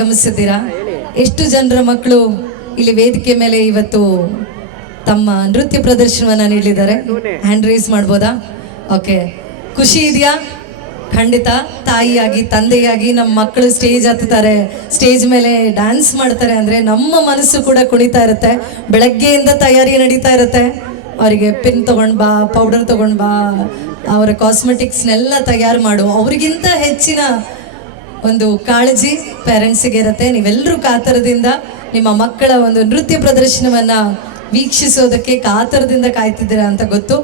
ಆಗಮಿಸಿದ್ದೀರಾ. ಎಷ್ಟು ಜನರ ಮಕ್ಕಳು ಇಲ್ಲಿ ವೇದಿಕೆ ಮೇಲೆ ಇವತ್ತು ತಮ್ಮ ನೃತ್ಯ ಪ್ರದರ್ಶನವನ್ನ ನೀಡಿದ್ದಾರೆ? ಹ್ಯಾಂಡ್ ರೈಸ್ ಮಾಡ್ಬೋದಾ? ಓಕೆ, ಖುಷಿ ಇದೆಯಾ? ಖಂಡಿತ. ತಾಯಿಯಾಗಿ ತಂದೆಯಾಗಿ ನಮ್ಮ ಮಕ್ಕಳು ಸ್ಟೇಜ್ ಹತ್ತಾರೆ, ಸ್ಟೇಜ್ ಮೇಲೆ ಡ್ಯಾನ್ಸ್ ಮಾಡ್ತಾರೆ ಅಂದರೆ ನಮ್ಮ ಮನಸ್ಸು ಕೂಡ ಕುಣಿತಾ ಇರುತ್ತೆ. ಬೆಳಗ್ಗೆಯಿಂದ ತಯಾರಿ ನಡೀತಾ ಇರುತ್ತೆ. ಅವರಿಗೆ ಪಿನ್ ತೊಗೊಂಡು ಬಾ, ಪೌಡರ್ ತೊಗೊಂಡು ಬಾ, ಅವರ ಕಾಸ್ಮೆಟಿಕ್ಸ್ನೆಲ್ಲ ತಯಾರು ಮಾಡು, ಅವ್ರಿಗಿಂತ ಹೆಚ್ಚಿನ ಒಂದು ಕಾಳಜಿ ಪೇರೆಂಟ್ಸಿಗೆ ಇರುತ್ತೆ. ನೀವೆಲ್ಲರೂ ಕಾತರದಿಂದ ನಿಮ್ಮ ಮಕ್ಕಳ ಒಂದು ನೃತ್ಯ ಪ್ರದರ್ಶನವನ್ನು ವೀಕ್ಷಿಸೋದಕ್ಕೆ ಕಾತರದಿಂದ ಕಾಯ್ತಿದ್ದೀರಾ ಅಂತ ಗೊತ್ತು.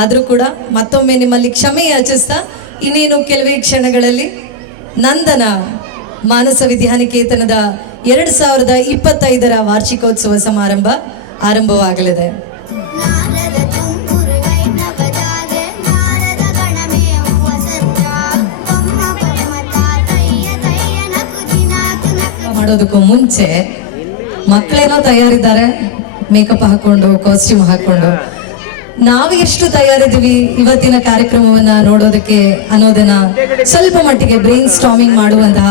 ಆದರೂ ಕೂಡ ಮತ್ತೊಮ್ಮೆ ನಿಮ್ಮಲ್ಲಿ ಕ್ಷಮೆ ಯಾಚಿಸ್ತಾ ಇನ್ನೇನು ಕೆಲವೇ ಕ್ಷಣಗಳಲ್ಲಿ ನಂದನ ಮಾನಸ ವಿದ್ಯಾನಿಕೇತನದ 2025 ವಾರ್ಷಿಕೋತ್ಸವ ಸಮಾರಂಭ ಆರಂಭವಾಗಲಿದೆ. ಮಾಡೋದಕ್ಕೂ ಮುಂಚೆ ಮಕ್ಕಳೇನೋ ತಯಾರಿದ್ದಾರೆ, ಮೇಕಪ್ ಹಾಕೊಂಡು, ಕಾಸ್ಟ್ಯೂಮ್ ಹಾಕೊಂಡು. ನಾವು ಎಷ್ಟು ತಯಾರಿದ್ದೀವಿ ಇವತ್ತಿನ ಕಾರ್ಯಕ್ರಮವನ್ನ ನೋಡೋದಕ್ಕೆ ಅನ್ನೋದನ್ನ ಸ್ವಲ್ಪ ಮಟ್ಟಿಗೆ ಬ್ರೈನ್ ಸ್ಟಾರ್ಮಿಂಗ್ ಮಾಡುವಂತಹ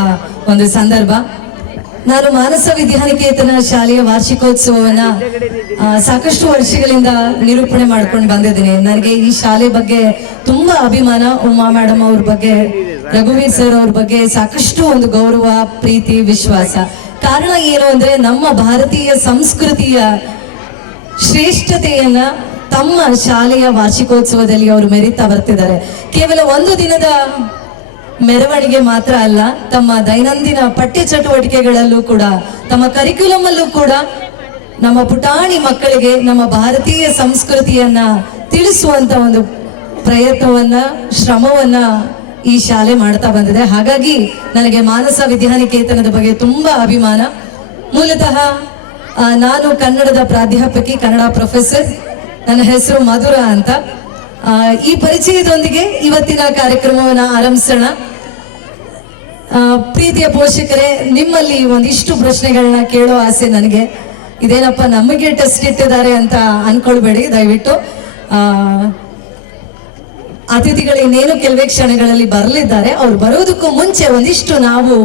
ಒಂದು ಸಂದರ್ಭ. ನಾನು ಮಾನಸ ವಿದ್ಯಾನಿಕೇತನ ಶಾಲೆಯ ವಾರ್ಷಿಕೋತ್ಸವವನ್ನ ಸಾಕಷ್ಟು ವರ್ಷಗಳಿಂದ ನಿರೂಪಣೆ ಮಾಡ್ಕೊಂಡು ಬಂದಿದ್ದೀನಿ. ನನಗೆ ಈ ಶಾಲೆ ಬಗ್ಗೆ ತುಂಬಾ ಅಭಿಮಾನ. ಉಮಾ ಮೇಡಮ್ ಅವ್ರ ಬಗ್ಗೆ, ರಘುವೀರ್ ಸರ್ ಅವ್ರ ಬಗ್ಗೆ ಸಾಕಷ್ಟು ಒಂದು ಗೌರವ, ಪ್ರೀತಿ, ವಿಶ್ವಾಸ. ಕಾರಣ ಏನು ಅಂದ್ರೆ ನಮ್ಮ ಭಾರತೀಯ ಸಂಸ್ಕೃತಿಯ ಶ್ರೇಷ್ಠತೆಯನ್ನ ತಮ್ಮ ಶಾಲೆಯ ವಾರ್ಷಿಕೋತ್ಸವದಲ್ಲಿ ಅವರು ಮೆರೀತಾ ಬರ್ತಿದ್ದಾರೆ. ಕೇವಲ ಒಂದು ದಿನದ ಮೆರವಣಿಗೆ ಮಾತ್ರ ಅಲ್ಲ, ತಮ್ಮ ದೈನಂದಿನ ಪಠ್ಯ ಚಟುವಟಿಕೆಗಳಲ್ಲೂ ಕೂಡ, ತಮ್ಮ ಕರಿಕ್ಯುಲಮ್ ಅಲ್ಲೂ ಕೂಡ ನಮ್ಮ ಪುಟಾಣಿ ಮಕ್ಕಳಿಗೆ ನಮ್ಮ ಭಾರತೀಯ ಸಂಸ್ಕೃತಿಯನ್ನ ತಿಳಿಸುವಂತ ಒಂದು ಪ್ರಯತ್ನವನ್ನ, ಶ್ರಮವನ್ನ ಈ ಶಾಲೆ ಮಾಡ್ತಾ ಬಂದಿದೆ. ಹಾಗಾಗಿ ನನಗೆ ಮಾನಸ ವಿದ್ಯಾನಿಕೇತನದ ಬಗ್ಗೆ ತುಂಬಾ ಅಭಿಮಾನ. ಮೂಲತಃ ನಾನು ಕನ್ನಡದ ಪ್ರಾಧ್ಯಾಪಕಿ, ಕನ್ನಡ ಪ್ರೊಫೆಸರ್. ನನ್ನ ಹೆಸರು ಮಧುರ ಅಂತ. ಈ ಪರಿಚಯದೊಂದಿಗೆ ಇವತ್ತಿನ ಕಾರ್ಯಕ್ರಮವನ್ನು ಆರಂಭಿಸೋಣ. ಪ್ರೀತಿಯ ಪೋಷಕರೇ, ನಿಮ್ಮಲ್ಲಿ ಒಂದಿಷ್ಟು ಪ್ರಶ್ನೆಗಳನ್ನ ಕೇಳೋ ಆಸೆ ನನಗೆ. ಇದೇನಪ್ಪ ನಮಗೆ ಟೆಸ್ಟ್ ಇಟ್ಟಿದ್ದಾರೆ ಅಂತ ಅನ್ಕೊಳ್ಬೇಡಿ ದಯವಿಟ್ಟು. ಅತಿಥಿಗಳು ಇನ್ನೇನು ಕೆಲವೇ ಕ್ಷಣಗಳಲ್ಲಿ ಬರಲಿದ್ದಾರೆ. ಅವ್ರು ಬರೋದಕ್ಕೂ ಮುಂಚೆ ಒಂದಿಷ್ಟು ನಾವು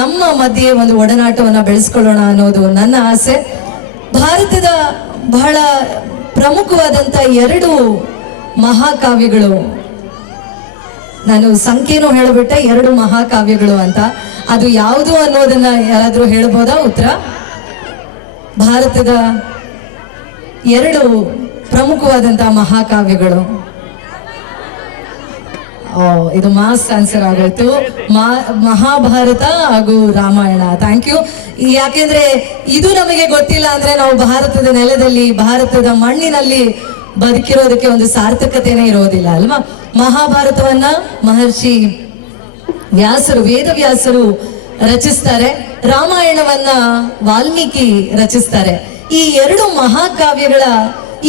ನಮ್ಮ ಮಧ್ಯೆ ಒಂದು ಒಡನಾಟವನ್ನ ಬೆಳೆಸ್ಕೊಳ್ಳೋಣ ಅನ್ನೋದು ನನ್ನ ಆಸೆ. ಭಾರತದ ಬಹಳ ಪ್ರಮುಖವಾದಂತ 2 ಮಹಾಕಾವ್ಯಗಳು, ನಾನು ಸಂಖ್ಯೆನೂ ಹೇಳಿಬಿಟ್ಟೆ, 2 ಮಹಾಕಾವ್ಯಗಳು ಅಂತ. ಅದು ಯಾವುದು ಅನ್ನೋದನ್ನ ಯಾರಾದ್ರೂ ಹೇಳ್ಬೋದಾ ಉತ್ತರ? ಭಾರತದ 2 ಪ್ರಮುಖವಾದಂತ ಮಹಾಕಾವ್ಯಗಳು. ಇದು ಮಾಸ್ ಆನ್ಸರ್ ಆಗೋಯ್ತು. ಮಹಾಭಾರತ ಹಾಗೂ ರಾಮಾಯಣ. Thank you. ಯಾಕೆಂದ್ರೆ ಇದು ನಮಗೆ ಗೊತ್ತಿಲ್ಲ ಅಂದ್ರೆ ನಾವು ಭಾರತದ ನೆಲದಲ್ಲಿ, ಭಾರತದ ಮಣ್ಣಿನಲ್ಲಿ ಬದುಕಿರೋದಕ್ಕೆ ಒಂದು ಸಾರ್ಥಕತೆನೇ ಇರೋದಿಲ್ಲ ಅಲ್ವಾ? ಮಹಾಭಾರತವನ್ನ ಮಹರ್ಷಿ ವ್ಯಾಸರು, ವೇದವ್ಯಾಸರು ರಚಿಸ್ತಾರೆ. ರಾಮಾಯಣವನ್ನ ವಾಲ್ಮೀಕಿ ರಚಿಸ್ತಾರೆ. ಈ 2 ಮಹಾಕಾವ್ಯಗಳ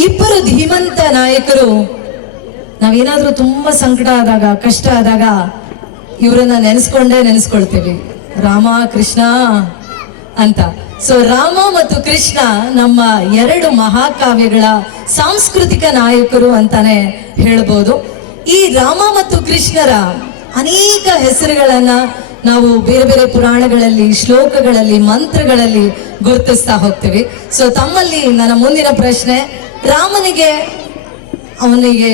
2 ಧೀಮಂತ ನಾಯಕರು. ನಾವೇನಾದ್ರೂ ತುಂಬಾ ಸಂಕಟ ಆದಾಗ, ಕಷ್ಟ ಆದಾಗ ಇವರನ್ನ ನೆನೆಸ್ಕೊಳ್ತೀವಿ, ರಾಮ ಕೃಷ್ಣ ಅಂತ. ಸೊ ರಾಮ ಮತ್ತು ಕೃಷ್ಣ ನಮ್ಮ 2 ಮಹಾಕಾವ್ಯಗಳ ಸಾಂಸ್ಕೃತಿಕ ನಾಯಕರು ಅಂತಾನೆ ಹೇಳ್ಬೋದು. ಈ ರಾಮ ಮತ್ತು ಕೃಷ್ಣರ ಅನೇಕ ಹೆಸರುಗಳನ್ನ ನಾವು ಬೇರೆ ಬೇರೆ ಪುರಾಣಗಳಲ್ಲಿ, ಶ್ಲೋಕಗಳಲ್ಲಿ, ಮಂತ್ರಗಳಲ್ಲಿ ಗುರುತಿಸ್ತಾ ಹೋಗ್ತೀವಿ. ಸೊ ತಮ್ಮಲ್ಲಿ ನನ್ನ ಮುಂದಿನ ಪ್ರಶ್ನೆ, ರಾಮನಿಗೆ ಅವನಿಗೆ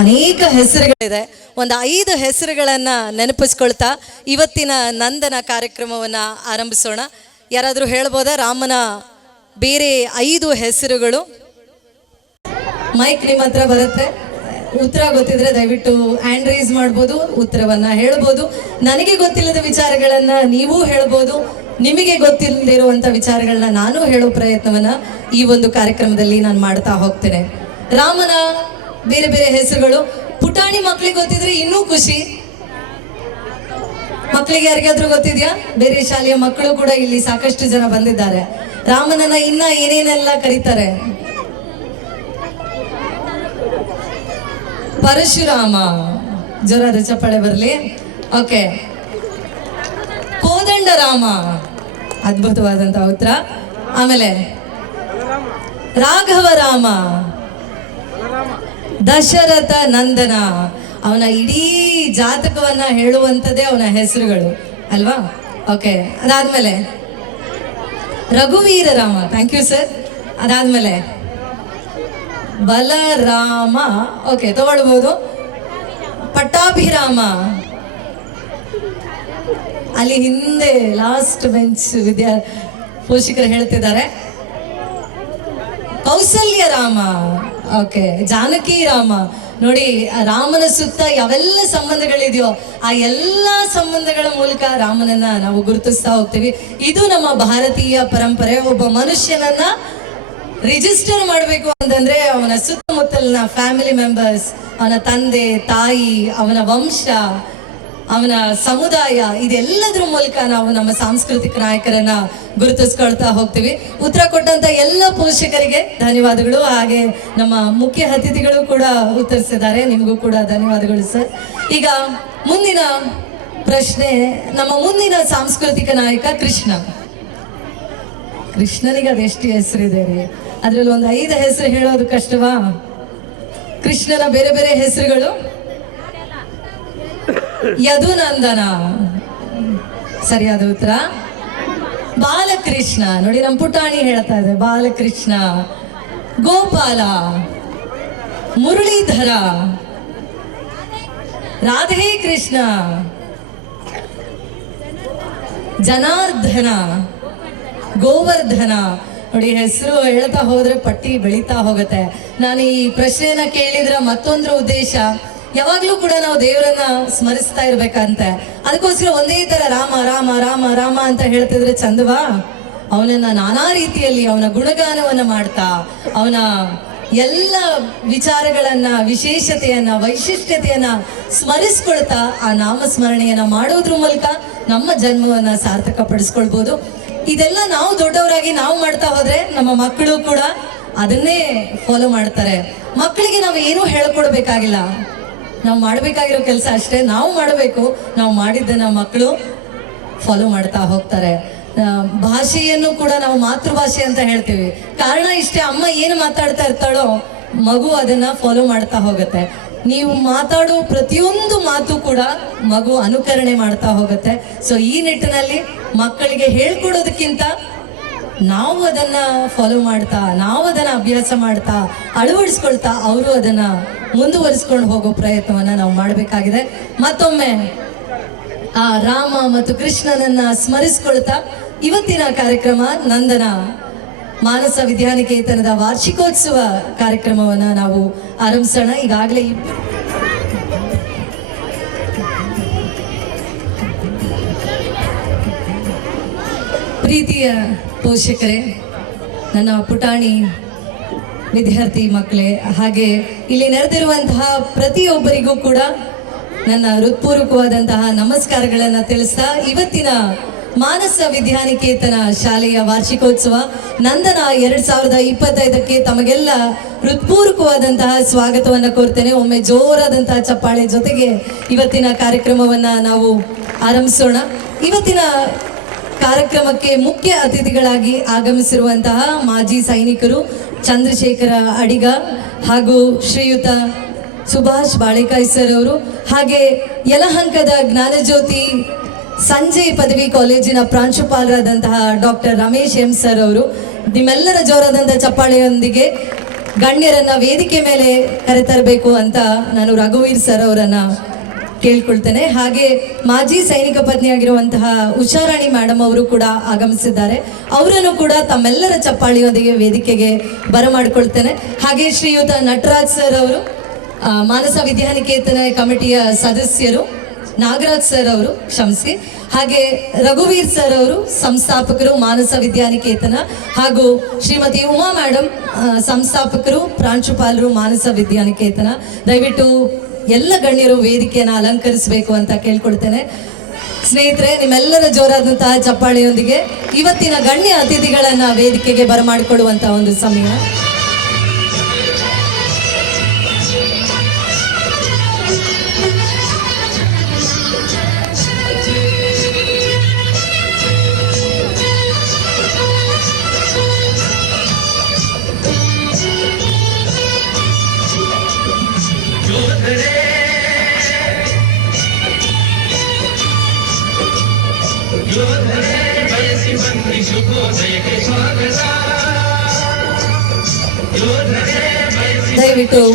ಅನೇಕ ಹೆಸರುಗಳಿದೆ. ಒಂದು 5 ಹೆಸರುಗಳನ್ನ ನೆನಪಿಸ್ಕೊಳ್ತಾ ಇವತ್ತಿನ ನಂದನ ಕಾರ್ಯಕ್ರಮವನ್ನ ಆರಂಭಿಸೋಣ. ಯಾರಾದ್ರೂ ಹೇಳ್ಬೋದಾ ರಾಮನ ಬೇರೆ 5 ಹೆಸರುಗಳು? ಮೈಕ್ ನಿಮ್ಮ ಹತ್ರ ಬರುತ್ತೆ. ಉತ್ತರ ಗೊತ್ತಿದ್ರೆ ದಯವಿಟ್ಟು ಹ್ಯಾಂಡ್ ರೈಸ್ ಮಾಡ್ಬೋದು, ಉತ್ತರವನ್ನ ಹೇಳ್ಬೋದು. ನನಗೆ ಗೊತ್ತಿಲ್ಲದ ವಿಚಾರಗಳನ್ನ ನೀವು ಹೇಳ್ಬೋದು, ನಿಮಗೆ ಗೊತ್ತಿಲ್ಲದಿರುವಂತ ವಿಚಾರಗಳನ್ನ ನಾನು ಹೇಳೋ ಪ್ರಯತ್ನವನ್ನ ಈ ಒಂದು ಕಾರ್ಯಕ್ರಮದಲ್ಲಿ ನಾನು ಮಾಡ್ತಾ ಹೋಗ್ತೇನೆ. ರಾಮನ ಬೇರೆ ಬೇರೆ ಹೆಸರುಗಳು ಪುಟಾಣಿ ಮಕ್ಕಳಿಗೆ ಗೊತ್ತಿದ್ರೆ ಇನ್ನೂ ಖುಷಿ. ಮಕ್ಕಳಿಗೆ ಯಾರಿಗಾದ್ರೂ ಗೊತ್ತಿದ್ಯಾ? ಬೇರೆ ಶಾಲೆಯ ಮಕ್ಕಳು ಕೂಡ ಇಲ್ಲಿ ಸಾಕಷ್ಟು ಜನ ಬಂದಿದ್ದಾರೆ. ರಾಮನನ್ನ ಇನ್ನ ಏನೇನೆಲ್ಲ ಕರೀತಾರೆ? ಪರಶುರಾಮ. ಜೋರಾದ ಚಪ್ಪಾಳೆ ಬರಲಿ. ಓಕೆ, ಕೋದಂಡರಾಮ. ಅದ್ಭುತವಾದಂತ ಉತ್ತರ. ಆಮೇಲೆ ರಾಘವರಾಮ, ದಶರಥ ನಂದನ. ಅವನ ಇಡೀ ಜಾತಕವನ್ನ ಹೇಳುವಂಥದ್ದೇ ಅವನ ಹೆಸರುಗಳು ಅಲ್ವಾ? ಓಕೆ, ಅದಾದ್ಮೇಲೆ ರಘುವೀರ ರಾಮ, ಥ್ಯಾಂಕ್ ಯು ಸರ್. ಅದಾದ್ಮೇಲೆ ಬಲರಾಮ, ಓಕೆ ತಗೊಳ್ಬೋದು. ಪಟ್ಟಾಭಿರಾಮ, ಅಲ್ಲಿ ಹಿಂದೆ ಲಾಸ್ಟ್ ಬೆಂಚ್ ಪೋಷಕರು ಹೇಳ್ತಿದ್ದಾರೆ. ಕೌಸಲ್ಯ ರಾಮ, ಓಕೆ. ಜಾನಕಿ ರಾಮ, ನೋಡಿ ರಾಮನ ಸುತ್ತ ಯಾವೆಲ್ಲ ಸಂಬಂಧಗಳಿದೆಯೋ ಆ ಎಲ್ಲ ಸಂಬಂಧಗಳ ಮೂಲಕ ರಾಮನನ್ನ ನಾವು ಗುರುತಿಸ್ತಾ ಹೋಗ್ತೀವಿ. ಇದು ನಮ್ಮ ಭಾರತೀಯ ಪರಂಪರೆ. ಒಬ್ಬ ಮನುಷ್ಯನನ್ನ ರಿಜಿಸ್ಟರ್ ಮಾಡಬೇಕು ಅಂತಂದ್ರೆ ಅವನ ಸುತ್ತಮುತ್ತಲಿನ ಫ್ಯಾಮಿಲಿ ಮೆಂಬರ್ಸ್, ಅವನ ತಂದೆ ತಾಯಿ, ಅವನ ವಂಶ, ಅವನ ಸಮುದಾಯ, ಇದೆಲ್ಲದ್ರ ಮೂಲಕ ನಾವು ನಮ್ಮ ಸಾಂಸ್ಕೃತಿಕ ನಾಯಕರನ್ನ ಗುರುತಿಸ್ಕೊಳ್ತಾ ಹೋಗ್ತೀವಿ. ಉತ್ತರ ಕೊಟ್ಟಂತ ಎಲ್ಲ ಪೋಷಕರಿಗೆ ಧನ್ಯವಾದಗಳು. ಹಾಗೆ ನಮ್ಮ ಮುಖ್ಯ ಅತಿಥಿಗಳು ಕೂಡ ಉತ್ತರಿಸಿದ್ದಾರೆ, ನಿಮಗೂ ಕೂಡ ಧನ್ಯವಾದಗಳು ಸರ್. ಈಗ ಮುಂದಿನ ಪ್ರಶ್ನೆ, ನಮ್ಮ ಮುಂದಿನ ಸಾಂಸ್ಕೃತಿಕ ನಾಯಕ ಕೃಷ್ಣ. ಕೃಷ್ಣನಿಗೆ ಅದೆಷ್ಟು ಹೆಸರಿದೆ ರೀ, ಅದ್ರಲ್ಲಿ ಒಂದು 5 ಹೆಸರು ಹೇಳೋದು ಕಷ್ಟವಾ? ಕೃಷ್ಣನ ಬೇರೆ ಬೇರೆ ಹೆಸರುಗಳು. ಯದುನಂದನ ಸರಿಯಾದ ಉತ್ತರ. ಬಾಲಕೃಷ್ಣ, ನೋಡಿ ನಮ್ಮ ಪುಟಾಣಿ ಹೇಳ್ತಾ ಇದೆ ಬಾಲಕೃಷ್ಣ. ಗೋಪಾಲ, ಮುರಳೀಧರ, ರಾಧೇ ಕೃಷ್ಣ, ಜನಾರ್ದನ, ಗೋವರ್ಧನ. ನೋಡಿ ಹೆಸರು ಹೇಳ್ತಾ ಹೋದ್ರೆ ಪಟ್ಟಿ ಬೆಳೀತಾ ಹೋಗುತ್ತೆ. ನಾನು ಈ ಪ್ರಶ್ನೆಯನ್ನ ಕೇಳಿದ್ರ ಮತ್ತೊಂದ್ರ ಉದ್ದೇಶ, ಯಾವಾಗ್ಲೂ ಕೂಡ ನಾವು ದೇವರನ್ನ ಸ್ಮರಿಸ್ತಾ ಇರ್ಬೇಕಂತೆ. ಅದಕ್ಕೋಸ್ಕರ ಒಂದೇ ತರ ರಾಮ ರಾಮ ರಾಮ ರಾಮ ಅಂತ ಹೇಳ್ತಿದ್ರೆ ಚಂದವಾ? ಅವನನ್ನ ನಾನಾ ರೀತಿಯಲ್ಲಿ ಅವನ ಗುಣಗಾನವನ್ನ ಮಾಡ್ತಾ, ಅವನ ಎಲ್ಲ ವಿಚಾರಗಳನ್ನ, ವಿಶೇಷತೆಯನ್ನ, ವೈಶಿಷ್ಟ್ಯತೆಯನ್ನ ಸ್ಮರಿಸ್ಕೊಳ್ತಾ ಆ ನಾಮಸ್ಮರಣೆಯನ್ನ ಮಾಡೋದ್ರ ಮೂಲಕ ನಮ್ಮ ಜನ್ಮವನ್ನ ಸಾರ್ಥಕ ಪಡಿಸ್ಕೊಳ್ಬೋದು. ಇದೆಲ್ಲ ನಾವು ದೊಡ್ಡವರಾಗಿ ನಾವು ಮಾಡ್ತಾ ಹೋದ್ರೆ ನಮ್ಮ ಮಕ್ಕಳು ಕೂಡ ಅದನ್ನೇ ಫಾಲೋ ಮಾಡ್ತಾರೆ. ಮಕ್ಕಳಿಗೆ ನಾವು ಏನೂ ಹೇಳ್ಕೊಡ್ಬೇಕಾಗಿಲ್ಲ, ನಾವು ಮಾಡಬೇಕಾಗಿರೋ ಕೆಲಸ ಅಷ್ಟೇ ನಾವು ಮಾಡಬೇಕು. ನಾವು ಮಾಡಿದ್ದನ್ನ ಮಕ್ಕಳು ಫಾಲೋ ಮಾಡ್ತಾ ಹೋಗ್ತಾರೆ. ಭಾಷೆಯನ್ನು ಕೂಡ ನಾವು ಮಾತೃಭಾಷೆ ಅಂತ ಹೇಳ್ತೀವಿ. ಕಾರಣ ಇಷ್ಟೇ, ಅಮ್ಮ ಏನು ಮಾತಾಡ್ತಾ ಇರ್ತಾಳೋ ಮಗು ಅದನ್ನ ಫಾಲೋ ಮಾಡ್ತಾ ಹೋಗುತ್ತೆ. ನೀವು ಮಾತಾಡೋ ಪ್ರತಿಯೊಂದು ಮಾತು ಕೂಡ ಮಗು ಅನುಕರಣೆ ಮಾಡ್ತಾ ಹೋಗುತ್ತೆ. ಸೊ ಈ ನಿಟ್ಟಿನಲ್ಲಿ ಮಕ್ಕಳಿಗೆ ಹೇಳ್ಕೊಡೋದಕ್ಕಿಂತ ನಾವು ಅದನ್ನ ಫಾಲೋ ಮಾಡ್ತಾ, ನಾವು ಅದನ್ನ ಅಭ್ಯಾಸ ಮಾಡ್ತಾ, ಅಳವಡಿಸ್ಕೊಳ್ತಾ ಅವರು ಅದನ್ನ ಮುಂದುವರಿಸ್ಕೊಂಡು ಹೋಗೋ ಪ್ರಯತ್ನವನ್ನ ನಾವು ಮಾಡಬೇಕಾಗಿದೆ. ಮತ್ತೊಮ್ಮೆ ಆ ರಾಮ ಮತ್ತು ಕೃಷ್ಣನನ್ನ ಸ್ಮರಿಸ್ಕೊಳ್ತಾ ಇವತ್ತಿನ ಕಾರ್ಯಕ್ರಮ ನಂದನ ಮಾನಸ ವಿದ್ಯಾನಿಕೇತನದ ವಾರ್ಷಿಕೋತ್ಸವ ಕಾರ್ಯಕ್ರಮವನ್ನ ನಾವು ಆರಂಭಿಸೋಣ. ಈಗಾಗಲೇ ಪ್ರೀತಿಯ ಪೋಷಕರೇ, ನನ್ನ ಪುಟಾಣಿ ವಿದ್ಯಾರ್ಥಿ ಮಕ್ಕಳೇ, ಹಾಗೆ ಇಲ್ಲಿ ನೆರೆದಿರುವಂತಹ ಪ್ರತಿಯೊಬ್ಬರಿಗೂ ಕೂಡ ನನ್ನ ಹೃತ್ಪೂರ್ವಕವಾದಂತಹ ನಮಸ್ಕಾರಗಳನ್ನು ತಿಳಿಸ್ತಾ ಇವತ್ತಿನ ಮಾನಸ ವಿದ್ಯಾನಿಕೇತನ ಶಾಲೆಯ ವಾರ್ಷಿಕೋತ್ಸವ ನಂದನ 2025ಕ್ಕೆ ತಮಗೆಲ್ಲ ಹೃತ್ಪೂರ್ವಕವಾದಂತಹ ಸ್ವಾಗತವನ್ನು ಕೋರ್ತೇನೆ. ಒಮ್ಮೆ ಜೋರಾದಂತಹ ಚಪ್ಪಾಳೆ ಜೊತೆಗೆ ಇವತ್ತಿನ ಕಾರ್ಯಕ್ರಮವನ್ನ ನಾವು ಆರಂಭಿಸೋಣ. ಇವತ್ತಿನ ಕಾರ್ಯಕ್ರಮಕ್ಕೆ ಮುಖ್ಯ ಅತಿಥಿಗಳಾಗಿ ಆಗಮಿಸಿರುವಂತಹ ಮಾಜಿ ಸೈನಿಕರು ಚಂದ್ರಶೇಖರ ಅಡಿಗ ಹಾಗೂ ಶ್ರೀಯುತ ಸುಭಾಷ್ ಬಾಳೆಕಾಯಿ ಸರ್ ಅವರು, ಹಾಗೆ ಯಲಹಂಕದ ಜ್ಞಾನಜ್ಯೋತಿ ಸಂಜಯ್ ಪದವಿ ಕಾಲೇಜಿನ ಪ್ರಾಂಶುಪಾಲರಾದಂತಹ ಡಾಕ್ಟರ್ ರಮೇಶ್ ಎಂ ಸರ್ ಅವರು, ನಿಮ್ಮೆಲ್ಲರ ಜೋರಾದಂತಹ ಚಪ್ಪಾಳೆಯೊಂದಿಗೆ ಗಣ್ಯರನ್ನ ವೇದಿಕೆ ಮೇಲೆ ಕರೆತರಬೇಕು ಅಂತ ನಾನು ರಘುವೀರ್ ಸರ್ ಅವರನ್ನ ಕೇಳ್ಕೊಳ್ತೇನೆ. ಹಾಗೆ ಮಾಜಿ ಸೈನಿಕ ಪತ್ನಿಯಾಗಿರುವಂತಹ ಉಷಾರಾಣಿ ಮೇಡಮ್ ಅವರು ಕೂಡ ಆಗಮಿಸಿದ್ದಾರೆ. ಅವರನ್ನು ಕೂಡ ತಮ್ಮೆಲ್ಲರ ಚಪ್ಪಾಳಿಯೊಂದಿಗೆ ವೇದಿಕೆಗೆ ಬರಮಾಡಿಕೊಳ್ತೇನೆ. ಹಾಗೆ ಶ್ರೀಯುತ ನಟರಾಜ್ ಸರ್ ಅವರು, ಮಾನಸ ವಿದ್ಯಾನಿಕೇತನ ಕಮಿಟಿಯ ಸದಸ್ಯರು, ನಾಗರಾಜ್ ಸರ್ ಅವರು ಕ್ಷಮಿಸಿ, ಹಾಗೆ ರಘುವೀರ್ ಸರ್ ಅವರು ಸಂಸ್ಥಾಪಕರು ಮಾನಸ ವಿದ್ಯಾನಿಕೇತನ, ಹಾಗೂ ಶ್ರೀಮತಿ ಉಮಾ ಮೇಡಮ್ ಸಂಸ್ಥಾಪಕರು ಪ್ರಾಂಶುಪಾಲರು ಮಾನಸ ವಿದ್ಯಾನಿಕೇತನ. ದಯವಿಟ್ಟು ಎಲ್ಲ ಗಣ್ಯರು ವೇದಿಕೆಯನ್ನು ಅಲಂಕರಿಸಬೇಕು ಅಂತ ಕೇಳ್ಕೊಳ್ತೇನೆ. ಸ್ನೇಹಿತರೆ, ನಿಮ್ಮೆಲ್ಲರ ಜೋರಾದಂತಹ ಚಪ್ಪಾಳೆಯೊಂದಿಗೆ ಇವತ್ತಿನ ಗಣ್ಯ ಅತಿಥಿಗಳನ್ನ ವೇದಿಕೆಗೆ ಬರಮಾಡಿಕೊಳ್ಳುವಂತಹ ಒಂದು ಸಮಯ. ದಯವಿಟ್ಟು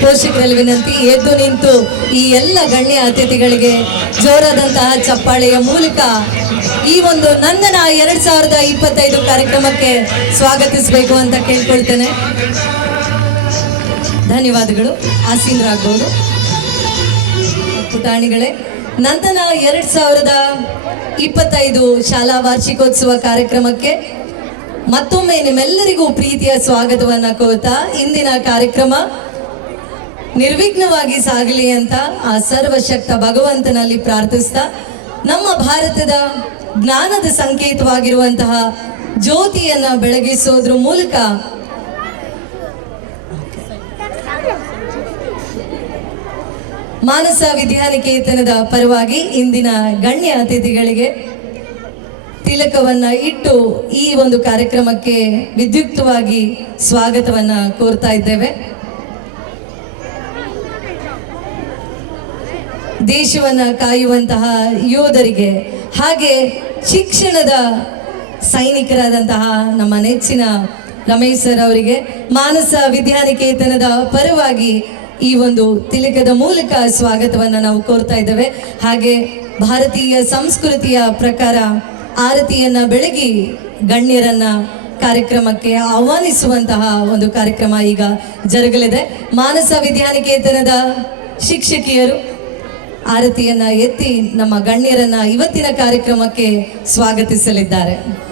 ಪೋಷಕರಲ್ಲಿ ವಿನಂತಿ, ಎದ್ದು ನಿಂತು ಈ ಎಲ್ಲ ಗಣ್ಯ ಅತಿಥಿಗಳಿಗೆ ಜೋರಾದಂತಹ ಚಪ್ಪಾಳೆಯ ಮೂಲಕ ಈ ಒಂದು ನಂದನ 2025 ಕಾರ್ಯಕ್ರಮಕ್ಕೆ ಸ್ವಾಗತಿಸಬೇಕು ಅಂತ ಕೇಳ್ಕೊಳ್ತೇನೆ. ಧನ್ಯವಾದಗಳು. ಆಸೀನರಾಗಬಹುದು. ಪುಟಾಣಿಗಳೇ, ನಂದನ 2025 ಶಾಲಾ ವಾರ್ಷಿಕೋತ್ಸವ ಕಾರ್ಯಕ್ರಮಕ್ಕೆ ಮತ್ತೊಮ್ಮೆ ನಿಮ್ಮೆಲ್ಲರಿಗೂ ಪ್ರೀತಿಯ ಸ್ವಾಗತವನ್ನ ಕೋರ್ತಾ ಇಂದಿನ ಕಾರ್ಯಕ್ರಮ ನಿರ್ವಿಘ್ನವಾಗಿ ಸಾಗಲಿ ಅಂತ ಆ ಸರ್ವಶಕ್ತ ಭಗವಂತನಲ್ಲಿ ಪ್ರಾರ್ಥಿಸ್ತಾ ನಮ್ಮ ಭಾರತದ ಜ್ಞಾನದ ಸಂಕೇತವಾಗಿರುವಂತಹ ಜ್ಯೋತಿಯನ್ನ ಬೆಳಗಿಸೋದ್ರ ಮೂಲಕ ಮಾನಸ ವಿದ್ಯಾನಿಕೇತನದ ಪರವಾಗಿ ಇಂದಿನ ಗಣ್ಯ ಅತಿಥಿಗಳಿಗೆ ತಿಲಕವನ್ನ ಇಟ್ಟು ಈ ಒಂದು ಕಾರ್ಯಕ್ರಮಕ್ಕೆ ವಿದ್ಯುಕ್ತವಾಗಿ ಸ್ವಾಗತವನ್ನ ಕೋರ್ತಾ ಇದ್ದೇವೆ. ದೇಶವನ್ನ ಕಾಯುವಂತಹ ಯೋಧರಿಗೆ ಹಾಗೆ ಶಿಕ್ಷಣದ ಸೈನಿಕರಾದಂತಹ ನಮ್ಮ ನೆಚ್ಚಿನ ರಮೇಶ್ ಸರ್ ಅವರಿಗೆ ಮಾನಸ ವಿದ್ಯಾನಿಕೇತನದ ಪರವಾಗಿ ಈ ಒಂದು ತಿಲಕದ ಮೂಲಕ ಸ್ವಾಗತವನ್ನ ನಾವು ಕೋರ್ತಾ ಇದ್ದೇವೆ. ಹಾಗೆ ಭಾರತೀಯ ಸಂಸ್ಕೃತಿಯ ಪ್ರಕಾರ ಆರತಿಯನ್ನ ಬೆಳಗಿ ಗಣ್ಯರನ್ನ ಕಾರ್ಯಕ್ರಮಕ್ಕೆ ಆಹ್ವಾನಿಸುವಂತಹ ಒಂದು ಕಾರ್ಯಕ್ರಮ ಈಗ ಜರುಗಲಿದೆ. ಮಾನಸ ವಿದ್ಯಾನಿಕೇತನದ ಶಿಕ್ಷಕಿಯರು ಆರತಿಯನ್ನ ಎತ್ತಿ ನಮ್ಮ ಗಣ್ಯರನ್ನ ಇವತ್ತಿನ ಕಾರ್ಯಕ್ರಮಕ್ಕೆ ಸ್ವಾಗತಿಸಲಿದ್ದಾರೆ.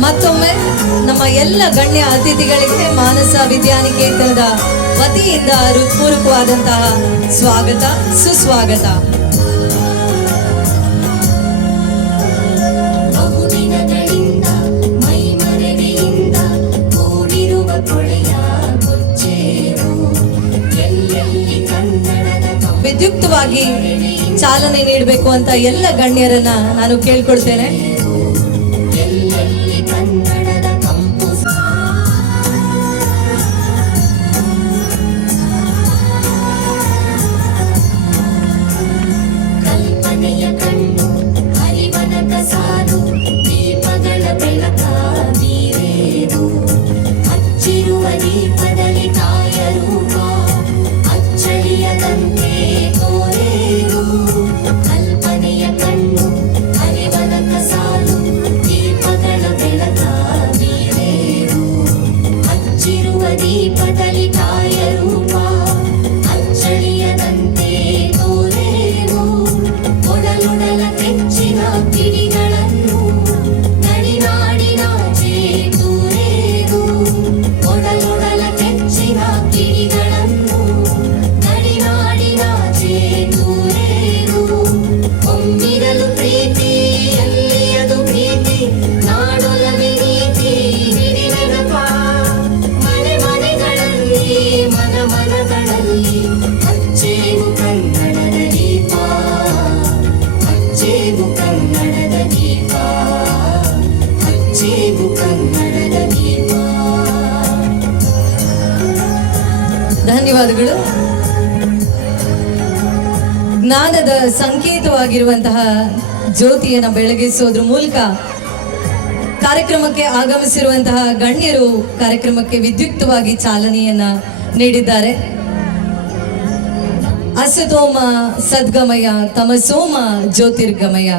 ಮತ್ತೊಮ್ಮೆ ನಮ್ಮ ಎಲ್ಲ ಗಣ್ಯ ಅತಿಥಿಗಳಿಗೆ ಮಾನಸ ವಿದ್ಯಾನಿಕೇತನದ ವತಿಯಿಂದ ಹೃತ್ಪೂರ್ವಕವಾದಂತಹ ಸ್ವಾಗತ, ಸುಸ್ವಾಗತ. ವಿದ್ಯುಕ್ತವಾಗಿ ಚಾಲನೆ ನೀಡಬೇಕು ಅಂತ ಎಲ್ಲ ಗಣ್ಯರನ್ನ ನಾನು ಕೇಳ್ಕೊಳ್ತೇನೆ. ಧನ್ಯವಾದಗಳು. ಜ್ಞಾನದ ಸಂಕೇತವಾಗಿರುವಂತಹ ಜ್ಯೋತಿಯನ್ನು ಬೆಳಗಿಸೋದ್ರ ಮೂಲಕ ಕಾರ್ಯಕ್ರಮಕ್ಕೆ ಆಗಮಿಸಿರುವಂತಹ ಗಣ್ಯರು ಕಾರ್ಯಕ್ರಮಕ್ಕೆ ವಿದ್ಯುಕ್ತವಾಗಿ ಚಾಲನೆಯನ್ನ ನೀಡಿದ್ದಾರೆ. ಅಸತೋಮ ಸದ್ಗಮಯ ತಮಸೋಮ ಜ್ಯೋತಿರ್ಗಮಯ.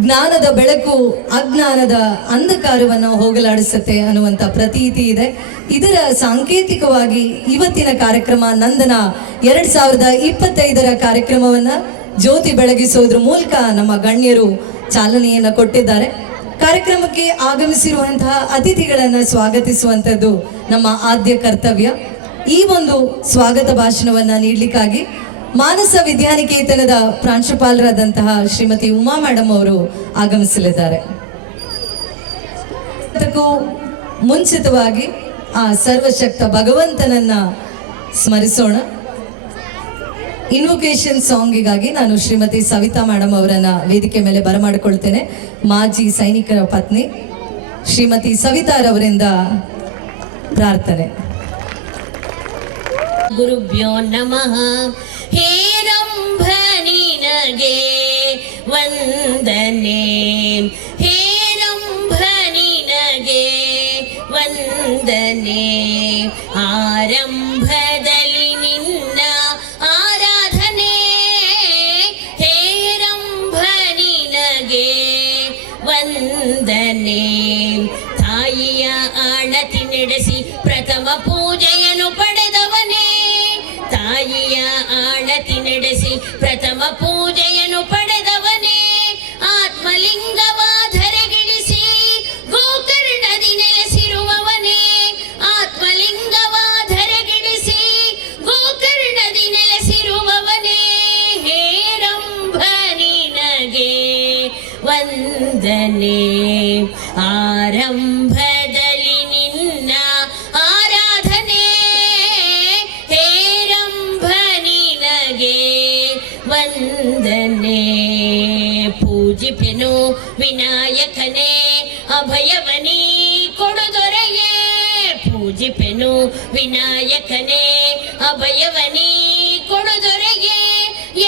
ಜ್ಞಾನದ ಬೆಳಕು ಅಜ್ಞಾನದ ಅಂಧಕಾರವನ್ನು ಹೋಗಲಾಡಿಸುತ್ತೆ ಅನ್ನುವಂಥ ಪ್ರತೀತಿ ಇದೆ. ಇದರ ಸಾಂಕೇತಿಕವಾಗಿ ಇವತ್ತಿನ ಕಾರ್ಯಕ್ರಮ ನಂದನ 2025 ಕಾರ್ಯಕ್ರಮವನ್ನು ಜ್ಯೋತಿ ಬೆಳಗಿಸೋದ್ರ ಮೂಲಕ ನಮ್ಮ ಗಣ್ಯರು ಚಾಲನೆಯನ್ನು ಕೊಟ್ಟಿದ್ದಾರೆ. ಕಾರ್ಯಕ್ರಮಕ್ಕೆ ಆಗಮಿಸಿರುವಂತಹ ಅತಿಥಿಗಳನ್ನು ಸ್ವಾಗತಿಸುವಂಥದ್ದು ನಮ್ಮ ಆದ್ಯ ಕರ್ತವ್ಯ. ಈ ಒಂದು ಸ್ವಾಗತ ಭಾಷಣವನ್ನು ನೀಡಲಿಕ್ಕಾಗಿ ಮಾನಸ ವಿದ್ಯಾನಿಕೇತನದ ಪ್ರಾಂಶುಪಾಲರಾದಂತಹ ಶ್ರೀಮತಿ ಉಮಾ ಮೇಡಮ್ ಅವರು ಆಗಮಿಸಲಿದ್ದಾರೆ. ಅದಕ್ಕೂ ಮುಂಚಿತವಾಗಿ ಆ ಸರ್ವಶಕ್ತ ಭಗವಂತನನ್ನ ಸ್ಮರಿಸೋಣ. ಇನ್ವೊಕೇಶನ್ ಸಾಂಗಿಗಾಗಿ ನಾನು ಶ್ರೀಮತಿ ಸವಿತಾ ಮೇಡಮ್ ಅವರನ್ನ ವೇದಿಕೆ ಮೇಲೆ ಬರಮಾಡಿಕೊಳ್ತೇನೆ. ಮಾಜಿ ಸೈನಿಕರ ಪತ್ನಿ ಶ್ರೀಮತಿ ಸವಿತಾರವರಿಂದ ಪ್ರಾರ್ಥನೆ. ಗುರುಭ್ಯೋ ನಮಃ. ಹೇರಂಭ ನಿನಗೆ ವಂದನೆ, ಹೇರಂಭ ನಿನಗೆ ವಂದನೆ. ಆರಂಭದಲ್ಲಿ ನಿನ್ನ ಆರಾಧನೆ, ಹೇರಂಭ ನಿನಗೆ ವಂದನೆ. ತಾಯಿಯ ಆಣತಿ ನಡೆಸಿ ಪ್ರಥಮ ಪೂಜೆಯನ್ನು ಪಡೆದವನೇ, ತಾಯಿಯ ಆಣತಿ ನಡೆಸಿ ಪ್ರಥಮ ಪೂಜೆಯನ್ನು ಪಡೆದವನೇ. ಆತ್ಮಲಿಂಗವ ಧರೆಗಿಳಿಸಿ ಗೋಕರ್ಣದಿ ನೆಲೆಸಿರುವವನೇ, ಆತ್ಮಲಿಂಗವ ಧರೆಗಿಳಿಸಿ ಗೋಕರ್ಣದಿ ನೆಲೆಸಿರುವವನೇ. ಹೇರಂಭ ನಿನಗೆ ವಂದನೆ. ಆರಂಭದಲ್ಲಿ ನಿನ್ನ ಆರಾಧನೆ, ಹೇರಂಭ ನಿನಗೆ ವಂದನೆ. ಪೂಜಿಪೆನು ವಿನಾಯಕನೇ ಅಭಯವನಿ ಕೊಡುದೊರೆಯೇ, ಪೂಜಿಪೆನು ವಿನಾಯಕನೇ ಅಭಯವನಿ ಕೊಡುದೊರೆಯೇ.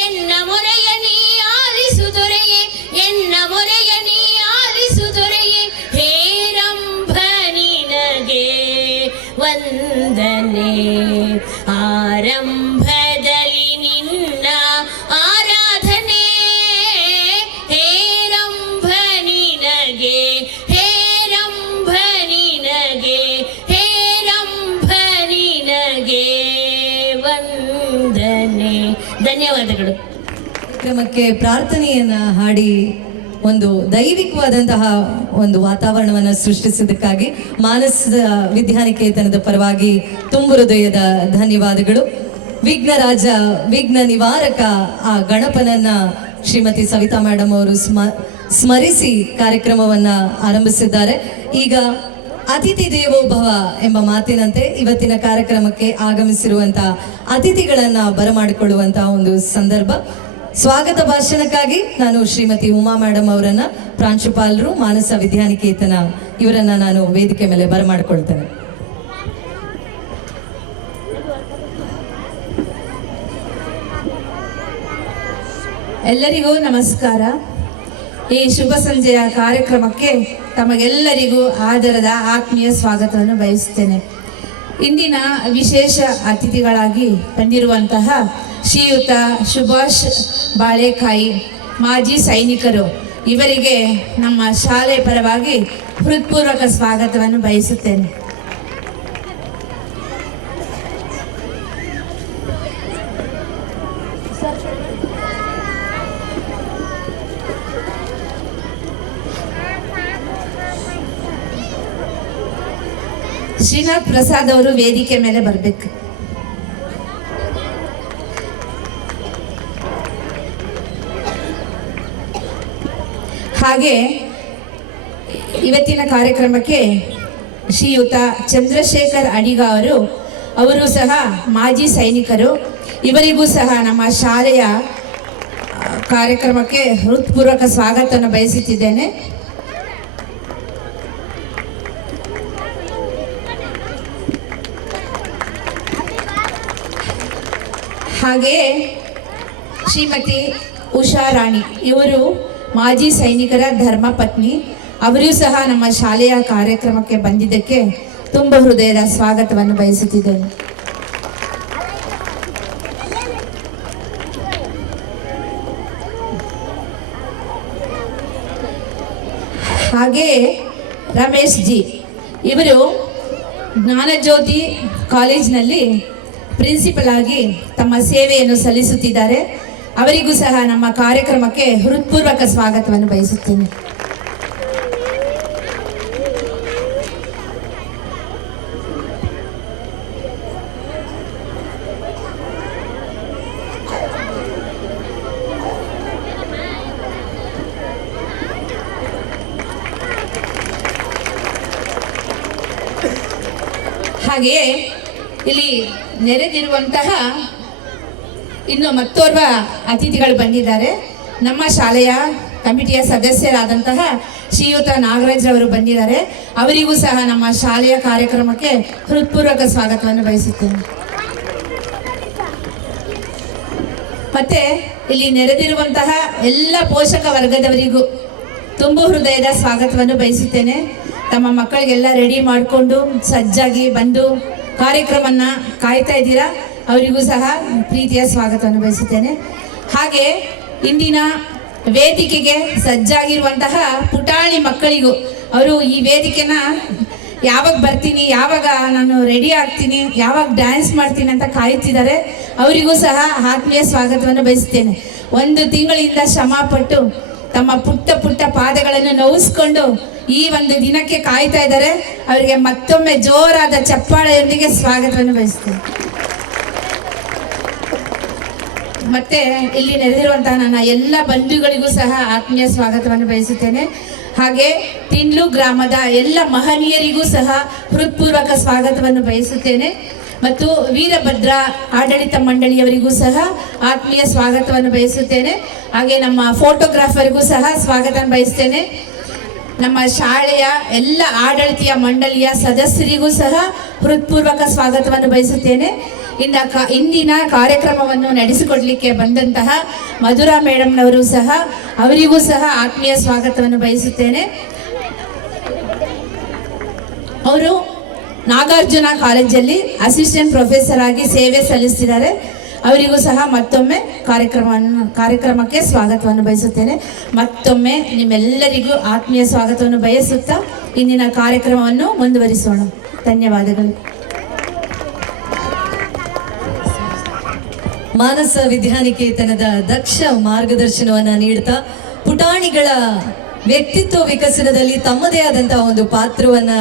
ಎನ್ನ ಮೊರೆಯ ನೀ ಆಲಿಸುದೊರೆಯೇ, ಎನ್ನ ಮೊರೆಯ ನೀ ಆಲಿಸುದೊರೆಯೇ. ಹೇರಂಭ ನಿನಗೆ ವಂದನೆ. ಆರಂಭದಲ್ಲಿ ನಿನ್ನ ಆರಾಧನೆ, ಹೇರಂಭ ನಿನಗೆ, ಹೇರಂಭ ನಿನಗೆ, ಹೇರಂಭ ನಿನಗೆ ವಂದನೆ. ಧನ್ಯವಾದಗಳು. ಕಾರ್ಯಕ್ರಮಕ್ಕೆ ಪ್ರಾರ್ಥನೆಯನ್ನ ಹಾಡಿ ಒಂದು ದೈವಿಕವಾದಂತಹ ಒಂದು ವಾತಾವರಣವನ್ನು ಸೃಷ್ಟಿಸಿದ್ದಕ್ಕಾಗಿ ಮಾನಸ ವಿದ್ಯಾನಿಕೇತನದ ಪರವಾಗಿ ತುಂಬು ಹೃದಯದ ಧನ್ಯವಾದಗಳು. ವಿಘ್ನರಾಜ, ವಿಘ್ನ ನಿವಾರಕ ಆ ಗಣಪನನ್ನ ಶ್ರೀಮತಿ ಸವಿತಾ ಮೇಡಮ್ ಅವರು ಸ್ಮರಿಸಿ ಕಾರ್ಯಕ್ರಮವನ್ನ ಆರಂಭಿಸಿದ್ದಾರೆ. ಈಗ ಅತಿಥಿ ದೇವೋಭವ ಎಂಬ ಮಾತಿನಂತೆ ಇವತ್ತಿನ ಕಾರ್ಯಕ್ರಮಕ್ಕೆ ಆಗಮಿಸಿರುವಂತಹ ಅತಿಥಿಗಳನ್ನ ಬರಮಾಡಿಕೊಳ್ಳುವಂತಹ ಒಂದು ಸಂದರ್ಭ. ಸ್ವಾಗತ ಭಾಷಣಕ್ಕಾಗಿ ನಾನು ಶ್ರೀಮತಿ ಉಮಾ ಮೇಡಮ್ ಅವರನ್ನ, ಪ್ರಾಂಶುಪಾಲರು ಮಾನಸ ವಿದ್ಯಾನಿಕೇತನ, ಇವರನ್ನ ನಾನು ವೇದಿಕೆ ಮೇಲೆ ಬರಮಾಡಿಕೊಳ್ತೇನೆ. ಎಲ್ಲರಿಗೂ ನಮಸ್ಕಾರ. ಈ ಶುಭ ಸಂಜೆಯ ಕಾರ್ಯಕ್ರಮಕ್ಕೆ ತಮಗೆಲ್ಲರಿಗೂ ಆದರದ ಆತ್ಮೀಯ ಸ್ವಾಗತವನ್ನು ಬಯಸುತ್ತೇನೆ. ಇಂದಿನ ವಿಶೇಷ ಅತಿಥಿಗಳಾಗಿ ಬಂದಿರುವಂತಹ ಶ್ರೀಯುತ ಸುಭಾಷ್ ಬಾಳೆಕಾಯಿ, ಮಾಜಿ ಸೈನಿಕರು, ಇವರಿಗೆ ನಮ್ಮ ಶಾಲೆ ಪರವಾಗಿ ಹೃತ್ಪೂರ್ವಕ ಸ್ವಾಗತವನ್ನು ಬಯಸುತ್ತೇನೆ. ಶ್ರೀನಾಥ್ ಪ್ರಸಾದ್ ಅವರು ವೇದಿಕೆ ಮೇಲೆ ಬರಬೇಕು. ಹಾಗೆ ಇವತ್ತಿನ ಕಾರ್ಯಕ್ರಮಕ್ಕೆ ಶ್ರೀಯುತ ಚಂದ್ರಶೇಖರ್ ಅಡಿಗ ಅವರು ಸಹ ಮಾಜಿ ಸೈನಿಕರು. ಇವರಿಗೂ ಸಹ ನಮ್ಮ ಶಾಲೆಯ ಕಾರ್ಯಕ್ರಮಕ್ಕೆ ಹೃತ್ಪೂರ್ವಕ ಸ್ವಾಗತವನ್ನು ಬಯಸುತ್ತಿದ್ದೇನೆ. ಹಾಗೆಯೇ ಶ್ರೀಮತಿ ಉಷಾ ರಾಣಿ, ಇವರು ಮಾಜಿ ಸೈನಿಕರ ಧರ್ಮಪತ್ನಿ. ಅವರೂ ಸಹ ನಮ್ಮ ಶಾಲೆಯ ಕಾರ್ಯಕ್ರಮಕ್ಕೆ ಬಂದಿದ್ದಕ್ಕೆ ತುಂಬ ಹೃದಯದ ಸ್ವಾಗತವನ್ನು ಬಯಸುತ್ತಿದ್ದೇನೆ. ಹಾಗೆಯೇ ರಮೇಶ್ ಜಿ, ಇವರು ಜ್ಞಾನಜ್ಯೋತಿ ಕಾಲೇಜಿನಲ್ಲಿ ಪ್ರಿನ್ಸಿಪಲ್ ಆಗಿ ತಮ್ಮ ಸೇವೆಯನ್ನು ಸಲ್ಲಿಸುತ್ತಿದ್ದಾರೆ. ಅವರಿಗೂ ಸಹ ನಮ್ಮ ಕಾರ್ಯಕ್ರಮಕ್ಕೆ ಹೃತ್ಪೂರ್ವಕ ಸ್ವಾಗತವನ್ನು ಬಯಸುತ್ತೇನೆ. ಹಾಗೆಯೇ ಇಲ್ಲಿ ನೆರೆದಿರುವಂತಹ ಇನ್ನು ಮತ್ತೋರ್ವ ಅತಿಥಿಗಳು ಬಂದಿದ್ದಾರೆ. ನಮ್ಮ ಶಾಲೆಯ ಕಮಿಟಿಯ ಸದಸ್ಯರಾದಂತಹ ಶ್ರೀಯುತ ನಾಗರಾಜ್ ಅವರು ಬಂದಿದ್ದಾರೆ. ಅವರಿಗೂ ಸಹ ನಮ್ಮ ಶಾಲೆಯ ಕಾರ್ಯಕ್ರಮಕ್ಕೆ ಹೃತ್ಪೂರ್ವಕ ಸ್ವಾಗತವನ್ನು ಬಯಸುತ್ತೇನೆ. ಮತ್ತೆ ಇಲ್ಲಿ ನೆರೆದಿರುವಂತಹ ಎಲ್ಲ ಪೋಷಕ ವರ್ಗದವರಿಗೂ ತುಂಬು ಹೃದಯದ ಸ್ವಾಗತವನ್ನು ಬಯಸುತ್ತೇನೆ. ತಮ್ಮ ಮಕ್ಕಳಿಗೆಲ್ಲ ರೆಡಿ ಮಾಡಿಕೊಂಡು ಸಜ್ಜಾಗಿ ಬಂದು ಕಾರ್ಯಕ್ರಮನ ಕಾಯ್ತಾ ಇದ್ದೀರಾ, ಅವರಿಗೂ ಸಹ ಪ್ರೀತಿಯ ಸ್ವಾಗತವನ್ನು ಬಯಸುತ್ತೇನೆ. ಹಾಗೆ ಇಂದಿನ ವೇದಿಕೆಗೆ ಸಜ್ಜಾಗಿರುವಂತಹ ಪುಟಾಣಿ ಮಕ್ಕಳಿಗೂ ಅವರು ಈ ವೇದಿಕೆನ ಯಾವಾಗ ಬರ್ತೀನಿ, ಯಾವಾಗ ನಾನು ರೆಡಿ ಆಗ್ತೀನಿ, ಯಾವಾಗ ಡ್ಯಾನ್ಸ್ ಮಾಡ್ತೀನಿ ಅಂತ ಕಾಯುತ್ತಿದ್ದಾರೆ. ಅವರಿಗೂ ಸಹ ಆತ್ಮೀಯ ಸ್ವಾಗತವನ್ನು ಬಯಸುತ್ತೇನೆ. 1 ತಿಂಗಳಿಂದ ಶ್ರಮಪಟ್ಟು ತಮ್ಮ ಪುಟ್ಟ ಪುಟ್ಟ ಪಾದಗಳನ್ನು ನೋವಿಸ್ಕೊಂಡು ಈ ಒಂದು ದಿನಕ್ಕೆ ಕಾಯ್ತಾ ಇದ್ದಾರೆ. ಅವರಿಗೆ ಮತ್ತೊಮ್ಮೆ ಜೋರಾದ ಚಪ್ಪಾಳೆಯೊಂದಿಗೆ ಸ್ವಾಗತವನ್ನು ಬಯಸುತ್ತೇನೆ. ಮತ್ತೆ ಇಲ್ಲಿ ನೆರೆದಿರುವಂತಹ ನನ್ನ ಎಲ್ಲ ಬಂಧುಗಳಿಗೂ ಸಹ ಆತ್ಮೀಯ ಸ್ವಾಗತವನ್ನು ಬಯಸುತ್ತೇನೆ. ಹಾಗೆ ತಿಂಡ್ಲು ಗ್ರಾಮದ ಎಲ್ಲ ಮಹನೀಯರಿಗೂ ಸಹ ಹೃತ್ಪೂರ್ವಕ ಸ್ವಾಗತವನ್ನು ಬಯಸುತ್ತೇನೆ. ಮತ್ತು ವೀರಭದ್ರ ಆಡಳಿತ ಮಂಡಳಿಯವರಿಗೂ ಸಹ ಆತ್ಮೀಯ ಸ್ವಾಗತವನ್ನು ಬಯಸುತ್ತೇನೆ. ಹಾಗೆ ನಮ್ಮ ಫೋಟೋಗ್ರಾಫರ್ಗೂ ಸಹ ಸ್ವಾಗತವನ್ನು ಬಯಸ್ತೇನೆ. ನಮ್ಮ ಶಾಲೆಯ ಎಲ್ಲ ಆಡಳಿತ ಮಂಡಳಿಯ ಸದಸ್ಯರಿಗೂ ಸಹ ಹೃತ್ಪೂರ್ವಕ ಸ್ವಾಗತವನ್ನು ಬಯಸುತ್ತೇನೆ. ಇಂದಿನ ಕಾರ್ಯಕ್ರಮವನ್ನು ನಡೆಸಿಕೊಡ್ಲಿಕ್ಕೆ ಬಂದಂತಹ ಮಧುರಾ ಮೇಡಮ್ನವರು ಸಹ ಅವರಿಗೂ ಸಹ ಆತ್ಮೀಯ ಸ್ವಾಗತವನ್ನು ಬಯಸುತ್ತೇನೆ. ಅವರು ನಾಗಾರ್ಜುನ ಕಾಲೇಜಲ್ಲಿ ಅಸಿಸ್ಟೆಂಟ್ ಪ್ರೊಫೆಸರ್ ಆಗಿ ಸೇವೆ ಸಲ್ಲಿಸ್ತಿದ್ದಾರೆ. ಅವರಿಗೂ ಸಹ ಮತ್ತೊಮ್ಮೆ ಕಾರ್ಯಕ್ರಮಕ್ಕೆ ಸ್ವಾಗತವನ್ನು ಬಯಸುತ್ತೇನೆ. ಮತ್ತೊಮ್ಮೆ ನಿಮ್ಮೆಲ್ಲರಿಗೂ ಆತ್ಮೀಯ ಸ್ವಾಗತವನ್ನು ಬಯಸುತ್ತಾ ಇಂದಿನ ಕಾರ್ಯಕ್ರಮವನ್ನು ಮುಂದುವರಿಸೋಣ. ಧನ್ಯವಾದಗಳು. ಮಾನಸ ವಿದ್ಯಾನಿಕೇತನದ ದಕ್ಷ ಮಾರ್ಗದರ್ಶನವನ್ನು ನೀಡ್ತಾ ಪುಟಾಣಿಗಳ ವ್ಯಕ್ತಿತ್ವ ವಿಕಸನದಲ್ಲಿ ತಮ್ಮದೇ ಆದಂತಹ ಒಂದು ಪಾತ್ರವನ್ನ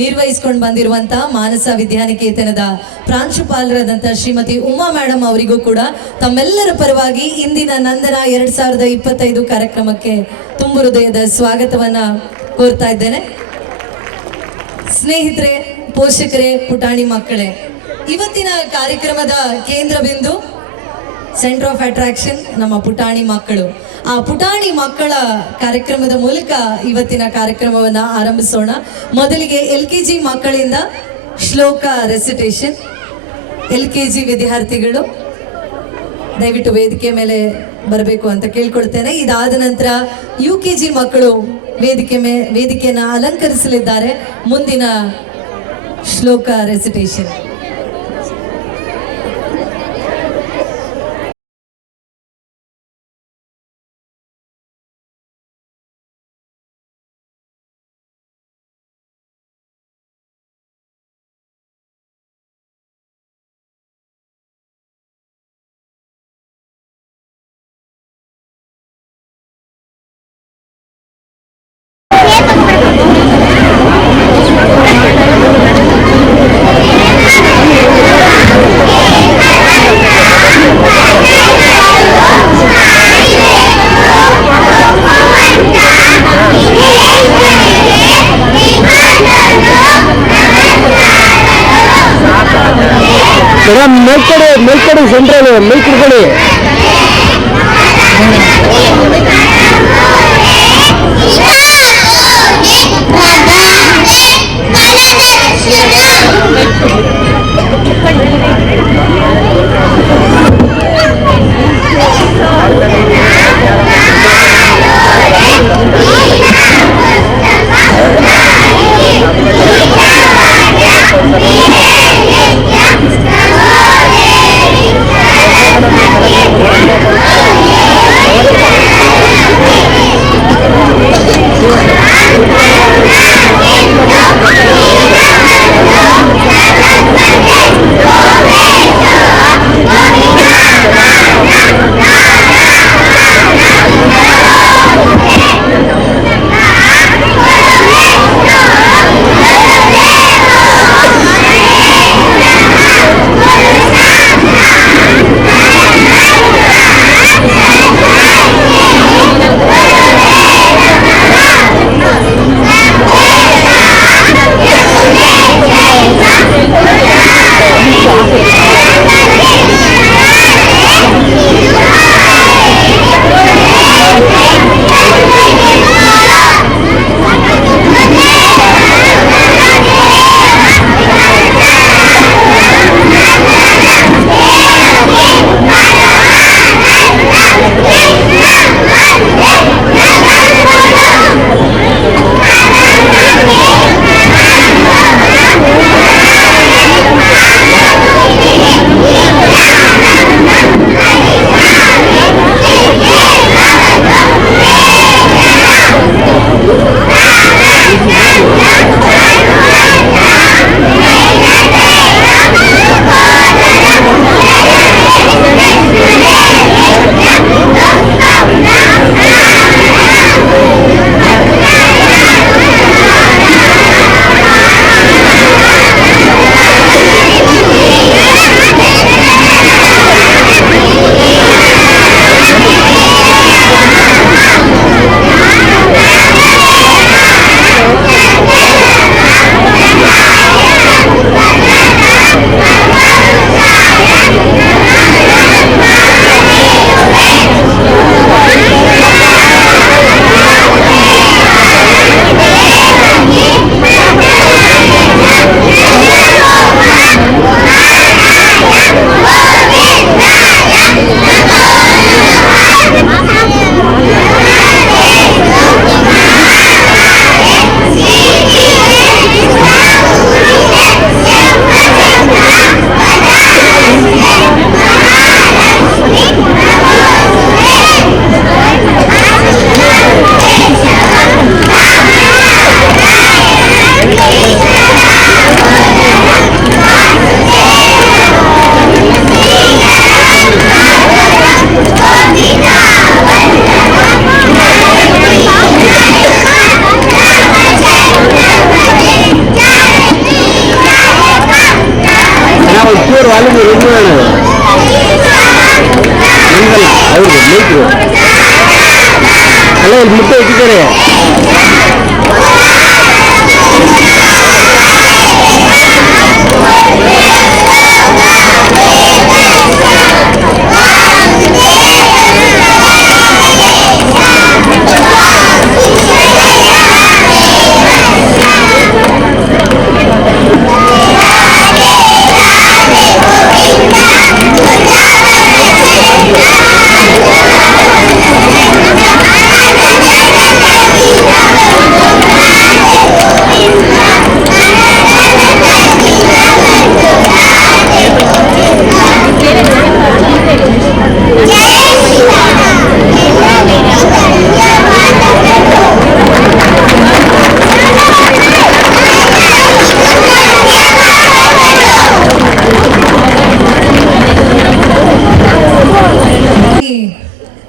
ನಿರ್ವಹಿಸಿಕೊಂಡು ಬಂದಿರುವಂತಹ ಮಾನಸ ವಿದ್ಯಾನಿಕೇತನದ ಪ್ರಾಂಶುಪಾಲರಾದಂತಹ ಶ್ರೀಮತಿ ಉಮಾ ಮೇಡಮ್ ಅವರಿಗೂ ಕೂಡ ತಮ್ಮೆಲ್ಲರ ಪರವಾಗಿ ಇಂದಿನ ನಂದನ 2025 ಕಾರ್ಯಕ್ರಮಕ್ಕೆ ತುಂಬು ಹೃದಯದ ಸ್ವಾಗತವನ್ನ ಕೋರ್ತಾ ಇದ್ದೇನೆ. ಸ್ನೇಹಿತರೆ, ಪೋಷಕರೇ, ಪುಟಾಣಿ ಮಕ್ಕಳೇ, ಇವತ್ತಿನ ಕಾರ್ಯಕ್ರಮದ ಕೇಂದ್ರ ಬಿಂದು, ಸೆಂಟರ್ ಆಫ್ ಅಟ್ರಾಕ್ಷನ್ ನಮ್ಮ ಪುಟಾಣಿ ಮಕ್ಕಳು. ಆ ಪುಟಾಣಿ ಮಕ್ಕಳ ಕಾರ್ಯಕ್ರಮದ ಮೂಲಕ ಇವತ್ತಿನ ಕಾರ್ಯಕ್ರಮವನ್ನ ಆರಂಭಿಸೋಣ. ಮೊದಲಿಗೆ LKG ಮಕ್ಕಳಿಂದ ಶ್ಲೋಕ ರೆಸಿಟೇಷನ್. LKG ವಿದ್ಯಾರ್ಥಿಗಳು ದಯವಿಟ್ಟು ವೇದಿಕೆ ಮೇಲೆ ಬರಬೇಕು ಅಂತ ಕೇಳ್ಕೊಳ್ತೇನೆ. ಇದಾದ ನಂತರ UKG ಮಕ್ಕಳು ವೇದಿಕೆಯನ್ನು ಅಲಂಕರಿಸಲಿದ್ದಾರೆ. ಮುಂದಿನ ಶ್ಲೋಕ ರೆಸಿಟೇಷನ್. ಮೇಡಮ್ ಮೇಲ್ಕಡೆ ಸೆಂಟ್ರಲ್ ಮೇಲ್ಕಡೆ ಅವ್ರಿಗೆ ಮೇಯ್ಕರು ಅಲ್ಲ ಇಲ್ಲಿ ಮುಟ್ಟೆ ಇಟ್ಟಿದ್ದಾರೆ.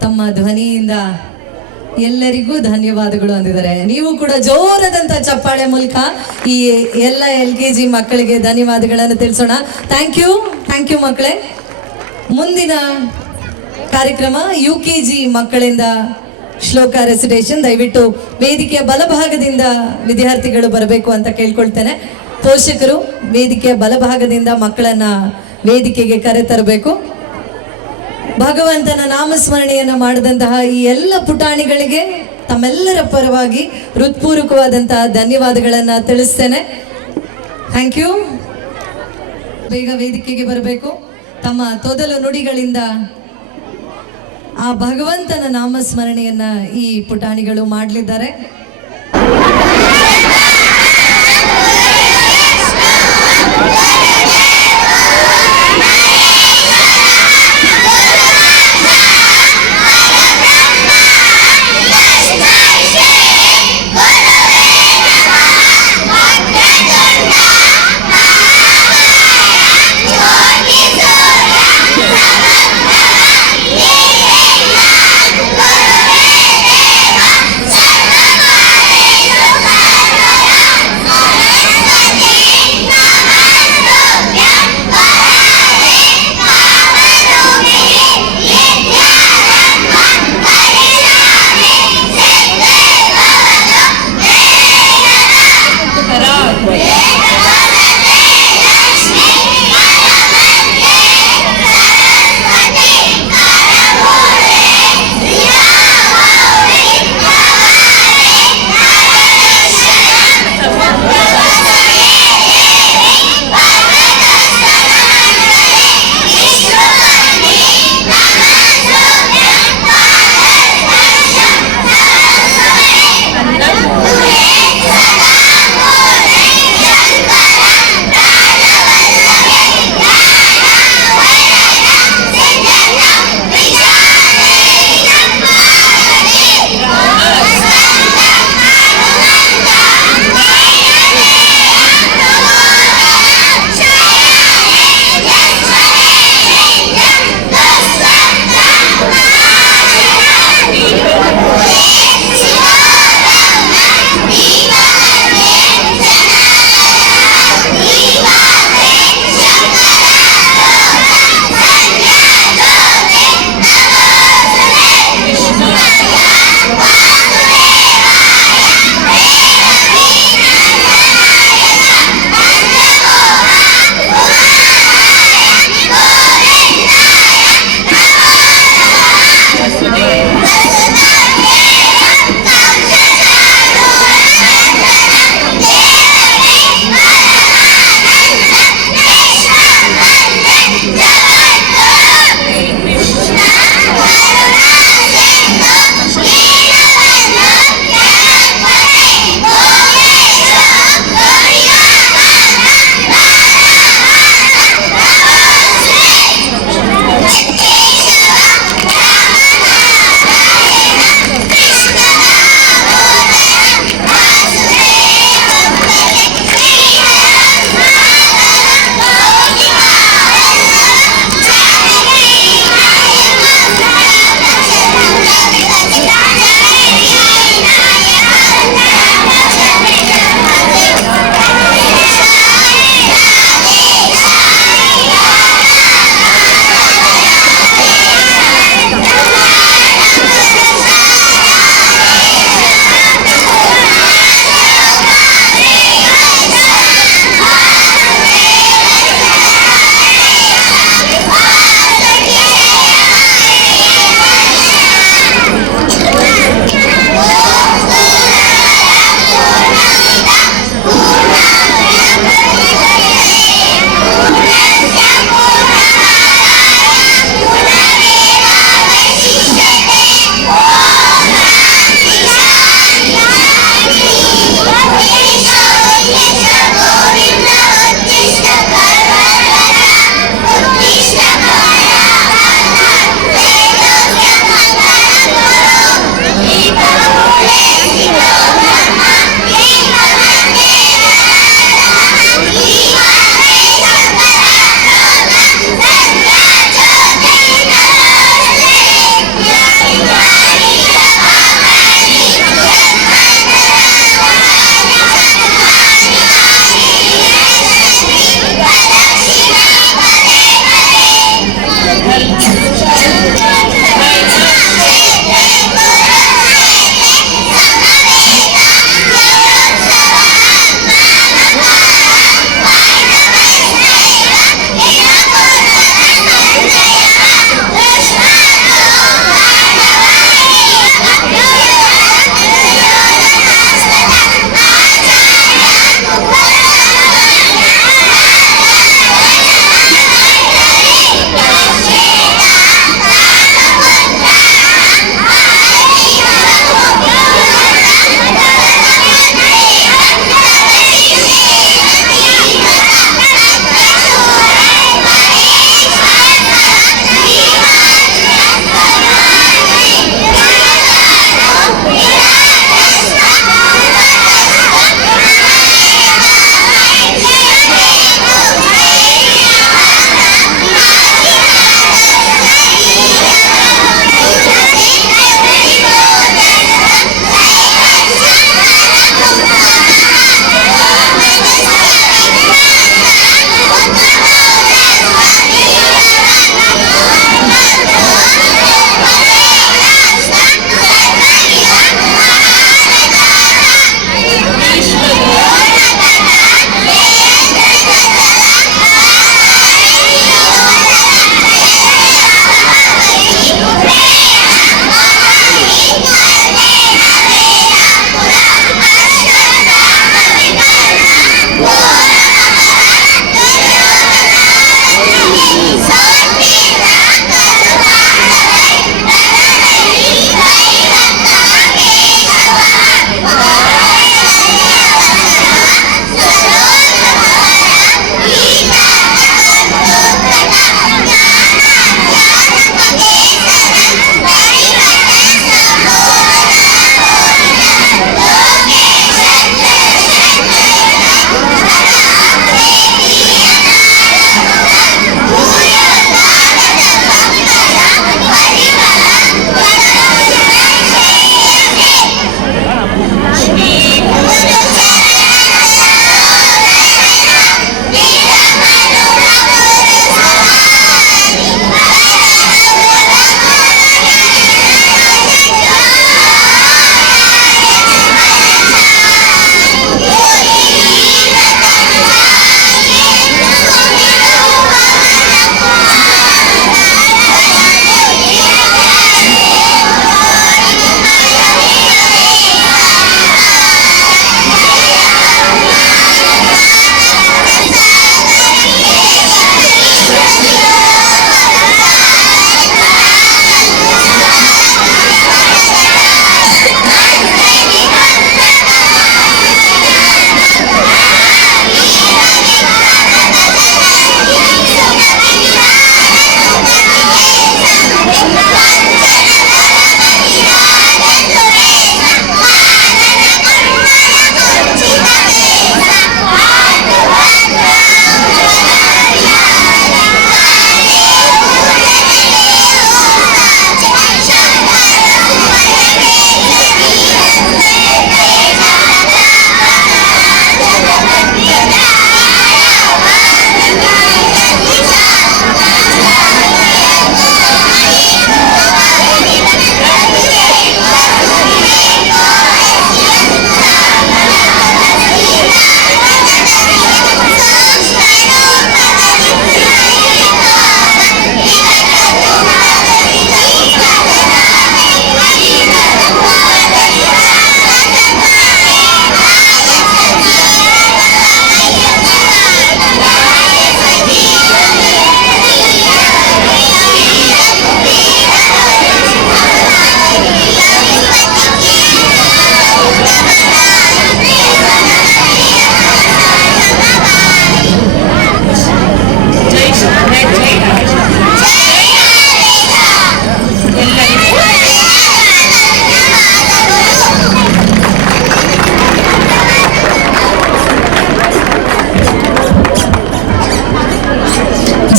ತಮ್ಮ ಧ್ವನಿಯಿಂದ ಎಲ್ಲರಿಗೂ ಧನ್ಯವಾದಗಳು ಅಂದಿದ್ದಾರೆ. ನೀವು ಕೂಡ ಜೋರಾದಂತ ಚಪ್ಪಾಳೆ ಮೂಲಕ ಈ ಎಲ್ಲ LKG ಮಕ್ಕಳಿಗೆ ಧನ್ಯವಾದಗಳನ್ನು ತಿಳಿಸೋಣ. ಥ್ಯಾಂಕ್ ಯು ಮಕ್ಕಳೇ. ಮುಂದಿನ ಕಾರ್ಯಕ್ರಮ UKG ಮಕ್ಕಳಿಂದ ಶ್ಲೋಕ ರೆಸಿಟೇಷನ್. ದಯವಿಟ್ಟು ವೇದಿಕೆಯ ಬಲಭಾಗದಿಂದ ವಿದ್ಯಾರ್ಥಿಗಳು ಬರಬೇಕು ಅಂತ ಕೇಳ್ಕೊಳ್ತೇನೆ. ಪೋಷಕರು ವೇದಿಕೆಯ ಬಲಭಾಗದಿಂದ ಮಕ್ಕಳನ್ನ ವೇದಿಕೆಗೆ ಕರೆತರಬೇಕು. ಭಗವಂತನ ನಾಮಸ್ಮರಣೆಯನ್ನು ಮಾಡಿದಂತಹ ಈ ಎಲ್ಲ ಪುಟಾಣಿಗಳಿಗೆ ತಮ್ಮೆಲ್ಲರ ಪರವಾಗಿ ಹೃತ್ಪೂರ್ವಕವಾದಂತಹ ಧನ್ಯವಾದಗಳನ್ನು ತಿಳಿಸ್ತೇನೆ. Thank you. ಬೇಗ ವೇದಿಕೆಗೆ ಬರಬೇಕು. ತಮ್ಮ ತೊದಲು ನುಡಿಗಳಿಂದ ಆ ಭಗವಂತನ ನಾಮಸ್ಮರಣೆಯನ್ನ ಈ ಪುಟಾಣಿಗಳು ಮಾಡಲಿದ್ದಾರೆ. Sarva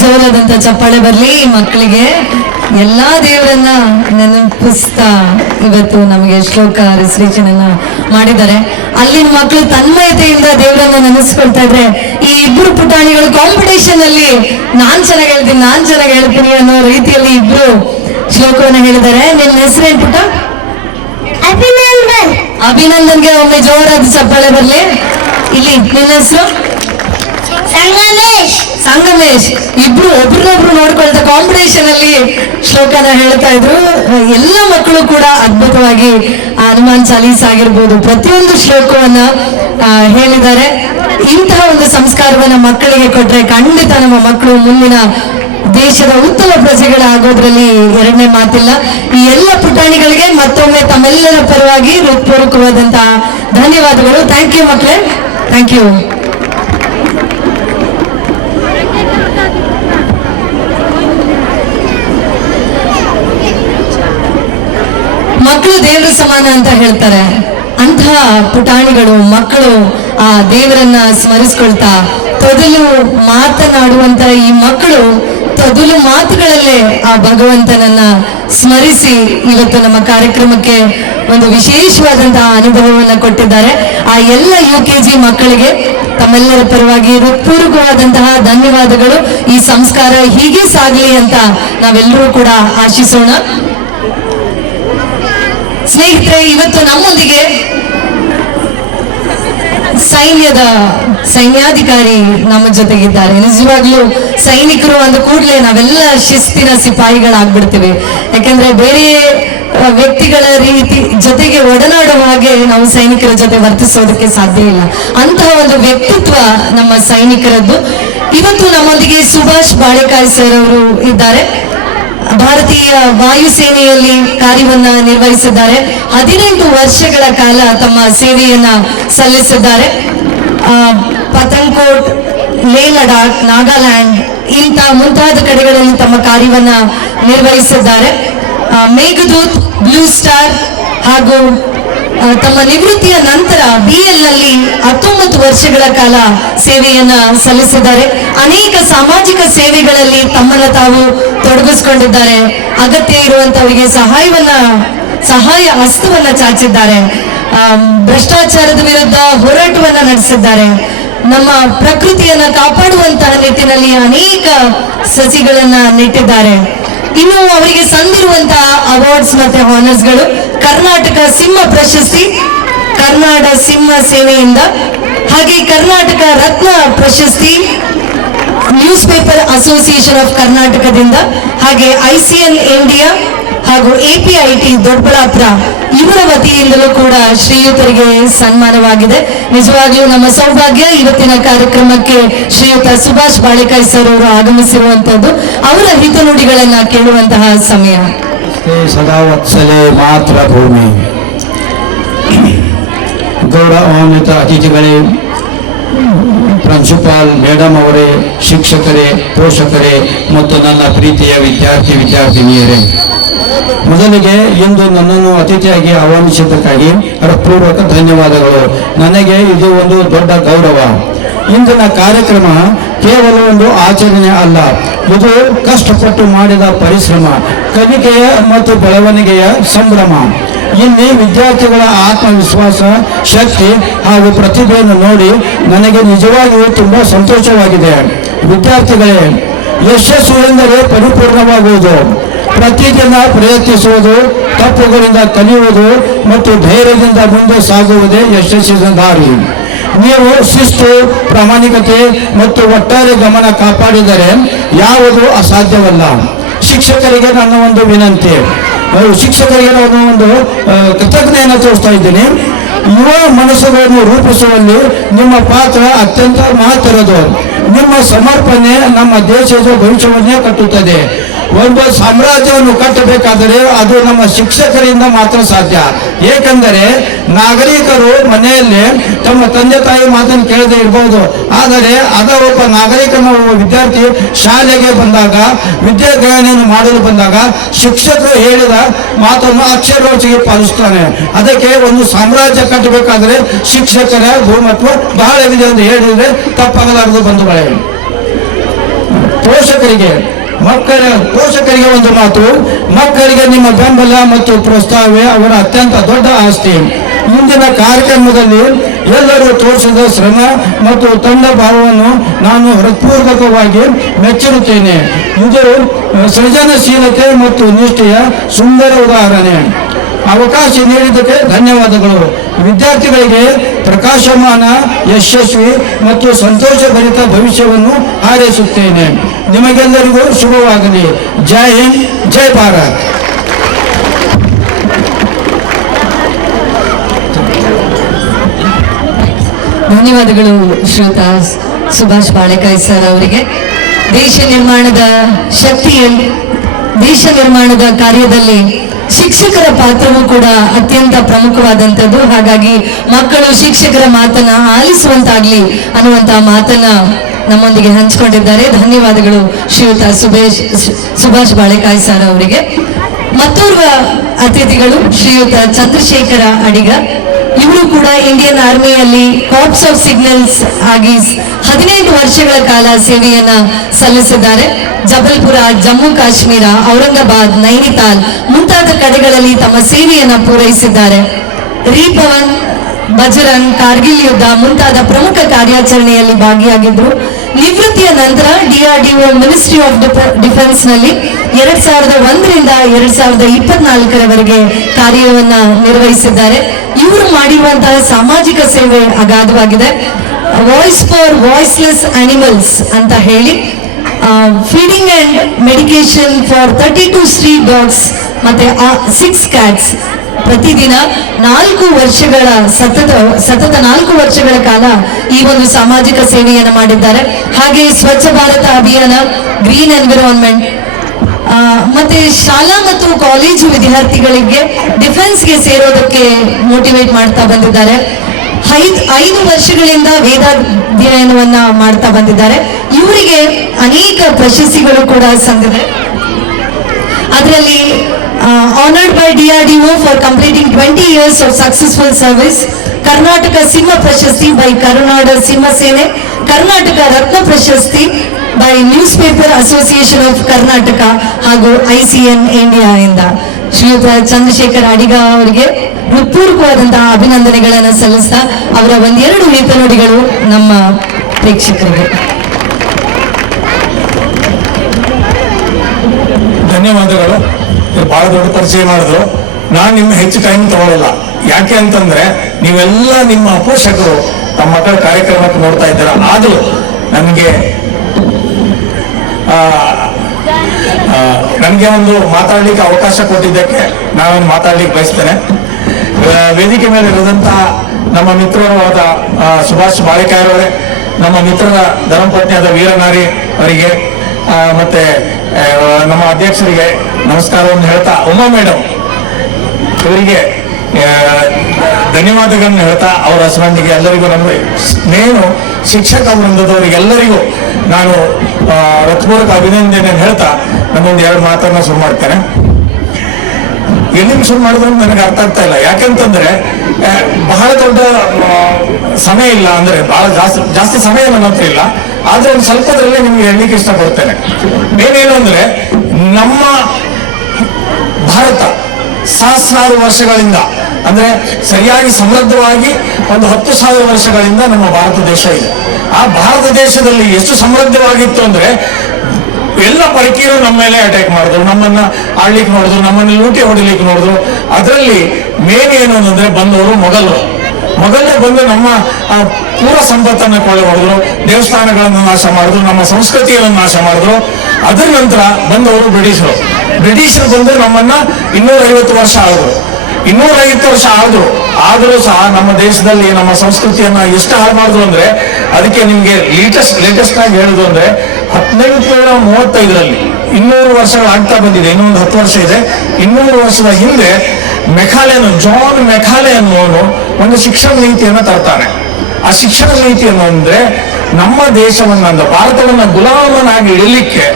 ಜೋರಾದಂತ ಚಪ್ಪಾಳೆ ಬರ್ಲಿ ಈ ಮಕ್ಕಳಿಗೆ. ಎಲ್ಲಾ ದೇವರನ್ನ ನೆನಪಿಸ್ತಾ ಇವತ್ತು ನಮಗೆ ಶ್ಲೋಕ ರಿಸರ್ವೇಶನ್ ಅನ್ನ ಮಾಡಿದ್ದಾರೆ. ಅಲ್ಲಿನ ಮಕ್ಕಳು ತನ್ಮಯತೆಯಿಂದ ದೇವರನ್ನ ನೆನೆಸ್ಕೊಳ್ತಾ ಇದ್ರೆ, ಈ ಇಬ್ರು ಪುಟಾಣಿಗಳು ಕಾಂಪಿಟೇಷನ್ ಅಲ್ಲಿ ನಾನ್ ಚೆನ್ನಾಗಿ ಹೇಳ್ತೀನಿ ಅನ್ನೋ ರೀತಿಯಲ್ಲಿ ಇಬ್ರು ಶ್ಲೋಕವನ್ನ ಹೇಳಿದ್ದಾರೆ. ನಿನ್ನ ಹೆಸರೇನ್ ಪುಟ್ಟ? ಅಭಿನಂದನ್ಗೆ ಒಮ್ಮೆ ಜೋರಾದ ಚಪ್ಪಾಳೆ ಬರ್ಲಿ. ಇಲ್ಲಿ ನಿನ್ನ ಹೆಸರು? ಸಂಗಮೇಶ್. ಇಬ್ರು ಒಬ್ರನ್ನೊಬ್ರು ನೋಡ್ಕೊಳ್ತಾ ಕಾಂಪಿಟೇಷನ್ ಅಲ್ಲಿ ಶ್ಲೋಕನ ಹೇಳ್ತಾ ಇದ್ರು. ಎಲ್ಲ ಮಕ್ಕಳು ಕೂಡ ಅದ್ಭುತವಾಗಿ ಹನುಮಾನ್ ಚಾಲೀಸ್ ಆಗಿರ್ಬೋದು ಪ್ರತಿಯೊಂದು ಶ್ಲೋಕವನ್ನ ಹೇಳಿದ್ದಾರೆ. ಇಂತಹ ಒಂದು ಸಂಸ್ಕಾರವನ್ನ ಮಕ್ಕಳಿಗೆ ಕೊಟ್ರೆ ಖಂಡಿತ ನಮ್ಮ ಮಕ್ಕಳು ಮುಂದಿನ ದೇಶದ ಉತ್ತಮ ಪ್ರಜೆಗಳಾಗೋದ್ರಲ್ಲಿ ಎರಡನೇ ಮಾತಿಲ್ಲ. ಈ ಎಲ್ಲ ಪುಟಾಣಿಗಳಿಗೆ ಮತ್ತೊಮ್ಮೆ ತಮ್ಮೆಲ್ಲರ ಪರವಾಗಿ ಹೃತ್ಪೂರ್ವಕವಾದಂತಹ ಧನ್ಯವಾದಗಳು. ಥ್ಯಾಂಕ್ ಯು ಮಕ್ಕಳೇ, ಥ್ಯಾಂಕ್ ಯು. ಮಕ್ಕಳು ದೇವರ ಸಮಾನ ಅಂತ ಹೇಳ್ತಾರೆ. ಅಂತಹ ಪುಟಾಣಿಗಳು ಮಕ್ಕಳು ಆ ದೇವರನ್ನ ಸ್ಮರಿಸ್ಕೊಳ್ತಾ ತೊದಲು ಮಾತನಾಡುವಂತ ಈ ಮಕ್ಕಳು ತೊದಲು ಮಾತುಗಳಲ್ಲೇ ಆ ಭಗವಂತನನ್ನ ಸ್ಮರಿಸಿ ಇವತ್ತು ನಮ್ಮ ಕಾರ್ಯಕ್ರಮಕ್ಕೆ ಒಂದು ವಿಶೇಷವಾದಂತಹ ಅನುಭವವನ್ನ ಕೊಟ್ಟಿದ್ದಾರೆ. ಆ ಎಲ್ಲ UKG ಮಕ್ಕಳಿಗೆ ತಮ್ಮೆಲ್ಲರ ಪರವಾಗಿ ಹೃತ್ಪೂರ್ವಕವಾದಂತಹ ಧನ್ಯವಾದಗಳು. ಈ ಸಂಸ್ಕಾರ ಹೀಗೆ ಸಾಗಲಿ ಅಂತ ನಾವೆಲ್ಲರೂ ಕೂಡ ಆಶಿಸೋಣ. ಸ್ನೇಹಿತರೆ, ಇವತ್ತು ನಮ್ಮೊಂದಿಗೆ ಸೈನ್ಯಾಧಿಕಾರಿ ನಮ್ಮ ಜೊತೆಗಿದ್ದಾರೆ. ನಿಜವಾಗ್ಲೂ ಸೈನಿಕರು ಅಂದ ಕೂಡಲೇ ನಾವೆಲ್ಲ ಶಿಸ್ತಿನ ಸಿಪಾಯಿಗಳಾಗ್ಬಿಡ್ತೀವಿ. ಯಾಕಂದ್ರೆ ಬೇರೆ ವ್ಯಕ್ತಿಗಳ ರೀತಿ ಜೊತೆಗೆ ಒಡನಾಡುವ ಹಾಗೆ ನಾವು ಸೈನಿಕರ ಜೊತೆ ವರ್ತಿಸೋದಕ್ಕೆ ಸಾಧ್ಯ ಇಲ್ಲ. ಅಂತಹ ಒಂದು ವ್ಯಕ್ತಿತ್ವ ನಮ್ಮ ಸೈನಿಕರದ್ದು. ಇವತ್ತು ನಮ್ಮೊಂದಿಗೆ ಸುಭಾಷ್ ಬಾಳೆಕಾಯಿ ಸರ್ ಅವರು ಇದ್ದಾರೆ. ಭಾರತೀಯ ವಾಯುಸೇನೆಯಲ್ಲಿ ಕಾರ್ಯವನ್ನ ನಿರ್ವಹಿಸಿದ್ದಾರೆ. 18 ವರ್ಷಗಳ ಕಾಲ ತಮ್ಮ ಸೇವೆಯನ್ನ ಸಲ್ಲಿಸಿದ್ದಾರೆ. ಪತನ್ಕೋಟ್, ಲೇ ಲಡಾಖ್, ನಾಗಾಲ್ಯಾಂಡ್ ಇಂಥ ಮುಂತಾದ ಕಡೆಗಳಲ್ಲಿ ತಮ್ಮ ಕಾರ್ಯವನ್ನ ನಿರ್ವಹಿಸಿದ್ದಾರೆ. ಮೇಘದೂತ್, ಬ್ಲೂ ಸ್ಟಾರ್ ಹಾಗೂ ತಮ್ಮ ನಿವೃತ್ತಿಯ ನಂತರ BL ನಲ್ಲಿ 19 ವರ್ಷಗಳ ಕಾಲ ಸೇವೆಯನ್ನ ಸಲ್ಲಿಸಿದ್ದಾರೆ. ಅನೇಕ ಸಾಮಾಜಿಕ ಸೇವೆಗಳಲ್ಲಿ ತಮ್ಮನ್ನ ತಾವು ತೊಡಗಿಸಿಕೊಂಡಿದ್ದಾರೆ. ಅಗತ್ಯ ಇರುವಂತವರಿಗೆ ಸಹಾಯ ಹಸ್ತವನ್ನ ಚಾಚಿದ್ದಾರೆ. ಭ್ರಷ್ಟಾಚಾರದ ವಿರುದ್ಧ ಹೋರಾಟವನ್ನ ನಡೆಸಿದ್ದಾರೆ. ನಮ್ಮ ಪ್ರಕೃತಿಯನ್ನ ಕಾಪಾಡುವಂತಹ ನಿಟ್ಟಿನಲ್ಲಿ ಅನೇಕ ಸಸಿಗಳನ್ನ ನೆಟ್ಟಿದ್ದಾರೆ. ಇನ್ನು ಅವರಿಗೆ ಸಂದಿರುವಂತಹ ಅವಾರ್ಡ್ಸ್ ಮತ್ತೆ ಹಾನರ್ಸ್ಗಳು: ಕರ್ನಾಟಕ ಸಿಂಹ ಪ್ರಶಸ್ತಿ ಕರ್ನಾಟಕ ಸಿಂಹ ಸೇವೆಯಿಂದ, ಹಾಗೆ ಕರ್ನಾಟಕ ರತ್ನ ಪ್ರಶಸ್ತಿ ನ್ಯೂಸ್ ಪೇಪರ್ ಅಸೋಸಿಯೇಷನ್ ಆಫ್ ಕರ್ನಾಟಕದಿಂದ, ಹಾಗೆ ICL ಇಂಡಿಯಾ ಹಾಗೂ APIT ದೊಡ್ಡಬಳ್ಳಾಪುರ ಇವರ ವತಿಯಿಂದಲೂ ಕೂಡ ಶ್ರೀಯುತರಿಗೆ ಸನ್ಮಾನವಾಗಿದೆ. ನಿಜವಾಗ್ಲೂ ನಮ್ಮ ಸೌಭಾಗ್ಯ ಇವತ್ತಿನ ಕಾರ್ಯಕ್ರಮಕ್ಕೆ ಶ್ರೀಯುತ ಸುಭಾಷ್ ಬಾಳೆಕಾಯಿ ಸರ್ ಅವರು ಆಗಮಿಸಿರುವಂತದ್ದು. ಅವರ ಹಿತನುಡಿಗಳನ್ನ ಕೇಳುವಂತಹ ಸಮಯ. ಸದಾವತ್ಸಲೆ ಮಾತ್ರ ಭೂಮಿ. ಗೌರವಾನ್ವಿತ ಅತಿಥಿಗಳೇ, ಪ್ರಿನ್ಸಿಪಾಲ್ ಮೇಡಮ್ ಅವರೇ, ಶಿಕ್ಷಕರೇ, ಪೋಷಕರೇ ಮತ್ತು ನನ್ನ ಪ್ರೀತಿಯ ವಿದ್ಯಾರ್ಥಿನಿಯರೇ, ಮೊದಲಿಗೆ ಇಂದು ನನ್ನನ್ನು ಅತಿಥಿಯಾಗಿ ಆಹ್ವಾನಿಸಿದ್ದಕ್ಕಾಗಿ ಹೃತ್ಪೂರ್ವಕ ಧನ್ಯವಾದಗಳು. ನನಗೆ ಇದು ಒಂದು ದೊಡ್ಡ ಗೌರವ. ಇಂದಿನ ಕಾರ್ಯಕ್ರಮ ಕೇವಲ ಒಂದು ಆಚರಣೆ ಅಲ್ಲ, ಇದು ಕಷ್ಟಪಟ್ಟು ಮಾಡಿದ ಪರಿಶ್ರಮ, ಕಲಿಕೆಯ ಮತ್ತು ಬೆಳವಣಿಗೆಯ ಸಂಭ್ರಮ. ಇಲ್ಲಿ ವಿದ್ಯಾರ್ಥಿಗಳ ಆತ್ಮವಿಶ್ವಾಸ, ಶಕ್ತಿ ಹಾಗೂ ಪ್ರತಿಭೆಯನ್ನು ನೋಡಿ ನನಗೆ ನಿಜವಾಗಿಯೂ ತುಂಬ ಸಂತೋಷವಾಗಿದೆ. ವಿದ್ಯಾರ್ಥಿಗಳೇ, ಯಶಸ್ಸು ಎಂದರೆ ಪರಿಪೂರ್ಣವಾಗುವುದು. ಪ್ರತಿದಿನ ಪ್ರಯತ್ನಿಸುವುದು, ತಪ್ಪುಗಳಿಂದ ಕಲಿಯುವುದು ಮತ್ತು ಧೈರ್ಯದಿಂದ ಮುಂದೆ ಸಾಗುವುದೇ ಯಶಸ್ಸಿನ ದಾರಿ. ನೀವು ಶಿಸ್ತು, ಪ್ರಾಮಾಣಿಕತೆ ಮತ್ತು ಒಟ್ಟಾರೆ ಗಮನ ಕಾಪಾಡಿದರೆ ಯಾವುದೂ ಅಸಾಧ್ಯವಲ್ಲ. ಶಿಕ್ಷಕರಿಗೆ ನನ್ನ ಒಂದು ವಿನಂತಿ, ಶಿಕ್ಷಕರಿಗೆ ನಾನು ಒಂದು ಕೃತಜ್ಞತೆಯನ್ನು ತೋರಿಸ್ತಾ ಇದ್ದೀನಿ. ಯುವ ಮನಸ್ಸುಗಳನ್ನು ರೂಪಿಸುವಲ್ಲಿ ನಿಮ್ಮ ಪಾತ್ರ ಅತ್ಯಂತ ಮಹತ್ತರದು. ನಿಮ್ಮ ಸಮರ್ಪಣೆ ನಮ್ಮ ದೇಶದ ಭವಿಷ್ಯವನ್ನೇ ಕಟ್ಟುತ್ತದೆ. ಒಂದು ಸಾಮ್ರಾಜ್ಯವನ್ನು ಕಟ್ಟಬೇಕಾದರೆ ಅದು ನಮ್ಮ ಶಿಕ್ಷಕರಿಂದ ಮಾತ್ರ ಸಾಧ್ಯ. ಏಕೆಂದರೆ ನಾಗರಿಕರು ಮನೆಯಲ್ಲಿ ತಮ್ಮ ತಂದೆ ತಾಯಿ ಮಾತನ್ನು ಕೇಳದೆ ಇರಬಹುದು, ಆದರೆ ಒಬ್ಬ ನಾಗರಿಕನ ವಿದ್ಯಾರ್ಥಿ ಶಾಲೆಗೆ ಬಂದಾಗ, ವಿದ್ಯಾಗ್ರಹಣೆಯನ್ನು ಮಾಡಲು ಬಂದಾಗ ಶಿಕ್ಷಕರು ಹೇಳಿದ ಮಾತನ್ನು ಅಕ್ಷರವಾಗಿ ಪಾಲಿಸ್ತಾನೆ. ಅದಕ್ಕೆ ಒಂದು ಸಾಮ್ರಾಜ್ಯ ಕಟ್ಟಬೇಕಾದರೆ ಶಿಕ್ಷಕರ ಬಹುಮಹತ್ವ ಬಹಳವಿದೆ ಎಂದು ಹೇಳಿದರೆ ತಪ್ಪಾಗಲಾರದು ಬಂಧುಗಳೇ. ಪೋಷಕರಿಗೆ ಒಂದು ಮಾತು, ಮಕ್ಕಳಿಗೆ ನಿಮ್ಮ ಬೆಂಬಲ ಮತ್ತು ಪ್ರೋತ್ಸಾಹವೇ ಅವರ ಅತ್ಯಂತ ದೊಡ್ಡ ಆಸ್ತಿ. ಮುಂದಿನ ಕಾರ್ಯಕ್ರಮದಲ್ಲಿ ಎಲ್ಲರೂ ತೋರಿಸಿದ ಶ್ರಮ ಮತ್ತು ತಂಡ ಭಾವವನ್ನು ನಾನು ಹೃತ್ಪೂರ್ವಕವಾಗಿ ಮೆಚ್ಚಿರುತ್ತೇನೆ. ಇದು ಸೃಜನಶೀಲತೆ ಮತ್ತು ನಿಷ್ಠೆಯ ಸುಂದರ ಉದಾಹರಣೆ. ಅವಕಾಶ ನೀಡಿದ್ದಕ್ಕೆ ಧನ್ಯವಾದಗಳು. ವಿದ್ಯಾರ್ಥಿಗಳಿಗೆ ಪ್ರಕಾಶಮಾನ, ಯಶಸ್ವಿ ಮತ್ತು ಸಂತೋಷಭರಿತ ಭವಿಷ್ಯವನ್ನು ಹಾರೈಸುತ್ತೇನೆ. ನಿಮಗೆಲ್ಲರಿಗೂ ಶುಭವಾಗಲಿ. ಜೈ ಹಿಂದ್, ಜೈ ಭಾರತ್. ಧನ್ಯವಾದಗಳು ಶ್ರೀಯುತ ಸುಭಾಷ್ ಬಾಳೆಕಾಯಿ ಸರ್ ಅವರಿಗೆ. ದೇಶ ನಿರ್ಮಾಣದ ಕಾರ್ಯದಲ್ಲಿ ಶಿಕ್ಷಕರ ಪಾತ್ರವೂ ಕೂಡ ಅತ್ಯಂತ ಪ್ರಮುಖವಾದಂಥದ್ದು. ಹಾಗಾಗಿ ಮಕ್ಕಳು ಶಿಕ್ಷಕರ ಮಾತನ್ನ ಆಲಿಸುವಂತಾಗ್ಲಿ ಅನ್ನುವಂತಹ ಮಾತನ್ನ ನಮ್ಮೊಂದಿಗೆ ಹಂಚಿಕೊಂಡಿದ್ದಾರೆ. ಧನ್ಯವಾದಗಳು ಶ್ರೀಯುತ ಸುಭಾಷ್ ಬಾಳೆಕಾಯಿ ಸರ್ ಅವರಿಗೆ. ಮತ್ತೋರ್ವ ಅತಿಥಿಗಳು ಶ್ರೀಯುತ ಚಂದ್ರಶೇಖರ ಅಡಿಗ. ಇವರು ಕೂಡ ಇಂಡಿಯನ್ ಆರ್ಮಿಯಲ್ಲಿ ಕಾರ್ಪ್ಸ್ ಆಫ್ ಸಿಗ್ನಲ್ಸ್ ಆಗಿ 15 ವರ್ಷಗಳ ಕಾಲ ಸೇವೆಯನ್ನ ಸಲ್ಲಿಸಿದ್ದಾರೆ. ಜಬಲ್ಪುರ, ಜಮ್ಮು ಕಾಶ್ಮೀರ, ಔರಂಗಾಬಾದ್, ನೈನಿತಾಲ್ ಮುಂತಾದ ಕಡೆಗಳಲ್ಲಿ ತಮ್ಮ ಸೇವೆಯನ್ನ ಪೂರೈಸಿದ್ದಾರೆ. ರೀಪವನ್, ಬಜರಂಗ್, ಕಾರ್ಗಿಲ್ ಯುದ್ಧ ಮುಂತಾದ ಪ್ರಮುಖ ಕಾರ್ಯಾಚರಣೆಯಲ್ಲಿ ಭಾಗಿಯಾಗಿದ್ರು. ನಿವೃತ್ತಿಯ ನಂತರ DRDO ಮಿನಿಸ್ಟ್ರಿ ಆಫ್ ಡಿಫೆನ್ಸ್ ನಲ್ಲಿ 2001ರಿಂದ 2024ರವರೆಗೆ ಕಾರ್ಯವನ್ನ ನಿರ್ವಹಿಸಿದ್ದಾರೆ. ಇವರು ಮಾಡಿರುವಂತಹ ಸಾಮಾಜಿಕ ಸೇವೆ ಅಗಾಧವಾಗಿದೆ. ವಾಯ್ಸ್ ಫಾರ್ ವಾಯ್ಸ್ಲೆಸ್ ಅನಿಮಲ್ಸ್ ಅಂತ ಹೇಳಿ feeding and medication for 32 street dogs ಮತ್ತೆ 6 ಕ್ಯಾಟ್ಸ್ ಪ್ರತಿದಿನ 4 ವರ್ಷಗಳ ಸತತ 4 ವರ್ಷಗಳ ಕಾಲ ಈ ಒಂದು ಸಾಮಾಜಿಕ ಸೇವೆಯನ್ನು ಮಾಡಿದ್ದಾರೆ. ಹಾಗೆ ಸ್ವಚ್ಛ ಭಾರತ ಅಭಿಯಾನ, ಗ್ರೀನ್ ಎನ್ವಿರಾನ್ಮೆಂಟ್ ಮತ್ತೆ ಶಾಲಾ ಮತ್ತು ಕಾಲೇಜು ವಿದ್ಯಾರ್ಥಿಗಳಿಗೆ ಡಿಫೆನ್ಸ್ಗೆ ಸೇರೋದಕ್ಕೆ ಮೋಟಿವೇಟ್ ಮಾಡ್ತಾ ಬಂದಿದ್ದಾರೆ. 5 ವರ್ಷಗಳಿಂದ ವೇದಾಧ್ಯಯನವನ್ನ ಮಾಡ್ತಾ ಬಂದಿದ್ದಾರೆ. ಇವರಿಗೆ ಅನೇಕ ಪ್ರಶಸ್ತಿಗಳು ಕೂಡ ಸಂದಿದೆ. ಅದರಲ್ಲಿ honored by DRDO for completing 20 years of successful service, Karnataka ಸಿಂಹ ಪ್ರಶಸ್ತಿ ಬೈ ಕರುನಾಡ ಸಿಂಹ ಸೇನೆ, ಕರ್ನಾಟಕ ರತ್ನ ಪ್ರಶಸ್ತಿ by news paper association of Karnataka ಹಾಗೂ ICN ಇಂಡಿಯಾ ಇಂದ ಶ್ರೀಯುತ ಚಂದ್ರಶೇಖರ್ ಅಡಿಗ ಅವರಿಗೆ ಹೃತ್ಪೂರ್ವಕವಾದಂತಹ ಅಭಿನಂದನೆಗಳನ್ನು ಸಲ್ಲಿಸ್ತಾ ಅವರ ಒಂದೆರಡು ಹಿತನುಡಿಗಳು ನಮ್ಮ ಪ್ರೇಕ್ಷಕರಿಗೆ. ಧನ್ಯವಾದಗಳು. ಬಹಳ ದೊಡ್ಡ ಪರಿಚಯ ಮಾಡಿದ್ರು. ನಾನು ನಿಮ್ಮ ಹೆಚ್ಚು ಟೈಮ್ ತಗೊಳ್ಳಲ್ಲ. ಯಾಕೆ ಅಂತಂದ್ರೆ ನೀವೆಲ್ಲ ನಿಮ್ಮ ಪೋಷಕರು ತಮ್ಮ ಮಕ್ಕಳ ಕಾರ್ಯಕ್ರಮಕ್ಕೆ ನೋಡ್ತಾ ಇದ್ದೀರ. ಆದರೂ ನನಗೆ ಒಂದು ಮಾತಾಡ್ಲಿಕ್ಕೆ ಅವಕಾಶ ಕೊಟ್ಟಿದ್ದಕ್ಕೆ ನಾನು ಮಾತಾಡ್ಲಿಕ್ಕೆ ಬಯಸ್ತೇನೆ. ವೇದಿಕೆ ಮೇಲೆ ಇರುವಂತಹ ನಮ್ಮ ಮಿತ್ರರಾದ ಸುಭಾಷ್ ಬಾಳೆಕಾಯಿರವರೇ, ನಮ್ಮ ಮಿತ್ರರ ಧರ್ಮಪತ್ನಿಯಾದ ವೀರನಾರಿ ಅವರಿಗೆ ಮತ್ತೆ ನಮ್ಮ ಅಧ್ಯಕ್ಷರಿಗೆ ನಮಸ್ಕಾರವನ್ನು ಹೇಳ್ತಾ, ಉಮಾ ಮೇಡಮ್ ಇವರಿಗೆ ಧನ್ಯವಾದಗಳನ್ನು ಹೇಳ್ತಾ, ಅವರ ಹಸ್ಬೆಂಡಿಗೆ ಎಲ್ಲರಿಗೂ, ನಮ್ಮ ಮೇನು ಶಿಕ್ಷಕ ವೃಂದದವರಿಗೆಲ್ಲರಿಗೂ ನಾನು ಹೃತ್ಪೂರ್ವಕ ಅಭಿನಂದನೆ ಹೇಳ್ತಾ ನನ್ನೊಂದು 2 ಮಾತನ್ನ ಶುರು ಮಾಡ್ತೇನೆ. ಎಲ್ಲಿಂದ ಶುರು ಮಾಡಿದ್ರು ನನಗೆ ಅರ್ಥ ಆಗ್ತಾ ಇಲ್ಲ. ಯಾಕೆಂತಂದ್ರೆ ಬಹಳ ದೊಡ್ಡ ಸಮಯ ಇಲ್ಲ, ಅಂದ್ರೆ ಬಹಳ ಜಾಸ್ತಿ ಸಮಯ ನನ್ನ ಹತ್ರ ಇಲ್ಲ. ಆದ್ರೆ ಒಂದು ಸ್ವಲ್ಪದಲ್ಲೇ ನಿಮ್ಗೆ ಹೇಳಲಿಕ್ಕೆ ಇಷ್ಟಪಡ್ತೇನೆ. ಮೇನೇನು ಅಂದ್ರೆ ನಮ್ಮ ಭಾರತ ಸಹಸ್ರಾರು ವರ್ಷಗಳಿಂದ, ಅಂದ್ರೆ ಸರಿಯಾಗಿ ಸಮೃದ್ಧವಾಗಿ ಒಂದು 10,000 ವರ್ಷಗಳಿಂದ ನಮ್ಮ ಭಾರತ ದೇಶ ಇದೆ. ಆ ಭಾರತ ದೇಶದಲ್ಲಿ ಎಷ್ಟು ಸಮೃದ್ಧವಾಗಿತ್ತು ಅಂದ್ರೆ ಎಲ್ಲ ಪರಕೀಯರು ನಮ್ಮ ಮೇಲೆ ಅಟ್ಯಾಕ್ ಮಾಡಿದ್ರು, ನಮ್ಮನ್ನ ಆಳ್ಲಿಕ್ಕೆ ನೋಡಿದ್ರು, ನಮ್ಮನ್ನ ಲೂಟಿ ಹೊಡಿಲಿಕ್ಕೆ ನೋಡಿದ್ರು. ಅದರಲ್ಲಿ ಮೇನ್ ಏನು ಅಂದ್ರೆ ಬಂದವರು ಮೊಘಲರೇ ಬಂದು ನಮ್ಮ ಪೂರ್ವ ಸಂಪತ್ತನ್ನು ಕೊಳ್ಳೆ ಹೊಡೆದ್ರು, ದೇವಸ್ಥಾನಗಳನ್ನು ನಾಶ ಮಾಡಿದ್ರು, ನಮ್ಮ ಸಂಸ್ಕೃತಿಯನ್ನು ನಾಶ ಮಾಡಿದ್ರು. ಅದರ ನಂತರ ಬಂದವರು ಬ್ರಿಟಿಷರು ಬಂದು ನಮ್ಮನ್ನ 250 ವರ್ಷ ಆಳಿದ್ರು. 250 ವರ್ಷ ಆದರೂ ಸಹ ನಮ್ಮ ದೇಶದಲ್ಲಿ ನಮ್ಮ ಸಂಸ್ಕೃತಿಯನ್ನ ಎಷ್ಟು ಹಾಳು ಮಾಡಿದ್ರು ಅಂದ್ರೆ, ಅದಕ್ಕೆ ನಿಮ್ಗೆ ಲೇಟೆಸ್ಟ್ ಆಗಿ ಹೇಳುದು ಅಂದ್ರೆ 1835ರಲ್ಲಿ 200 ವರ್ಷಗಳಾಗ್ತಾ ಬಂದಿದೆ. ಇನ್ನೊಂದು 10 ವರ್ಷ ಇದೆ. 200 ವರ್ಷದ ಹಿಂದೆ ಜಾನ್ ಮೆಕಾಲೆ ಅನ್ನುವನು ಒಂದು ಶಿಕ್ಷಣ ನೀತಿಯನ್ನು ತರ್ತಾನೆ. ಆ ಶಿಕ್ಷಣ ನೀತಿಯನ್ನು ಅಂದ್ರೆ ನಮ್ಮ ದೇಶವನ್ನ, ಭಾರತವನ್ನ ಗುಲಾಮನಾಗಿ ಇಡಲಿಕ್ಕೆ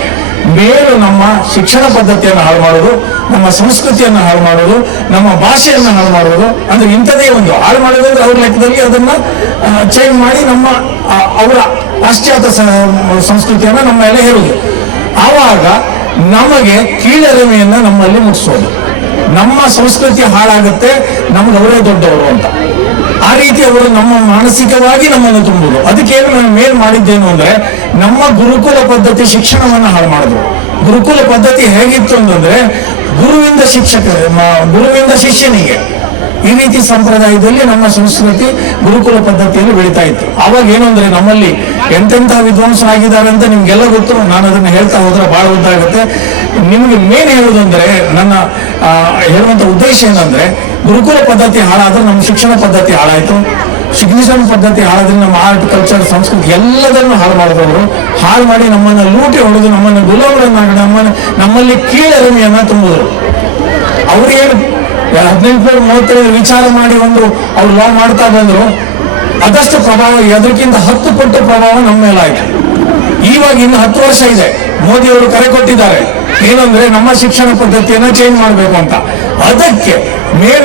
ಮೇಲು ನಮ್ಮ ಶಿಕ್ಷಣ ಪದ್ಧತಿಯನ್ನು ಹಾಳು ಮಾಡೋದು, ನಮ್ಮ ಸಂಸ್ಕೃತಿಯನ್ನು ಹಾಳು ಮಾಡೋದು, ನಮ್ಮ ಭಾಷೆಯನ್ನು ಹಾಳು ಮಾಡೋದು, ಅಂದ್ರೆ ಇಂಥದೇ ಒಂದು ಹಾಳು ಮಾಡೋದಂದ್ರೆ ಅವ್ರ ಲೆಕ್ಕದಲ್ಲಿ ಅದನ್ನ ಚೇಂಜ್ ಮಾಡಿ ಅವರ ಪಾಶ್ಚಾತ್ಯ ಸಂಸ್ಕೃತಿಯನ್ನು ನಮ್ಮ ಮೇಲೆ ಹೇರುವುದು. ಆವಾಗ ನಮಗೆ ಕೀಳರಿಮೆಯನ್ನ ನಮ್ಮಲ್ಲಿ ಮುಗಿಸೋದು, ನಮ್ಮ ಸಂಸ್ಕೃತಿ ಹಾಳಾಗುತ್ತೆ, ನಮ್ಗೆ ಅವರೇ ದೊಡ್ಡವರು ಅಂತ. ಆ ರೀತಿ ಅವರು ನಮ್ಮ ಮಾನಸಿಕವಾಗಿ ನಮ್ಮನ್ನು ತುಂಬುದು. ಅದಕ್ಕೇನು ನಾನು ಮೇಲ್ ಮಾಡಿದ್ದೇನು ಅಂದ್ರೆ, ನಮ್ಮ ಗುರುಕುಲ ಪದ್ಧತಿ ಶಿಕ್ಷಣವನ್ನು ಹಾಳು ಮಾಡಿದ್ರು. ಗುರುಕುಲ ಪದ್ಧತಿ ಹೇಗಿತ್ತು ಅಂತಂದ್ರೆ, ಗುರುವಿಂದ ಗುರುವಿಂದ ಶಿಷ್ಯನಿಗೆ, ಈ ರೀತಿ ಸಂಪ್ರದಾಯದಲ್ಲಿ ನಮ್ಮ ಸಂಸ್ಕೃತಿ ಗುರುಕುಲ ಪದ್ಧತಿಯಲ್ಲಿ ಬೆಳೀತಾ ಇತ್ತು. ಅವಾಗ ಏನು ಅಂದ್ರೆ, ನಮ್ಮಲ್ಲಿ ಎಂತೆಂಥ ವಿದ್ವಾಂಸರಾಗಿದ್ದಾರೆ ಅಂತ ನಿಮ್ಗೆಲ್ಲ ಗೊತ್ತು. ನಾನು ಅದನ್ನು ಹೇಳ್ತಾ ಹೋದ್ರೆ ಬಹಳ ಉದ್ದಾಗುತ್ತೆ. ನಿಮ್ಗೆ ಮೇನ್ ಹೇಳುವುದಂದ್ರೆ, ನನ್ನ ಹೇಳುವಂತ ಉದ್ದೇಶ ಏನಂದ್ರೆ, ಗುರುಕುಲ ಪದ್ಧತಿ ಹಾಳಾದ್ರೆ ನಮ್ಮ ಶಿಕ್ಷಣ ಪದ್ಧತಿ ಹಾಳಾಯ್ತು. ಶಿಕ್ಷಣ ಪದ್ಧತಿ ಹಾಳಾದ್ರೆ ನಮ್ಮ ಆರ್ಟ್, ಕಲ್ಚರ್, ಸಂಸ್ಕೃತಿ ಎಲ್ಲದನ್ನು ಹಾಳು ಮಾಡಿದವರು, ಹಾಳು ಮಾಡಿ ನಮ್ಮನ್ನ ಲೂಟಿ ಹೊಡೆದು, ನಮ್ಮನ್ನು ಗುಲಾಮರನ್ನಾಗಿ, ನಮ್ಮಲ್ಲಿ ಕೀಳರಿಮೆಯನ್ನ ತುಂಬಿದ್ರು. ಅವ್ರೇನು 1835 ವಿಚಾರ ಮಾಡಿ ಅವ್ರು ಲಾ ಮಾಡ್ತಾ ಬಂದ್ರು, ಅದಷ್ಟು ಪ್ರಭಾವ, ಅದಕ್ಕಿಂತ 10 ಪಟ್ಟು ಪ್ರಭಾವ ನಮ್ಮ ಮೇಲಾಯ್ತು. ಇವಾಗ ಇನ್ನು 10 ವರ್ಷ ಇದೆ, ಮೋದಿಯವರು ಕರೆ ಕೊಟ್ಟಿದ್ದಾರೆ ಏನಂದ್ರೆ, ನಮ್ಮ ಶಿಕ್ಷಣ ಪದ್ಧತಿಯನ್ನ ಚೇಂಜ್ ಮಾಡಬೇಕು ಅಂತ. ಅದಕ್ಕೆ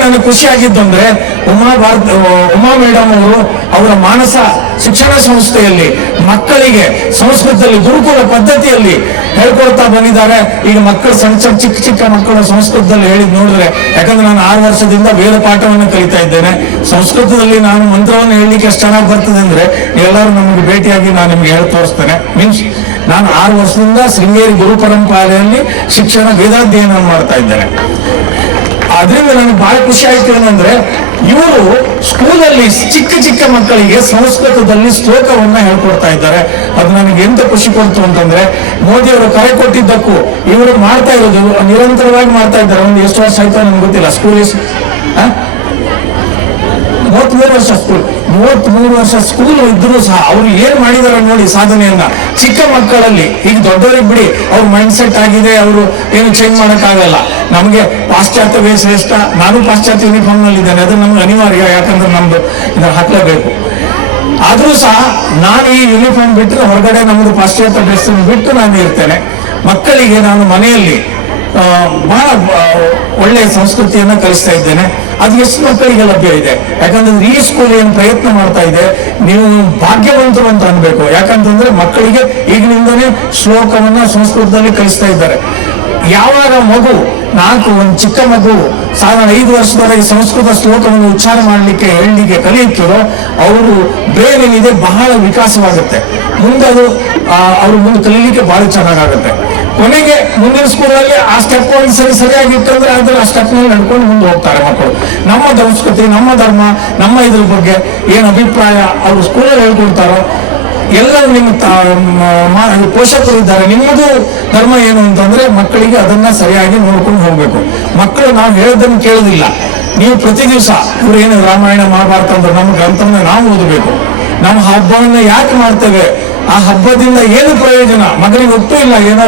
ನನಗೆ ಖುಷಿ ಆಗಿದ್ದು ಅಂದ್ರೆ, ಉಮಾ ಮೇಡಮ್ ಅವರು ಅವರ ಮಾನಸ ಶಿಕ್ಷಣ ಸಂಸ್ಥೆಯಲ್ಲಿ ಮಕ್ಕಳಿಗೆ ಸಂಸ್ಕೃತದಲ್ಲಿ ಗುರುಕುಲ ಪದ್ಧತಿಯಲ್ಲಿ ಹೇಳ್ಕೊಳ್ತಾ ಬಂದಿದ್ದಾರೆ. ಈಗ ಮಕ್ಕಳು ಸಣ್ಣ ಚಿಕ್ಕ ಮಕ್ಕಳು ಸಂಸ್ಕೃತದಲ್ಲಿ ಹೇಳಿದ್ ನೋಡಿದ್ರೆ, ಯಾಕಂದ್ರೆ ನಾನು 6 ವರ್ಷದಿಂದ ವೇದ ಪಾಠವನ್ನು ಕಲಿತಾ ಇದ್ದೇನೆ. ಸಂಸ್ಕೃತದಲ್ಲಿ ನಾನು ಮಂತ್ರವನ್ನು ಹೇಳಲಿಕ್ಕೆ ಎಷ್ಟು ಚೆನ್ನಾಗಿ ಬರ್ತದೆ ಅಂದ್ರೆ, ಎಲ್ಲರೂ ನಮಗೆ ಭೇಟಿಯಾಗಿ ನಾನು ನಿಮ್ಗೆ ಹೇಳಿ ತೋರಿಸ್ತೇನೆ. ಮೀನ್ಸ್ ನಾನು 6 ವರ್ಷದಿಂದ ಶೃಂಗೇರಿ ಗುರು ಪರಂಪರೆಯಲ್ಲಿ ಶಿಕ್ಷಣ ವೇದಾಧ್ಯಯನ ಮಾಡ್ತಾ ಇದ್ದೇನೆ. ಅದರಿಂದ ನನಗೆ ಬಹಳ ಖುಷಿ ಆಯ್ತು ಏನಂದ್ರೆ, ಇವರು ಸ್ಕೂಲಲ್ಲಿ ಚಿಕ್ಕ ಮಕ್ಕಳಿಗೆ ಸಂಸ್ಕೃತದಲ್ಲಿ ಶ್ಲೋಕವನ್ನ ಹೇಳ್ಕೊಡ್ತಾ ಇದ್ದಾರೆ. ಅದು ನನಗೆ ಎಂತ ಖುಷಿ ಕೊಡ್ತು ಅಂತಂದ್ರೆ, ಮೋದಿಯವರು ಕರೆ ಕೊಟ್ಟಿದ್ದಕ್ಕೂ ಇವರು ಮಾಡ್ತಾ ಇರೋದು ನಿರಂತರವಾಗಿ ಮಾಡ್ತಾ ಇದ್ದಾರೆ. ಒಂದು ಎಷ್ಟು ವರ್ಷ ಆಯ್ತು ನನ್ಗೆ ಗೊತ್ತಿಲ್ಲ. ಸ್ಕೂಲ್ 33 ವರ್ಷ ಸ್ಕೂಲ್ ಇದ್ರೂ ಸಹ ಅವ್ರು ಏನ್ ಮಾಡಿದಾರೆ ನೋಡಿ ಸಾಧನೆಯನ್ನ. ಚಿಕ್ಕ ಮಕ್ಕಳಲ್ಲಿ, ಈಗ ದೊಡ್ಡವರಿಗೆ ಬಿಡಿ, ಅವ್ರ ಮೈಂಡ್ ಸೆಟ್ ಆಗಿದೆ, ಅವರು ಏನು ಚೇಂಜ್ ಮಾಡಕ್ಕಾಗಲ್ಲ. ನಮ್ಗೆ ಪಾಶ್ಚಾತ್ಯವೇ ಶ್ರೇಷ್ಠ. ನಾನು ಪಾಶ್ಚಾತ್ಯ ಯೂನಿಫಾರ್ಮ್ ನಲ್ಲಿ ಇದ್ದೇನೆ, ಅದು ನಮ್ಗೆ ಅನಿವಾರ್ಯ, ಯಾಕಂದ್ರೆ ನಮ್ದು ಇದನ್ನ ಹಾಕ್ಲೇಬೇಕು. ಆದ್ರೂ ಸಹ ನಾನು ಈ ಯೂನಿಫಾರ್ಮ್ ಬಿಟ್ಟರೆ ಹೊರಗಡೆ ನಮ್ದು ಪಾಶ್ಚಾತ್ಯ ಡ್ರೆಸ್ ಬಿಟ್ಟು ನಾನು ಇರ್ತೇನೆ. ಮಕ್ಕಳಿಗೆ ನಾನು ಮನೆಯಲ್ಲಿ ಬಹಳ ಒಳ್ಳೆಯ ಸಂಸ್ಕೃತಿಯನ್ನ ಕಲಿಸ್ತಾ ಇದ್ದೇನೆ. ಅದು ಎಷ್ಟು ಮಕ್ಕಳಿಗೆ ಲಭ್ಯ ಇದೆ? ಯಾಕಂತಂದ್ರೆ ಈ ಸ್ಕೂಲ್ ಏನು ಪ್ರಯತ್ನ ಮಾಡ್ತಾ ಇದೆ, ನೀವು ಭಾಗ್ಯವಂತರು ಅಂತ ಅನ್ಬೇಕು. ಯಾಕಂತಂದ್ರೆ ಮಕ್ಕಳಿಗೆ ಈಗಿನಿಂದನೇ ಶ್ಲೋಕವನ್ನ ಸಂಸ್ಕೃತದಲ್ಲಿ ಕಲಿಸ್ತಾ ಇದ್ದಾರೆ. ಯಾವಾಗ ಮಗು ಒಂದು ಚಿಕ್ಕ ಮಗು ಸಾಧಾರಣ 5 ವರ್ಷದವರೆಗೆ ಸಂಸ್ಕೃತ ಶ್ಲೋಕವನ್ನು ಉಚ್ಚಾರ ಮಾಡಲಿಕ್ಕೆ ಹೇಳಲಿಕ್ಕೆ ಕಲಿಯುತ್ತರೋ, ಅವರು ಬ್ರೈನ್ ಏನಿದೆ ಬಹಳ ವಿಕಾಸವಾಗುತ್ತೆ. ಮುಂದೆ ಅದು ಅವರು ಮುಂದೆ ಕಲೀಲಿಕ್ಕೆ ಬಹಳ ಚೆನ್ನಾಗಾಗುತ್ತೆ. ಕೊನೆಗೆ ಮುಂದಿನ ಸ್ಕೂಲಲ್ಲಿ ಆ ಸ್ಟೆಪ್ ಒಂದು ಸರಿಯಾಗಿತ್ತಂದ್ರೆ ಅದ್ರ ಆ ಸ್ಟೆಪ್ ನಲ್ಲಿ ನಡ್ಕೊಂಡು ಮುಂದೆ ಹೋಗ್ತಾರೆ ಮಕ್ಕಳು. ನಮ್ಮ ಸಂಸ್ಕೃತಿ, ನಮ್ಮ ಧರ್ಮ, ನಮ್ಮ ಇದ್ರ ಬಗ್ಗೆ ಏನು ಅಭಿಪ್ರಾಯ ಅವರು ಸ್ಕೂಲಲ್ಲಿ ಹೇಳ್ಕೊಡ್ತಾರೋ, ಎಲ್ಲರೂ ನಿಮ್ಮ ಪೋಷಕರು ಇದ್ದಾರೆ, ನಿಮ್ಮದು ಧರ್ಮ ಏನು ಅಂತಂದ್ರೆ ಮಕ್ಕಳಿಗೆ ಅದನ್ನ ಸರಿಯಾಗಿ ನೋಡ್ಕೊಂಡು ಹೋಗ್ಬೇಕು. ಮಕ್ಕಳು ನಾವು ಹೇಳೋದನ್ನು ಕೇಳೋದಿಲ್ಲ. ನೀವು ಪ್ರತಿ ದಿವಸ ಇವ್ರು ಏನು ರಾಮಾಯಣ ಮಹಾಭಾರತ ಅಂದ್ರೆ ನಮ್ಮ ಗ್ರಂಥವನ್ನ ನಾವು ಓದಬೇಕು. ನಮ್ಮ ಹಬ್ಬವನ್ನ ಯಾಕೆ ಮಾಡ್ತೇವೆ, ಆ ಹಬ್ಬದಿಂದ ಏನು ಪ್ರಯೋಜನ, ಮಗನಿಗೆ ಒಟ್ಟು ಇಲ್ಲ, ಏನೋ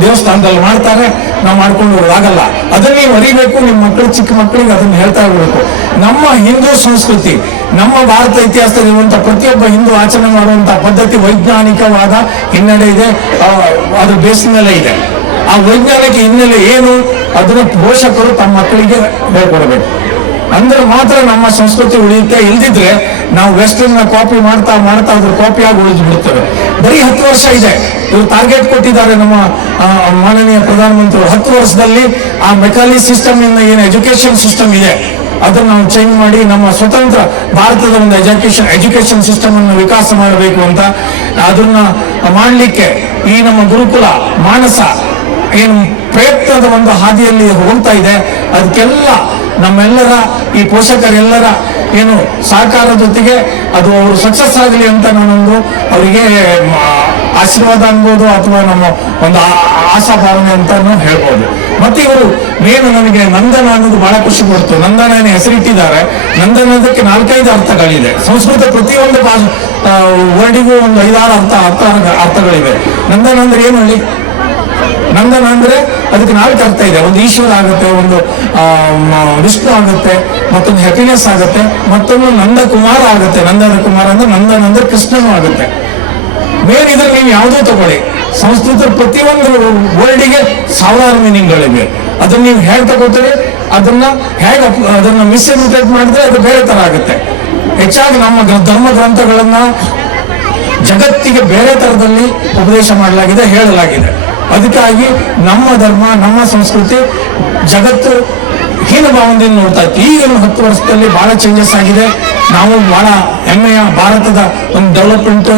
ದೇವಸ್ಥಾನದಲ್ಲಿ ಮಾಡ್ತಾರೆ, ನಾವು ಮಾಡ್ಕೊಂಡು ಹೋಗೋದಾಗಲ್ಲ. ಅದನ್ನ ನೀವು ಅರಿಬೇಕು. ನಿಮ್ಮ ಮಕ್ಕಳು, ಚಿಕ್ಕ ಮಕ್ಕಳಿಗೆ ಅದನ್ನ ಹೇಳ್ತಾ ಇರಬೇಕು. ನಮ್ಮ ಹಿಂದೂ ಸಂಸ್ಕೃತಿ, ನಮ್ಮ ಭಾರತ ಇತಿಹಾಸದಲ್ಲಿರುವಂತಹ ಪ್ರತಿಯೊಬ್ಬ ಹಿಂದೂ ಆಚರಣೆ ಮಾಡುವಂತಹ ಪದ್ಧತಿ ವೈಜ್ಞಾನಿಕವಾದ ಹಿನ್ನೆಲೆ ಇದೆ, ಅದ್ರ ಬೇಸಿನಲ್ಲೇ ಇದೆ. ಆ ವೈಜ್ಞಾನಿಕ ಹಿನ್ನೆಲೆ ಏನು, ಅದನ್ನ ಪೋಷಕರು ತಮ್ಮ ಮಕ್ಕಳಿಗೆ ಹೇಳ್ಕೊಡ್ಬೇಕು. ಅಂದ್ರೆ ಮಾತ್ರ ನಮ್ಮ ಸಂಸ್ಕೃತಿ ಉಳಿಯುತ್ತೆ. ಇಲ್ದಿದ್ರೆ ನಾವು ವೆಸ್ಟರ್ನ್ ಕಾಪಿ ಮಾಡ್ತಾ ಅದ್ರ ಕಾಪಿಯಾಗಿ ಉಳಿದು ಬಿಡ್ತೇವೆ. ಬರೀ 10 ವರ್ಷ ಇದೆ. ಇವರು ಟಾರ್ಗೆಟ್ ಕೊಟ್ಟಿದ್ದಾರೆ ನಮ್ಮ ಮಾನನೀಯ ಪ್ರಧಾನಮಂತ್ರಿಗಳು. 10 ವರ್ಷದಲ್ಲಿ ಆ ಮೆಕಾಲಿ ಸಿಸ್ಟಮ್ ಇಂದ ಏನು ಎಜುಕೇಶನ್ ಸಿಸ್ಟಮ್ ಇದೆ ಅದನ್ನು ನಾವು ಚೇಂಜ್ ಮಾಡಿ ನಮ್ಮ ಸ್ವತಂತ್ರ ಭಾರತದ ಒಂದು ಎಜುಕೇಶನ್ ಸಿಸ್ಟಮ್ ಅನ್ನು ವಿಕಾಸ ಮಾಡಬೇಕು ಅಂತ. ಅದನ್ನ ಮಾಡಲಿಕ್ಕೆ ಈ ನಮ್ಮ ಗುರುಕುಲ ಮಾನಸ ಏನು ಪ್ರಯತ್ನದ ಒಂದು ಹಾದಿಯಲ್ಲಿ ಹೋಗ್ತಾ ಇದೆ. ಅದಕ್ಕೆಲ್ಲ ನಮ್ಮೆಲ್ಲರ ಈ ಪೋಷಕರೆಲ್ಲರ ಏನು ಸಹಕಾರ ಜೊತೆಗೆ ಅದು ಅವರು ಸಕ್ಸಸ್ ಆಗಲಿ ಅಂತ ನಾನೊಂದು ಅವರಿಗೆ ಆಶೀರ್ವಾದ ಅನ್ಬೋದು, ಅಥವಾ ನಮ್ಮ ಒಂದು ಆಶಾಭಾವನೆ ಅಂತಾನು ಹೇಳ್ಬೋದು. ಮತ್ತೆ ಇವರು ಮೇನು ನನಗೆ ನಂದನ ಅನ್ನೋದು ಬಹಳ ಖುಷಿ ಕೊಡ್ತು. ನಂದನ ಹೆಸರಿಟ್ಟಿದ್ದಾರೆ. ನಂದನದಕ್ಕೆ 4-5 ಅರ್ಥಗಳಿದೆ. ಸಂಸ್ಕೃತ ಪ್ರತಿಯೊಂದು ವರ್ಡಿಗೂ ಒಂದು 5-6 ಅರ್ಥಗಳಿವೆ. ನಂದನ ಅಂದ್ರೆ ಏನು ಹೇಳಿ? ನಂದನ ಅಂದ್ರೆ ಅದಕ್ಕೆ 4 ಅರ್ಥ ಇದೆ. ಒಂದು ಈಶ್ವರ ಆಗುತ್ತೆ, ಒಂದು ವಿಷ್ಣು ಆಗುತ್ತೆ, ಮತ್ತೊಂದು ಹ್ಯಾಪಿನೆಸ್ ಆಗುತ್ತೆ, ಮತ್ತೊಂದು ನಂದಕುಮಾರ ಆಗುತ್ತೆ. ನಂದನ ಕುಮಾರ ಅಂದ್ರೆ ನಂದನ ಅಂದ್ರೆ ಕೃಷ್ಣನೂ ಆಗುತ್ತೆ. ಮೇನ್ ಇದ್ರೆ ನೀವು ಯಾವುದೂ ತಗೊಳ್ಳಿ, ಸಂಸ್ಕೃತ ಪ್ರತಿಯೊಂದು ವರ್ಡಿಗೆ 1000 ಮೀನಿಂಗ್ಗಳಿವೆ. ಅದನ್ನ ನೀವು ಹೇಗೆ ತಗೋತೀರಿ, ಅದನ್ನ ಮಿಸ್ಇಂಟರ್ಪ್ರಿಟ್ ಮಾಡಿದ್ರೆ ಅದು ಬೇರೆ ತರ ಆಗುತ್ತೆ. ಹೆಚ್ಚಾಗಿ ನಮ್ಮ ಧರ್ಮ ಗ್ರಂಥಗಳನ್ನ ಜಗತ್ತಿಗೆ ಬೇರೆ ತರದಲ್ಲಿ ಉಪದೇಶ ಮಾಡಲಾಗಿದೆ, ಹೇಳಲಾಗಿದೆ. ಅದಕ್ಕಾಗಿ ನಮ್ಮ ಧರ್ಮ, ನಮ್ಮ ಸಂಸ್ಕೃತಿ ಜಗತ್ತು ಹೀನ ಭಾವನೆಯಿಂದ ನೋಡ್ತಾ ಇತ್ತು. ಈಗ 10 ವರ್ಷದಲ್ಲಿ ಬಹಳ ಚೇಂಜಸ್ ಆಗಿದೆ. ನಾವು ಬಹಳ ಹೆಮ್ಮೆಯ ಭಾರತದ ಒಂದು ಡೆವಲಪ್ಮೆಂಟ್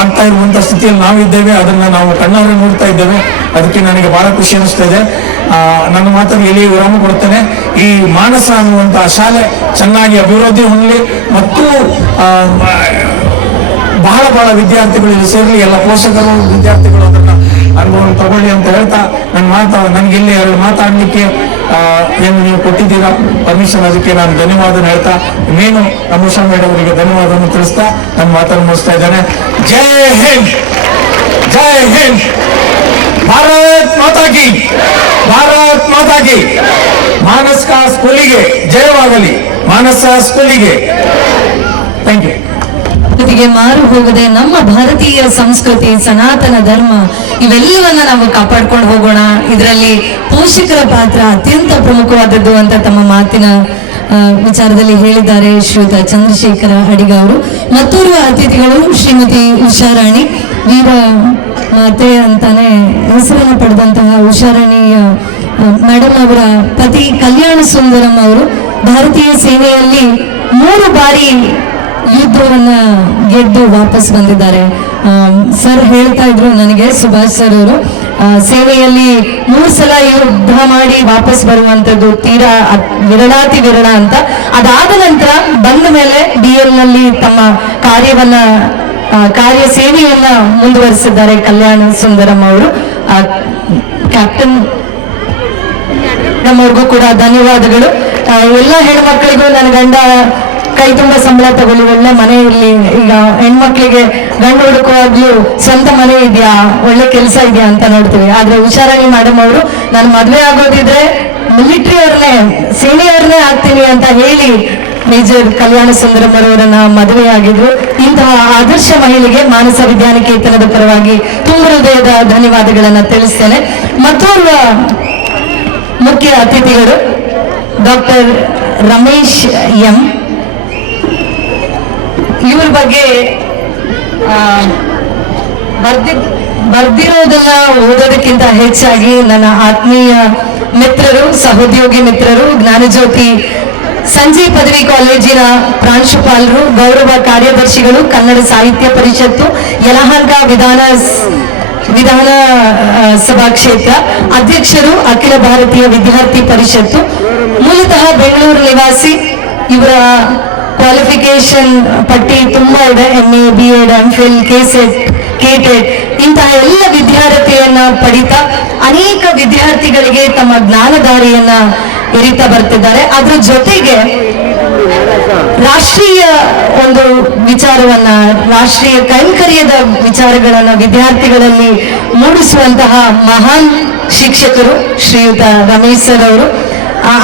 ಆಗ್ತಾ ಇರುವಂಥ ಸ್ಥಿತಿಯಲ್ಲಿ ನಾವಿದ್ದೇವೆ. ಅದನ್ನು ನಾವು ಕಣ್ಣಾರೆ ನೋಡ್ತಾ ಇದ್ದೇವೆ. ಅದಕ್ಕೆ ನನಗೆ ಬಹಳ ಖುಷಿ ಅನಿಸ್ತಾ ಇದೆ. ನನ್ನ ಮಾತನ್ನು ಇಲ್ಲಿ ವಿರಾಮ ಕೊಡ್ತೇನೆ. ಈ ಮಾನಸ ಅನ್ನುವಂಥ ಶಾಲೆ ಚೆನ್ನಾಗಿ ಅಭಿವೃದ್ಧಿ ಹೊಂದಲಿ ಮತ್ತು ಬಹಳ ವಿದ್ಯಾರ್ಥಿಗಳು ಇಲ್ಲಿ ಸೇರಲಿ. ಎಲ್ಲ ಪೋಷಕರು, ವಿದ್ಯಾರ್ಥಿಗಳು ಅದನ್ನು ಅನುಭವ ತಗೊಳ್ಳಿ ಅಂತ ಹೇಳ್ತಾ ನನಗೆ ಇಲ್ಲಿ 2 ಮಾತಾಡಲಿಕ್ಕೆ ಏನು ನೀವು ಕೊಟ್ಟಿದ್ದೀರಾ ಪರ್ಮಿಷನ್, ಅದಕ್ಕೆ ನಾನು ಧನ್ಯವಾದ ಹೇಳ್ತಾ ಮೇನು ಅಮೂಷಾ ಮೇಡಮ್ ಅವರಿಗೆ ಧನ್ಯವಾದವನ್ನು ತಿಳಿಸ್ತಾ ನನ್ನ ಮಾತನ್ನು ಮುಗಿಸ್ತಾ ಇದ್ದೇನೆ. ಜೈ ಹಿಂದ್, ಜೈ ಹಿಂದ್, ಭಾರತ್ ಮಾತಾ ಕಿ, ಭಾರತ್ ಮಾತಾ ಕಿ. ಮಾನಸ ಸ್ಕೂಲಿಗೆ ಜಯವಾಗಲಿ, ಮಾನಸ ಸ್ಕೂಲಿಗೆ. Thank you. ಜೊತೆಗೆ ಮಾರು ಹೋಗದೆ ನಮ್ಮ ಭಾರತೀಯ ಸಂಸ್ಕೃತಿ, ಸನಾತನ ಧರ್ಮ ಇವೆಲ್ಲವನ್ನ ನಾವು ಕಾಪಾಡ್ಕೊಂಡು ಹೋಗೋಣ. ಇದರಲ್ಲಿ ಪೋಷಕರ ಪಾತ್ರ ಅತ್ಯಂತ ಪ್ರಮುಖವಾದದ್ದು ಅಂತ ತಮ್ಮ ಮಾತಿನ ವಿಚಾರದಲ್ಲಿ ಹೇಳಿದ್ದಾರೆ ಶ್ರೀಯುತ ಚಂದ್ರಶೇಖರ ಅಡಿಗ ಅವರು. ಮತ್ತೋರ್ವ ಅತಿಥಿಗಳು ಶ್ರೀಮತಿ ಉಷಾರಾಣಿ, ವೀರ ಮಾತೆ ಅಂತಾನೆ ಹೆಸರನ್ನು ಪಡೆದಂತಹ ಉಷಾರಾಣಿ ಮೇಡಮ್ ಅವರ ಪತಿ ಕಲ್ಯಾಣ ಸುಂದರಂ ಅವರು ಭಾರತೀಯ ಸೇನೆಯಲ್ಲಿ 3 ಬಾರಿ ಯುದ್ಧವನ್ನ ಗೆದ್ದು ವಾಪಸ್ ಬಂದಿದ್ದಾರೆ. ಸರ್ ಹೇಳ್ತಾ ಇದ್ರು ನನಗೆ, ಸುಭಾಷ್ ಸರ್ ಅವರು ಸೇನೆಯಲ್ಲಿ 3 ಸಲ ಯುದ್ಧ ಮಾಡಿ ವಾಪಸ್ ಬರುವಂತದ್ದು ತೀರಾ ವಿರಳಾತಿ ವಿರಳ ಅಂತ. ಅದಾದ ನಂತರ ಬಂದ ಮೇಲೆ DL ನಲ್ಲಿ ತಮ್ಮ ಕಾರ್ಯ ಸೇವೆಯನ್ನ ಮುಂದುವರಿಸಿದ್ದಾರೆ ಕಲ್ಯಾಣ ಸುಂದರಂ ಅವರು. ಕ್ಯಾಪ್ಟನ್ ನಮ್ಮವ್ರಿಗೂ ಕೂಡ ಧನ್ಯವಾದಗಳು. ಎಲ್ಲ ಹೆಣ್ಮಕ್ಳಿಗೂ ನನ್ನ ಗಂಡ ಕೈ ತುಂಬ ಸಂಬಳ ತಗೊಳ್ಳಿ, ಒಳ್ಳೆ ಮನೆ ಇರಲಿ. ಈಗ ಹೆಣ್ಮಕ್ಳಿಗೆ ಗಂಡು ಹುಡುಕುವಾಗ್ಲೂ ಸ್ವಂತ ಮನೆ ಇದೆಯಾ, ಒಳ್ಳೆ ಕೆಲಸ ಇದೆಯಾ ಅಂತ ನೋಡ್ತೀವಿ. ಆದ್ರೆ ಉಷಾರಾಣಿ ಮೇಡಮ್ ಅವರು ನಾನು ಮದುವೆ ಆಗೋದಿದ್ರೆ ಮಿಲಿಟರಿ ಅವ್ರನ್ನೇ, ಸೇನೆಯವ್ರನ್ನೇ ಆಗ್ತೀನಿ ಅಂತ ಹೇಳಿ ಮೇಜರ್ ಕಲ್ಯಾಣ ಸುಂದರಂ ಅವರನ್ನ ಮದುವೆ ಆಗಿದ್ರು. ಇಂತಹ ಆದರ್ಶ ಮಹಿಳೆಗೆ ಮಾನಸ ವಿದ್ಯಾನಿಕೇತನದ ಪರವಾಗಿ ತುಂಬ ಹೃದಯದ ಧನ್ಯವಾದಗಳನ್ನ ತಿಳಿಸ್ತೇನೆ. ಮತ್ತೋರ್ವ ಮುಖ್ಯ ಅತಿಥಿಗಳು ಡಾಕ್ಟರ್ ರಮೇಶ್ ಎಂ. ಇವ್ರ ಬಗ್ಗೆ ಬರ್ದಿರೋದನ್ನ ಓದೋದಕ್ಕಿಂತ ಹೆಚ್ಚಾಗಿ ನನ್ನ ಆತ್ಮೀಯ ಮಿತ್ರರು, ಸಹೋದ್ಯೋಗಿ ಮಿತ್ರರು, ಜ್ಞಾನಜ್ಯೋತಿ ಸಂಜಯ್ ಪದವಿ ಕಾಲೇಜಿನ ಪ್ರಾಂಶುಪಾಲರು, ಗೌರವ ಕಾರ್ಯದರ್ಶಿಗಳು, ಕನ್ನಡ ಸಾಹಿತ್ಯ ಪರಿಷತ್ತು, ಯಲಹಂಕ ವಿಧಾನ ಸಭಾ ಕ್ಷೇತ್ರ ಅಧ್ಯಕ್ಷರು, ಅಖಿಲ ಭಾರತೀಯ ವಿದ್ಯಾರ್ಥಿ ಪರಿಷತ್ತು, ಮೂಲತಃ ಬೆಂಗಳೂರು ನಿವಾಸಿ. ಇವರ ಕ್ವಾಲಿಫಿಕೇಶನ್ ಪಟ್ಟಿ ತುಂಬಾ ಇದೆ. MA, B.Ed, MPhil, KSET, KTET ಇಂತಹ ಎಲ್ಲ ವಿದ್ಯಾರ್ಥಿಯನ್ನ ಪಡಿತಾ ಅನೇಕ ವಿದ್ಯಾರ್ಥಿಗಳಿಗೆ ತಮ್ಮ ಜ್ಞಾನಧಾರೆಯನ್ನ ಎರಿತಾ ಬರ್ತಿದ್ದಾರೆ. ಅದ್ರ ಜೊತೆಗೆ ರಾಷ್ಟ್ರೀಯ ಒಂದು ವಿಚಾರವನ್ನ, ರಾಷ್ಟ್ರೀಯ ಕೈಂಕರ್ಯದ ವಿಚಾರಗಳನ್ನ ವಿದ್ಯಾರ್ಥಿಗಳಲ್ಲಿ ಮೂಡಿಸುವಂತಹ ಮಹಾನ್ ಶಿಕ್ಷಕರು ಶ್ರೀಯುತ ರಮೇಶ್ ಸರ್ ಅವರು.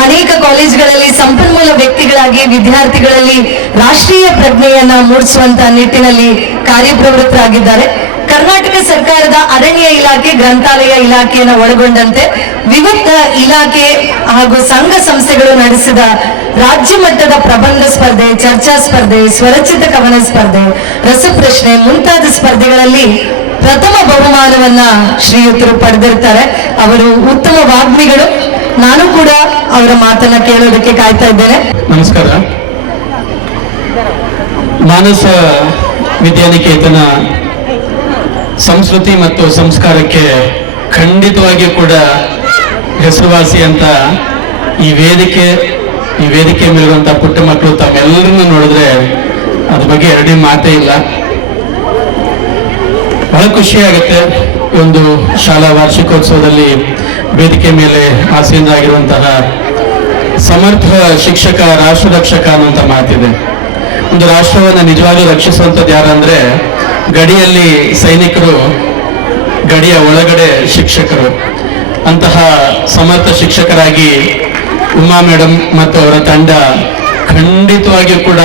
ಅನೇಕ ಕಾಲೇಜುಗಳಲ್ಲಿ ಸಂಪನ್ಮೂಲ ವ್ಯಕ್ತಿಗಳಾಗಿ ವಿದ್ಯಾರ್ಥಿಗಳಲ್ಲಿ ರಾಷ್ಟ್ರೀಯ ಪ್ರಜ್ಞೆಯನ್ನ ಮೂಡಿಸುವಂತಹ ನಿಟ್ಟಿನಲ್ಲಿ ಕಾರ್ಯಪ್ರವೃತ್ತರಾಗಿದ್ದಾರೆ. ಕರ್ನಾಟಕ ಸರ್ಕಾರದ ಅರಣ್ಯ ಇಲಾಖೆ, ಗ್ರಂಥಾಲಯ ಇಲಾಖೆಯನ್ನು ಒಳಗೊಂಡಂತೆ ವಿವಿಧ ಇಲಾಖೆ ಹಾಗೂ ಸಂಘ ಸಂಸ್ಥೆಗಳು ನಡೆಸಿದ ರಾಜ್ಯ ಮಟ್ಟದ ಪ್ರಬಂಧ ಸ್ಪರ್ಧೆ, ಚರ್ಚಾ ಸ್ಪರ್ಧೆ, ಸ್ವರಚಿತ ಕವನ ಸ್ಪರ್ಧೆ, ರಸಪ್ರಶ್ನೆ ಮುಂತಾದ ಸ್ಪರ್ಧೆಗಳಲ್ಲಿ ಪ್ರಥಮ ಬಹುಮಾನವನ್ನ ಶ್ರೀಯುತರು ಪಡೆದಿರ್ತಾರೆ. ಅವರು ಉತ್ತಮ ವಾಗ್ಮಿಗಳು. ನಾನು ಕೂಡ ಅವರ ಮಾತನ್ನ ಕೇಳೋದಕ್ಕೆ ಕಾಯ್ತಾ ಇದ್ದೇನೆ. ನಮಸ್ಕಾರ. ಮಾನಸ ವಿದ್ಯಾನಿಕೇತನ ಸಂಸ್ಕೃತಿ ಮತ್ತು ಸಂಸ್ಕಾರಕ್ಕೆ ಖಂಡಿತವಾಗಿಯೂ ಕೂಡ ಹೆಸರುವಾಸಿ ಅಂತ ಈ ವೇದಿಕೆ ಮೇಲಿರುವಂತಹ ಪುಟ್ಟ ಮಕ್ಕಳು ತಮ್ಮೆಲ್ಲರನ್ನು ನೋಡಿದ್ರೆ ಅದ್ರ ಬಗ್ಗೆ ಎರಡೇ ಮಾತೇ ಇಲ್ಲ. ಬಹಳ ಖುಷಿಯಾಗುತ್ತೆ. ಒಂದು ಶಾಲಾ ವಾರ್ಷಿಕೋತ್ಸವದಲ್ಲಿ ವೇದಿಕೆ ಮೇಲೆ ಆಸೀನರಾಗಿರುವಂತಹ ಸಮರ್ಥ ಶಿಕ್ಷಕ ರಾಷ್ಟ್ರ ರಕ್ಷಕ ಅನ್ನುವಂಥ ಮಾತಿದೆ. ಒಂದು ರಾಷ್ಟ್ರವನ್ನು ನಿಜವಾಗ್ಲೂ ರಕ್ಷಿಸುವಂಥದ್ದು ಯಾರಂದ್ರೆ ಗಡಿಯಲ್ಲಿ ಸೈನಿಕರು, ಗಡಿಯ ಒಳಗಡೆ ಶಿಕ್ಷಕರು. ಅಂತಹ ಸಮರ್ಥ ಶಿಕ್ಷಕರಾಗಿ ಉಮಾ ಮೇಡಮ್ ಮತ್ತು ಅವರ ತಂಡ ಖಂಡಿತವಾಗಿಯೂ ಕೂಡ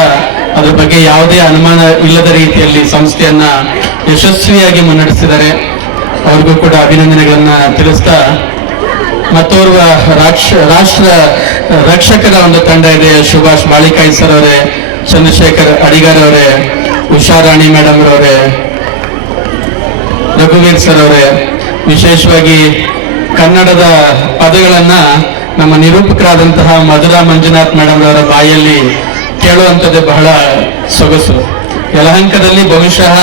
ಅದ್ರ ಬಗ್ಗೆ ಯಾವುದೇ ಅನುಮಾನ ಇಲ್ಲದ ರೀತಿಯಲ್ಲಿ ಸಂಸ್ಥೆಯನ್ನ ಯಶಸ್ವಿಯಾಗಿ ಮುನ್ನಡೆಸಿದ್ದಾರೆ. ಅವ್ರಿಗೂ ಕೂಡ ಅಭಿನಂದನೆಗಳನ್ನ ತಿಳಿಸ್ತಾ, ಮತ್ತೋರ್ವ ರಾಷ್ಟ್ರ ರಕ್ಷಕರ ಒಂದು ತಂಡ ಇದೆ. ಸುಭಾಷ್ ಬಾಳಿಕಾಯಿ ಸರ್ ಅವರೇ, ಚಂದ್ರಶೇಖರ್ ಅಡಿಗಾರ್ ಅವರೇ, ಉಷಾರಾಣಿ ಮೇಡಮ್ ಅವರೇ, ರಘುವೀರ್ ಸರ್ ಅವರೇ, ವಿಶೇಷವಾಗಿ ಕನ್ನಡದ ಪದಗಳನ್ನ ನಮ್ಮ ನಿರೂಪಕರಾದಂತಹ ಮಧುರಾ ಮಂಜುನಾಥ್ ಮೇಡಮ್ ಅವರ ಬಾಯಲ್ಲಿ ಕೇಳುವಂಥದ್ದೇ ಬಹಳ ಸೊಗಸು. ಯಲಹಂಕದಲ್ಲಿ ಬಹುಶಃ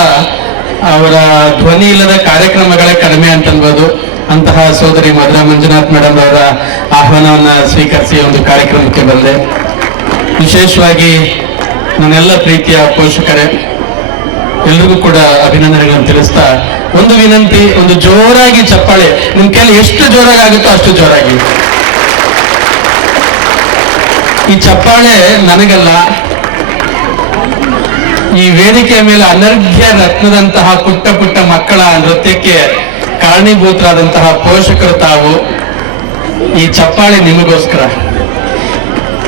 ಅವರ ಧ್ವನಿ ಇಲ್ಲದ ಕಾರ್ಯಕ್ರಮಗಳೇ ಕಡಿಮೆ ಅಂತನ್ಬೋದು. ಅಂತಹ ಸೋದರಿ ಮಧುರಾ ಮಂಜುನಾಥ್ ಮೇಡಮ್ ಅವರ ಆಹ್ವಾನವನ್ನ ಸ್ವೀಕರಿಸಿ ಒಂದು ಕಾರ್ಯಕ್ರಮಕ್ಕೆ ಬಂದೆ. ವಿಶೇಷವಾಗಿ ನನ್ನೆಲ್ಲ ಪ್ರೀತಿಯ ಪೋಷಕರೇ, ಎಲ್ರಿಗೂ ಕೂಡ ಅಭಿನಂದನೆಗಳನ್ನು ತಿಳಿಸ್ತಾ ಒಂದು ವಿನಂತಿ, ಒಂದು ಜೋರಾಗಿ ಚಪ್ಪಾಳೆ ನಿಮ್ ಕೈಲಿ ಎಷ್ಟು ಜೋರಾಗಿ ಆಗುತ್ತೋ ಅಷ್ಟು ಜೋರಾಗಿ. ಈ ಚಪ್ಪಾಳೆ ನನಗಲ್ಲ, ಈ ವೇದಿಕೆಯ ಮೇಲೆ ಅನರ್ಘ್ಯ ರತ್ನದಂತಹ ಪುಟ್ಟ ಪುಟ್ಟ ಮಕ್ಕಳ ನೃತ್ಯಕ್ಕೆ ಕಾರಣೀಭೂತರಾದಂತಹ ಪೋಷಕರು ತಾವು. ಈ ಚಪ್ಪಾಳೆ ನಿಮಗೋಸ್ಕರ.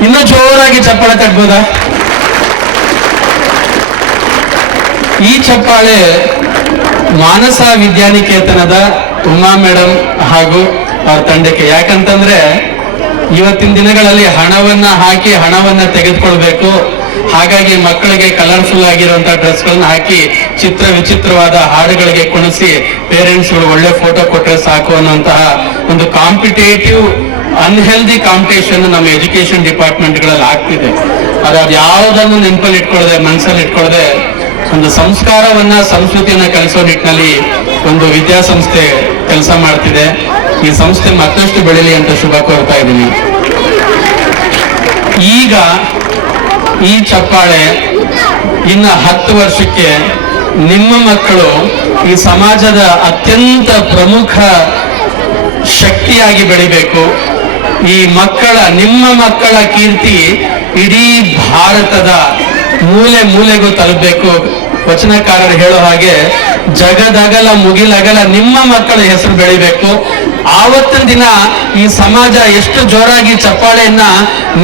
ಇನ್ನೂ ಜೋರಾಗಿ ಚಪ್ಪಾಳೆ ತಟ್ಬೋದಾ? ಈ ಚಪ್ಪಾಳೆ ಮಾನಸ ವಿದ್ಯಾನಿಕೇತನದ ಉಮಾ ಮೇಡಮ್ ಹಾಗೂ ಅವ್ರ ತಂಡಕ್ಕೆ. ಯಾಕಂತಂದ್ರೆ ಇವತ್ತಿನ ದಿನಗಳಲ್ಲಿ ಹಣವನ್ನ ಹಾಕಿ ಹಣವನ್ನ ತೆಗೆದುಕೊಳ್ಬೇಕು, ಹಾಗಾಗಿ ಮಕ್ಕಳಿಗೆ ಕಲರ್ಫುಲ್ ಆಗಿರುವಂತಹ ಡ್ರೆಸ್ಗಳನ್ನ ಹಾಕಿ ಚಿತ್ರ ವಿಚಿತ್ರವಾದ ಹಾಡುಗಳಿಗೆ ಕುಣಿಸಿ ಪೇರೆಂಟ್ಸ್ಗಳು ಒಳ್ಳೆ ಫೋಟೋ ಕೊಟ್ಟರೆ ಸಾಕು ಅನ್ನುವಂತಹ ಒಂದು ಕಾಂಪಿಟೇಟಿವ್ ಅನ್ಹೆಲ್ದಿ ಕಾಂಪಿಟೇಷನ್ ನಮ್ಮ ಎಜುಕೇಶನ್ ಡಿಪಾರ್ಟ್ಮೆಂಟ್ಗಳಲ್ಲಿ ಆಗ್ತಿದೆ. ಅದು ಯಾವುದನ್ನು ನೆನಪಲ್ಲಿ ಇಟ್ಕೊಳ್ಳದೆ, ಮನಸ್ಸಲ್ಲಿ ಇಟ್ಕೊಳ್ಳದೆ ಒಂದು ಸಂಸ್ಕಾರವನ್ನ ಸಂಸ್ಕೃತಿಯನ್ನ ಕಲಿಸೋ ನಿಟ್ಟಿನಲ್ಲಿ ಒಂದು ವಿದ್ಯಾಸಂಸ್ಥೆ ಕೆಲಸ ಮಾಡ್ತಿದೆ. ಈ ಸಂಸ್ಥೆ ಮತ್ತಷ್ಟು ಬೆಳೀಲಿ ಅಂತ ಶುಭ ಕೋರ್ತಾ ಇದ್ದೀನಿ. ಈಗ ಈ ಚಪ್ಪಾಳೆ ಇನ್ನು 10 ವರ್ಷಕ್ಕೆ ನಿಮ್ಮ ಮಕ್ಕಳು ಈ ಸಮಾಜದ ಅತ್ಯಂತ ಪ್ರಮುಖ ಶಕ್ತಿಯಾಗಿ ಬೆಳಿಬೇಕು. ಈ ನಿಮ್ಮ ಮಕ್ಕಳ ಕೀರ್ತಿ ಇಡೀ ಭಾರತದ ಮೂಲೆ ಮೂಲೆಗೂ ತಲುಪಬೇಕು. ವಚನಕಾರರು ಹೇಳೋ ಹಾಗೆ ಜಗದಗಲ ಮುಗಿಲಗಲ ನಿಮ್ಮ ಮಕ್ಕಳ ಹೆಸರು ಬೆಳಿಬೇಕು. ಆವತ್ತಿನ ದಿನ ಈ ಸಮಾಜ ಎಷ್ಟು ಜೋರಾಗಿ ಚಪ್ಪಾಳೆಯನ್ನ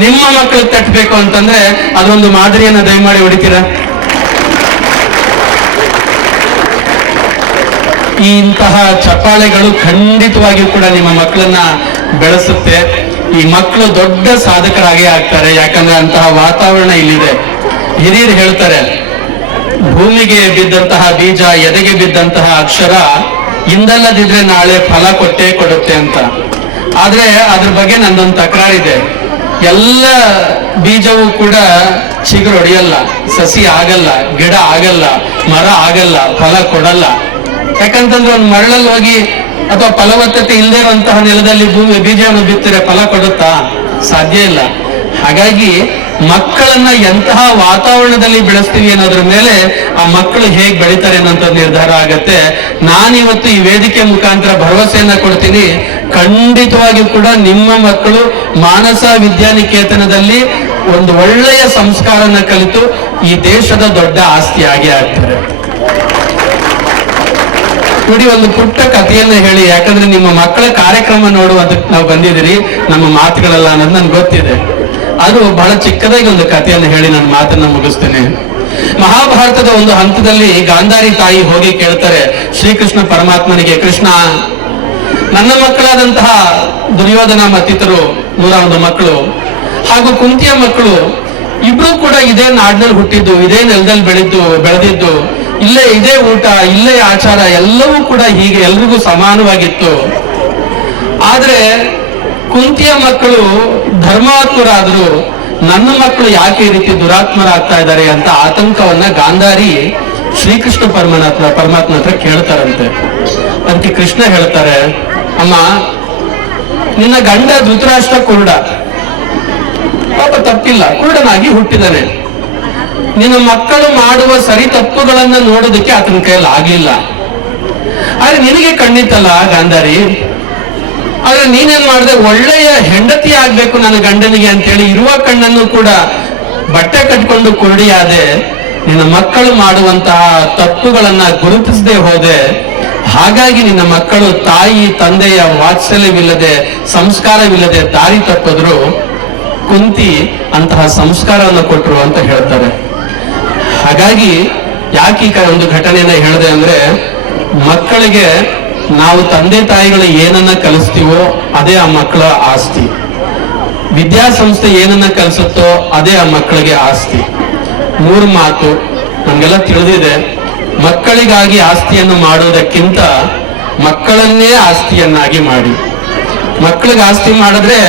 ನಿಮ್ಮ ಮಕ್ಕಳಿಗೆ ತಟ್ಟಬೇಕು ಅಂತಂದ್ರೆ ಅದೊಂದು ಮಾದರಿಯನ್ನ ದಯಮಾಡಿ ಹೊಡಿತೀರಾ? ಇಂತಹ ಚಪ್ಪಾಳೆಗಳು ಖಂಡಿತವಾಗಿಯೂ ಕೂಡ ನಿಮ್ಮ ಮಕ್ಕಳನ್ನ ಬೆಳೆಸುತ್ತೆ. ಈ ಮಕ್ಕಳು ದೊಡ್ಡ ಸಾಧಕರಾಗೇ ಆಗ್ತಾರೆ. ಯಾಕಂದ್ರೆ ಅಂತಹ ವಾತಾವರಣ ಇಲ್ಲಿದೆ. ಹಿರಿಯರು ಹೇಳ್ತಾರೆ, ಭೂಮಿಗೆ ಬಿದ್ದಂತಹ ಬೀಜ, ಎದೆಗೆ ಬಿದ್ದಂತಹ ಅಕ್ಷರ ಇಂದಲ್ಲದಿದ್ರೆ ನಾಳೆ ಫಲ ಕೊಟ್ಟೇ ಕೊಡುತ್ತೆ ಅಂತ. ಆದ್ರೆ ಅದ್ರ ಬಗ್ಗೆ ನಂದೊಂದು ತಕರಾರಿದೆ. ಎಲ್ಲ ಬೀಜವೂ ಕೂಡ ಚಿಗುರೊಡೆಯಲ್ಲ, ಸಸಿ ಆಗಲ್ಲ, ಗಿಡ ಆಗಲ್ಲ, ಮರ ಆಗಲ್ಲ, ಫಲ ಕೊಡಲ್ಲ. ಯಾಕಂತಂದ್ರೆ ಒಂದು ಮರಳಲ್ಲಿ ಹೋಗಿ ಅಥವಾ ಫಲವತ್ತತೆ ಇಲ್ಲದೆ ಇರುವಂತಹ ನೆಲದಲ್ಲಿ ಬೀಜವನ್ನು ಬಿತ್ತರೆ ಫಲ ಕೊಡುತ್ತಾ? ಸಾಧ್ಯ ಇಲ್ಲ. ಹಾಗಾಗಿ ಮಕ್ಕಳನ್ನ ಎಂತಹ ವಾತಾವರಣದಲ್ಲಿ ಬೆಳೆಸ್ತೀವಿ ಅನ್ನೋದ್ರ ಮೇಲೆ ಆ ಮಕ್ಕಳು ಹೇಗೆ ಬೆಳೀತಾರೆ ಅನ್ನೋಂಥ ನಿರ್ಧಾರ ಆಗತ್ತೆ. ನಾನಿವತ್ತು ಈ ವೇದಿಕೆ ಮುಖಾಂತರ ಭರವಸೆಯನ್ನ ಕೊಡ್ತೀನಿ, ಖಂಡಿತವಾಗಿಯೂ ಕೂಡ ನಿಮ್ಮ ಮಕ್ಕಳು ಮಾನಸ ವಿದ್ಯಾನಿಕೇತನದಲ್ಲಿ ಒಂದು ಒಳ್ಳೆಯ ಸಂಸ್ಕಾರನ ಕಲಿತು ಈ ದೇಶದ ದೊಡ್ಡ ಆಸ್ತಿ ಆಗೇ ಆಗ್ತಾರೆ. ನೋಡಿ, ಒಂದು ಪುಟ್ಟ ಕಥೆಯನ್ನ ಹೇಳಿ, ಯಾಕಂದ್ರೆ ನಿಮ್ಮ ಮಕ್ಕಳ ಕಾರ್ಯಕ್ರಮ ನೋಡುವುದಕ್ಕೆ ನಾವು ಬಂದಿದ್ದೀರಿ, ನಮ್ಮ ಮಾತುಗಳಲ್ಲ ಅನ್ನೋದು ನನ್ಗೆ ಗೊತ್ತಿದೆ. ಅದು ಬಹಳ ಚಿಕ್ಕದಾಗಿ ಒಂದು ಕಥೆಯನ್ನು ಹೇಳಿ ನನ್ನ ಮಾತನ್ನ ಮುಗಿಸ್ತೇನೆ. ಮಹಾಭಾರತದ ಒಂದು ಹಂತದಲ್ಲಿ ಗಾಂಧಾರಿ ತಾಯಿ ಹೋಗಿ ಕೇಳ್ತಾರೆ ಶ್ರೀಕೃಷ್ಣ ಪರಮಾತ್ಮನಿಗೆ, ಕೃಷ್ಣ, ನನ್ನ ಮಕ್ಕಳಾದಂತಹ ದುರ್ಯೋಧನ ಮತ್ತಿತರು 101 ಮಕ್ಕಳು ಹಾಗೂ ಕುಂತಿಯ ಮಕ್ಕಳು ಇಬ್ರು ಕೂಡ ಇದೇ ನಾಡಿನಲ್ಲಿ ಹುಟ್ಟಿದ್ದು, ಇದೇ ನೆಲದಲ್ಲಿ ಬೆಳೆದಿದ್ದು, ಇಲ್ಲೇ ಇದೇ ಊಟ, ಇಲ್ಲೇ ಆಚಾರ, ಎಲ್ಲವೂ ಕೂಡ ಹೀಗೆ ಎಲ್ರಿಗೂ ಸಮಾನವಾಗಿತ್ತು. ಆದ್ರೆ ಕುಂತಿಯ ಮಕ್ಕಳು ಧರ್ಮಾತ್ಮರಾದ್ರು, ನನ್ನ ಮಕ್ಕಳು ಯಾಕೆ ಈ ರೀತಿ ದುರಾತ್ಮರಾಗ್ತಾ ಇದ್ದಾರೆ ಅಂತ ಆತಂಕವನ್ನ ಗಾಂಧಾರಿ ಶ್ರೀಕೃಷ್ಣ ಪರಮಾತ್ಮ ಹತ್ರ ಕೇಳ್ತಾರಂತೆ. ಅದಕ್ಕೆ ಕೃಷ್ಣ ಹೇಳ್ತಾರೆ, ಅಮ್ಮ, ನಿನ್ನ ಗಂಡ ಧೃತರಾಷ್ಟ್ರ ಕುರುಡ, ಪಾಪ ತಪ್ಪಿಲ್ಲ, ಕುರುಡನಾಗಿ ಹುಟ್ಟಿದ್ದಾನೆ. ನಿನ್ನ ಮಕ್ಕಳು ಮಾಡುವ ಸರಿ ತಪ್ಪುಗಳನ್ನ ನೋಡೋದಕ್ಕೆ ಆತನ ಕೈಯಲ್ಲಿ ಆಗ್ಲಿಲ್ಲ. ಆದ್ರೆ ನಿನಗೆ ಕಣ್ಣಿತ್ತಲ್ಲ ಗಾಂಧಾರಿ, ಆದ್ರೆ ನೀನೇನ್ ಮಾಡಿದೆ, ಒಳ್ಳೆಯ ಹೆಂಡತಿ ಆಗ್ಬೇಕು ನನ್ನ ಗಂಡನಿಗೆ ಅಂತೇಳಿ ಇರುವ ಕಣ್ಣನ್ನು ಕೂಡ ಬಟ್ಟೆ ಕಟ್ಕೊಂಡು ಕುರುಡಿಯಾದೆ. ನಿನ್ನ ಮಕ್ಕಳು ಮಾಡುವಂತಹ ತಪ್ಪುಗಳನ್ನ ಗುರುತಿಸದೆ ಹೋದೆ. ಹಾಗಾಗಿ ನಿನ್ನ ಮಕ್ಕಳು ತಾಯಿ ತಂದೆಯ ವಾತ್ಸಲ್ಯವಿಲ್ಲದೆ, ಸಂಸ್ಕಾರವಿಲ್ಲದೆ ದಾರಿ ತಪ್ಪಿದ್ರು. ಕುಂತಿ ಅಂತಹ ಸಂಸ್ಕಾರವನ್ನು ಕೊಟ್ಟರು ಅಂತ ಹೇಳ್ತಾರೆ. ಹಾಗಾಗಿ ಯಾಕೆ ಈ ಒಂದು ಘಟನೆಯನ್ನ ಹೇಳಿದೆ ಅಂದ್ರೆ, ಮಕ್ಕಳಿಗೆ ನಾವು ತಂದೆ ತಾಯಿಗಳು ಏನನ್ನ ಕಲಿಸ್ತೀವೋ ಅದೇ ಆ ಮಕ್ಕಳ ಆಸ್ತಿ. ವಿದ್ಯಾಸಂಸ್ಥೆ ಏನನ್ನ ಕಲಿಸುತ್ತೋ ಅದೇ ಆ ಮಕ್ಕಳಿಗೆ ಆಸ್ತಿ. 3 ಮಾತು ನಮ್ಗೆಲ್ಲ ತಿಳಿದಿದೆ. ಮಕ್ಕಳಿಗಾಗಿ ಆಸ್ತಿಯನ್ನು ಮಾಡುವುದಕ್ಕಿಂತ ಮಕ್ಕಳನ್ನೇ ಆಸ್ತಿಯನ್ನಾಗಿ ಮಾಡಿ. ಮಕ್ಕಳಿಗೆ ಆಸ್ತಿ ಮಾಡಿದ್ರೆ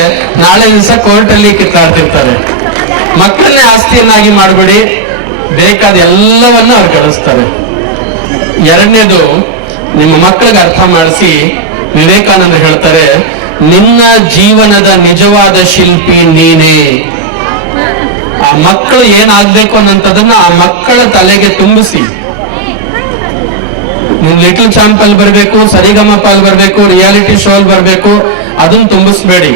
ನಾಳೆ ದಿವಸ ಕೋರ್ಟಲ್ಲಿ ಕಿತ್ತಾಡ್ತಿರ್ತಾರೆ. ಮಕ್ಕಳನ್ನೇ ಆಸ್ತಿಯನ್ನಾಗಿ ಮಾಡಬೇಡಿ, ಬೇಕಾದ ಎಲ್ಲವನ್ನ ಅವ್ರು ಗಳಿಸ್ತಾರೆ. ಎರಡನೇದು, ನಿಮ್ಮ ಮಕ್ಕಳಿಗೆ ಅರ್ಥ ಮಾಡಿಸಿ, ವಿವೇಕಾನಂದ ಹೇಳ್ತಾರೆ, ನಿನ್ನ ಜೀವನದ ನಿಜವಾದ ಶಿಲ್ಪಿ ನೀನೇ. ಆ ಮಕ್ಕಳು ಏನಾಗ್ಬೇಕು ಅನ್ನೋಂಥದನ್ನ ಆ ಮಕ್ಕಳ ತಲೆಗೆ ತುಂಬಿಸಿ. ನೀನ್ ಲಿಟಲ್ ಚಾಂಪ್ ಅಲ್ಲಿ ಬರಬೇಕು, ಸರಿಗಮಪ ಅಲ್ಲಿ ಬರಬೇಕು, ರಿಯಾಲಿಟಿ ಶೋ ಅಲ್ಲಿ ಬರಬೇಕು, ಅದನ್ನ ತುಂಬಿಸ್ಬೇಡಿ.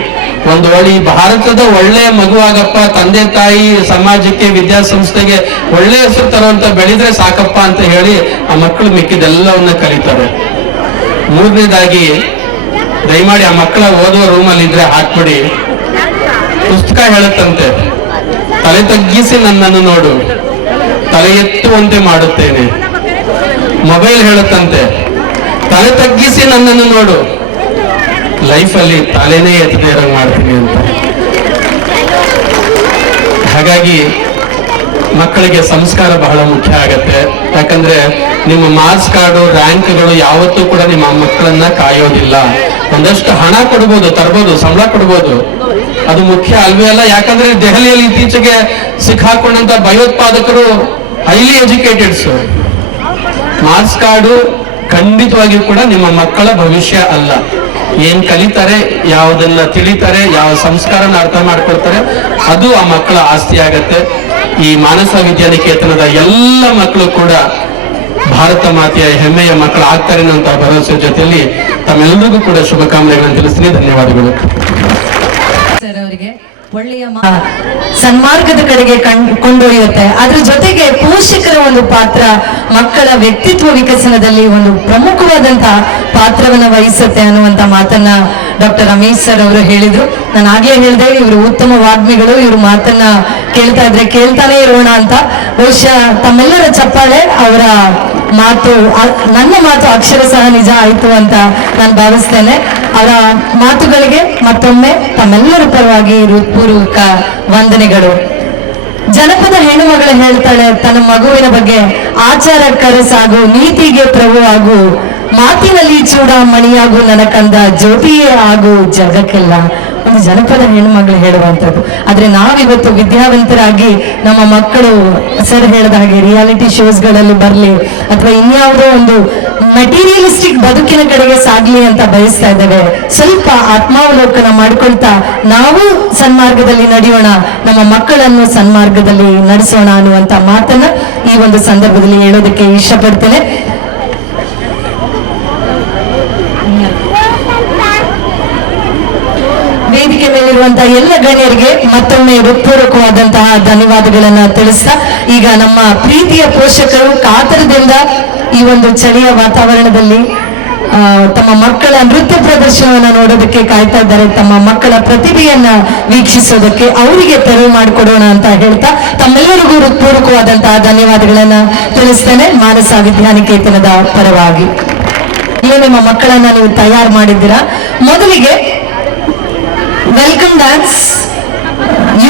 ಒಂದು ಭಾರತದ ಒಳ್ಳೆಯ ಮಗುವಾಗಪ್ಪ, ತಂದೆ ತಾಯಿ ಸಮಾಜಕ್ಕೆ ವಿದ್ಯಾಸಂಸ್ಥೆಗೆ ಒಳ್ಳೆ ಹೆಸರು ತರುವಂತ ಬೆಳೆದ್ರೆ ಸಾಕಪ್ಪ ಅಂತ ಹೇಳಿ ಆ ಮಕ್ಕಳು ಮಿಕ್ಕಿದೆಲ್ಲವನ್ನ ಕಲಿತಾರೆ. ಮೂರನೇದಾಗಿ, ದಯಮಾಡಿ ಆ ಮಕ್ಕಳ ಓದುವ ರೂಮಲ್ಲಿ ಇದ್ರೆ ಹಾಕ್ಬಿಡಿ. ಪುಸ್ತಕ ಹೇಳುತ್ತಂತೆ, ತಲೆ ತಗ್ಗಿಸಿ ನನ್ನನ್ನು ನೋಡು, ತಲೆ ಎತ್ತುವಂತೆ ಮಾಡುತ್ತೇನೆ. ಮೊಬೈಲ್ ಹೇಳುತ್ತಂತೆ, ತಲೆ ತಗ್ಗಿಸಿ ನನ್ನನ್ನು ನೋಡು, ಲೈಫಲ್ಲಿ ತಲೆನೇ ಎತ್ತದೇ ಇರೋ ಮಾಡ್ತೀನಿ ಅಂತ. ಹಾಗಾಗಿ ಮಕ್ಕಳಿಗೆ ಸಂಸ್ಕಾರ ಬಹಳ ಮುಖ್ಯ ಆಗತ್ತೆ. ಯಾಕಂದ್ರೆ ನಿಮ್ಮ ಮಾರ್ಕ್ಸ್ ಕಾರ್ಡು, ರ್ಯಾಂಕ್ಗಳು ಯಾವತ್ತೂ ಕೂಡ ನಿಮ್ಮ ಮಕ್ಕಳನ್ನ ಕಾಯೋದಿಲ್ಲ. ಒಂದಷ್ಟು ಹಣ ಕೊಡ್ಬೋದು, ತರ್ಬೋದು, ಸಂಬಳ ಕೊಡ್ಬೋದು, ಅದು ಮುಖ್ಯ ಅಲ್ವೇ ಅಲ್ಲ. ಯಾಕಂದ್ರೆ ದೆಹಲಿಯಲ್ಲಿ ಇತ್ತೀಚೆಗೆ ಸಿಕ್ಕಾಕೊಂಡಂತ ಭಯೋತ್ಪಾದಕರು ಹೈಲಿ ಎಜುಕೇಟೆಡ್ಸ್. ಮಾರ್ಕ್ಸ್ ಕಾರ್ಡು ಖಂಡಿತವಾಗಿಯೂ ಕೂಡ ನಿಮ್ಮ ಮಕ್ಕಳ ಭವಿಷ್ಯ ಅಲ್ಲ. ಏನ್ ಕಲಿತಾರೆ, ಯಾವುದನ್ನ ತಿಳಿತಾರೆ, ಯಾವ ಸಂಸ್ಕಾರನ ಅರ್ಥ ಮಾಡ್ಕೊಳ್ತಾರೆ, ಅದು ಆ ಮಕ್ಕಳ ಆಸ್ತಿ ಆಗತ್ತೆ. ಈ ಮಾನಸ ವಿದ್ಯಾನಿಕೇತನದ ಎಲ್ಲ ಮಕ್ಕಳು ಕೂಡ ಭಾರತ ಮಾತೆಯ ಹೆಮ್ಮೆಯ ಮಕ್ಕಳು ಆಗ್ತಾರೆ ಅನ್ನೋ ಭರವಸೆ ಜೊತೆಯಲ್ಲಿ ತಮ್ಮೆಲ್ಲರಿಗೂ ಕೂಡ ಶುಭಕಾಮನೆಗಳನ್ನು ತಿಳಿಸ್ತೀನಿ. ಧನ್ಯವಾದಗಳು. ಸರ್ ಅವರಿಗೆ ಒಳ್ಳೆಯ ಸನ್ಮಾರ್ಗದ ಕಡೆಗೆ ಕೊಂಡೊಯ್ಯುತ್ತೆ. ಅದ್ರ ಜೊತೆಗೆ ಪೋಷಕರ ಒಂದು ಪಾತ್ರ ಮಕ್ಕಳ ವ್ಯಕ್ತಿತ್ವ ವಿಕಸನದಲ್ಲಿ ಒಂದು ಪ್ರಮುಖವಾದಂತಹ ಪಾತ್ರವನ್ನು ವಹಿಸುತ್ತೆ ಅನ್ನುವಂತ ಮಾತನ್ನ ಡಾಕ್ಟರ್ ರಮೇಶ್ ಸರ್ ಅವರು ಹೇಳಿದ್ರು. ನಾನು ಆಗ್ಲೇ ಹೇಳಿದೆ, ಇವರು ಉತ್ತಮ ವಾಗ್ಮಿಗಳು, ಇವ್ರ ಮಾತನ್ನ ಕೇಳ್ತಾ ಇದ್ರೆ ಕೇಳ್ತಾನೆ ಇರೋಣ ಅಂತ. ಬಹುಶಃ ತಮ್ಮೆಲ್ಲರ ಚಪ್ಪಾಳೆ ಅವರ ಮಾತು, ನನ್ನ ಮಾತು ಅಕ್ಷರ ಸಹ ನಿಜ ಆಯ್ತು ಅಂತ ನಾನು ಭಾವಿಸ್ತೇನೆ. ಅವರ ಮಾತುಗಳಿಗೆ ಮತ್ತೊಮ್ಮೆ ತಮ್ಮೆಲ್ಲರ ಪರವಾಗಿ ಹೃತ್ಪೂರ್ವಕ ವಂದನೆಗಳು. ಜನಪದ ಹೆಣ್ಣು ಮಗಳು ಹೇಳ್ತಾಳೆ ತನ್ನ ಮಗುವಿನ ಬಗ್ಗೆ, ಆಚಾರ ಕರಸಾಗು, ನೀತಿಗೆ ಪ್ರಭು ಆಗು, ಮಾತಿನಲ್ಲಿ ಚೂಡಾಮಣಿಯಾಗು, ನನ್ನ ಕಂದ ಜ್ಯೋತಿಯೇ ಆಗು ಜಗಕ್ಕೆಲ್ಲ. ಒಂದು ಜನಪದ ಹೆಣ್ಮಗಳು ಹೇಳುವಂಥದ್ದು. ಆದ್ರೆ ನಾವಿವತ್ತು ವಿದ್ಯಾವಂತರಾಗಿ ನಮ್ಮ ಮಕ್ಕಳು ಸರ್ ಹೇಳಿದ ಹಾಗೆ ರಿಯಾಲಿಟಿ ಶೋಸ್ಗಳಲ್ಲಿ ಬರಲಿ ಅಥವಾ ಇನ್ಯಾವುದೋ ಒಂದು ಮೆಟೀರಿಯಲಿಸ್ಟಿಕ್ ಬದುಕಿನ ಕಡೆಗೆ ಸಾಗ್ಲಿ ಅಂತ ಬಯಸ್ತಾ ಇದ್ದೇವೆ. ಸ್ವಲ್ಪ ಆತ್ಮಾವಲೋಕನ ಮಾಡ್ಕೊಳ್ತಾ ನಾವು ಸನ್ಮಾರ್ಗದಲ್ಲಿ ನಡೆಯೋಣ, ನಮ್ಮ ಮಕ್ಕಳನ್ನು ಸನ್ಮಾರ್ಗದಲ್ಲಿ ನಡೆಸೋಣ ಅನ್ನುವಂತ ಮಾತನ್ನ ಈ ಒಂದು ಸಂದರ್ಭದಲ್ಲಿ ಹೇಳೋದಕ್ಕೆ ಇಷ್ಟಪಡ್ತೇನೆ. ವೇದಿಕೆ ಮೇಲಿರುವಂತಹ ಎಲ್ಲ ಗಣ್ಯರಿಗೆ ಮತ್ತೊಮ್ಮೆ ಹೃತ್ಪೂರ್ವಕವಾದಂತಹ ಧನ್ಯವಾದಗಳನ್ನ ತಿಳಿಸ್ತಾ, ಈಗ ನಮ್ಮ ಪ್ರೀತಿಯ ಪೋಷಕರು ಕಾತರದಿಂದ ಈ ಒಂದು ಚಳಿಯ ವಾತಾವರಣದಲ್ಲಿ ತಮ್ಮ ಮಕ್ಕಳ ನೃತ್ಯ ಪ್ರದರ್ಶನವನ್ನ ನೋಡೋದಕ್ಕೆ ಕಾಯ್ತಾ ಇದ್ದಾರೆ. ತಮ್ಮ ಮಕ್ಕಳ ಪ್ರತಿಭೆಯನ್ನ ವೀಕ್ಷಿಸೋದಕ್ಕೆ ಅವರಿಗೆ ತೆರವು ಮಾಡಿಕೊಡೋಣ ಅಂತ ಹೇಳ್ತಾ ತಮ್ಮೆಲ್ಲರಿಗೂ ಹೃತ್ಪೂರ್ವಕವಾದಂತಹ ಧನ್ಯವಾದಗಳನ್ನ ತಿಳಿಸ್ತೇನೆ ಮಾನಸ ವಿದ್ಯಾನಿಕೇತನದ ಪರವಾಗಿ. ನೀವು ನಿಮ್ಮ ಮಕ್ಕಳನ್ನ ನೀವು ತಯಾರು ಮಾಡಿದ್ದೀರಾ. ಮೊದಲಿಗೆ ವೆಲ್ಕಮ್ ಡ್ಯಾನ್ಸ್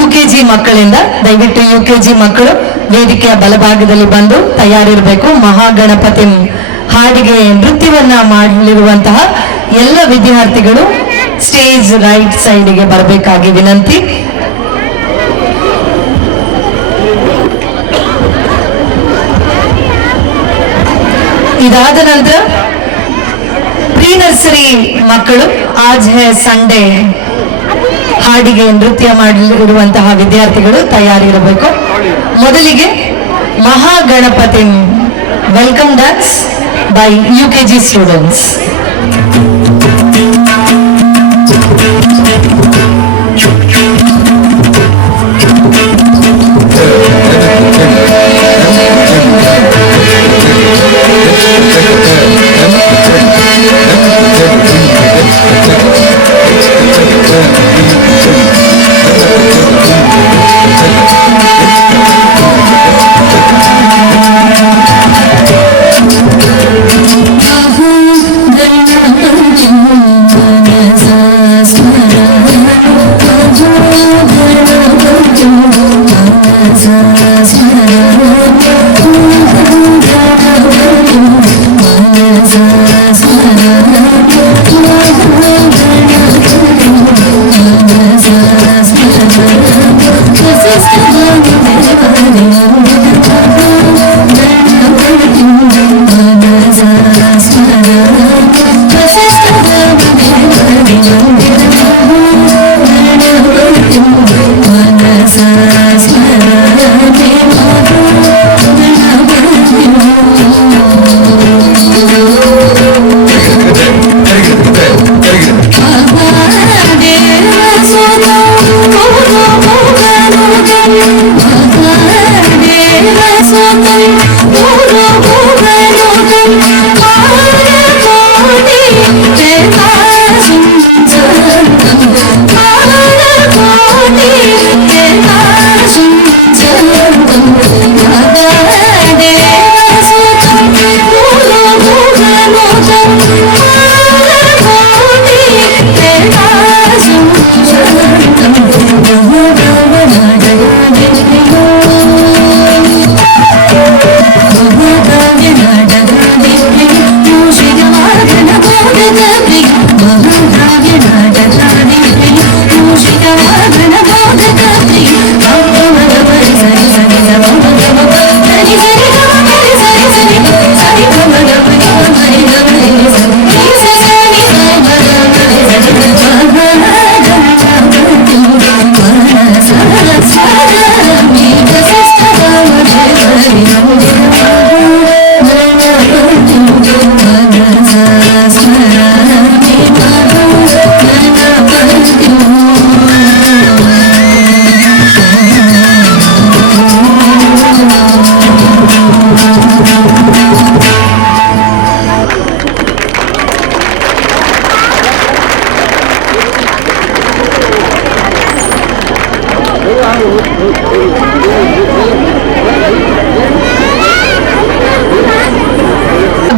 UKG ಮಕ್ಕಳಿಂದ, ದಯವಿಟ್ಟು UKG ಮಕ್ಕಳು ವೇದಿಕೆಯ ಬಲಭಾಗದಲ್ಲಿ ಬಂದು ತಯಾರಿರಬೇಕು. ಮಹಾಗಣಪತಿ ಹಾಡಿಗೆ ನೃತ್ಯವನ್ನ ಮಾಡಲಿರುವಂತಹ ಎಲ್ಲ ವಿದ್ಯಾರ್ಥಿಗಳು ಸ್ಟೇಜ್ ರೈಟ್ ಸೈಡ್ಗೆ ಬರಬೇಕಾಗಿ ವಿನಂತಿ. ಇದಾದ ನಂತರ ಪ್ರೀ ನರ್ಸರಿ ಮಕ್ಕಳು ಆಜ್ ಹೇ ಸಂಡೇ ಹಾಡಿಗೆ ನೃತ್ಯ ಮಾಡಲಿರುವಂತಹ ವಿದ್ಯಾರ್ಥಿಗಳು ತಯಾರಿರಬೇಕು. ಮೊದಲಿಗೆ Mahaganapati welcome dance by UKG students. Ganapati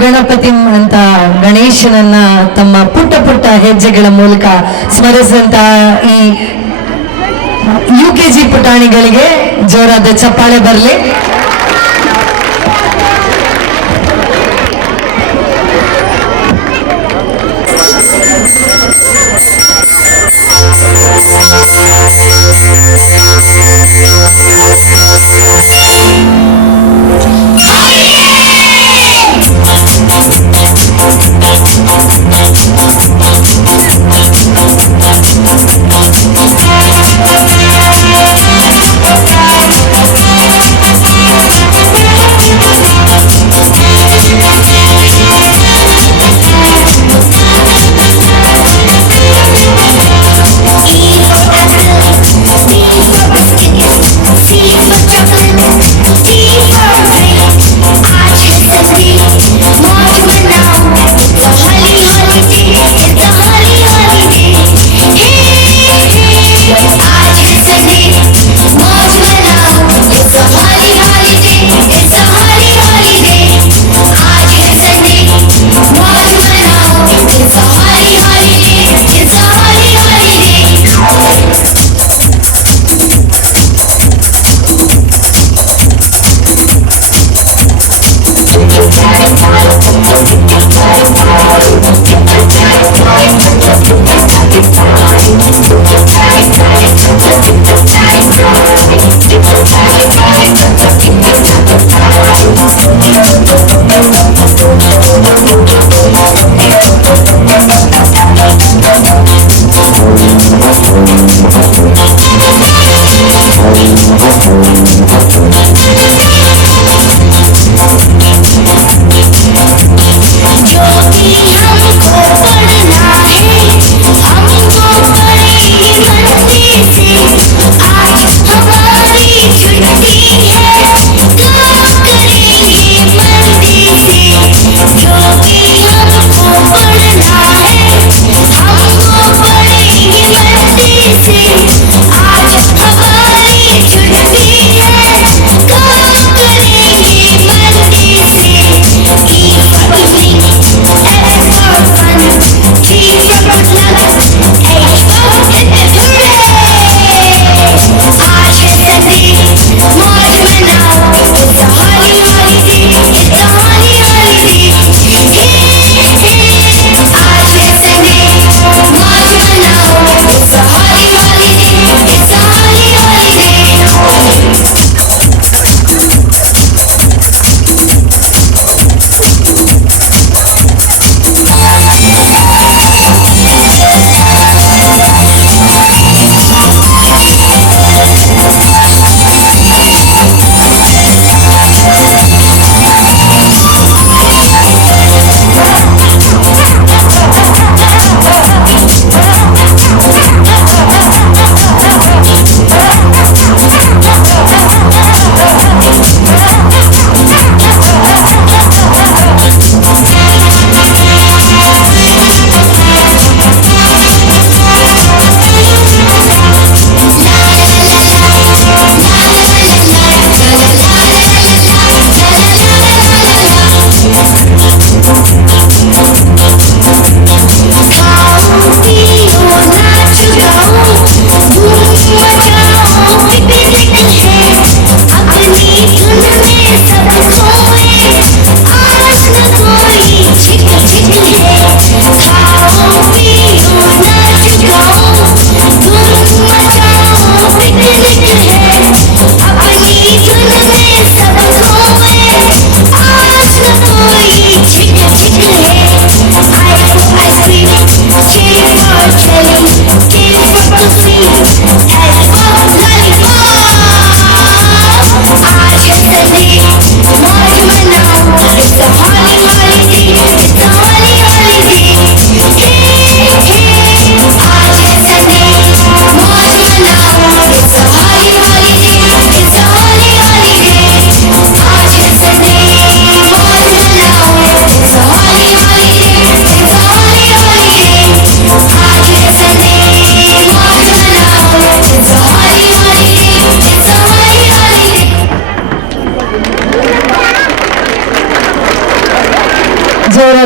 Ganapati ಅಂತ ಗಣೇಶನನ್ನ ತಮ್ಮ ಪುಟ್ಟ ಪುಟ್ಟ ಹೆಜ್ಜೆಗಳ ಮೂಲಕ ಸ್ಮರಿಸಿದಂತ ಈ UKG ಪುಟಾಣಿಗಳಿಗೆ ಜೋರಾದ ಚಪ್ಪಾಳೆ ಬರಲಿ.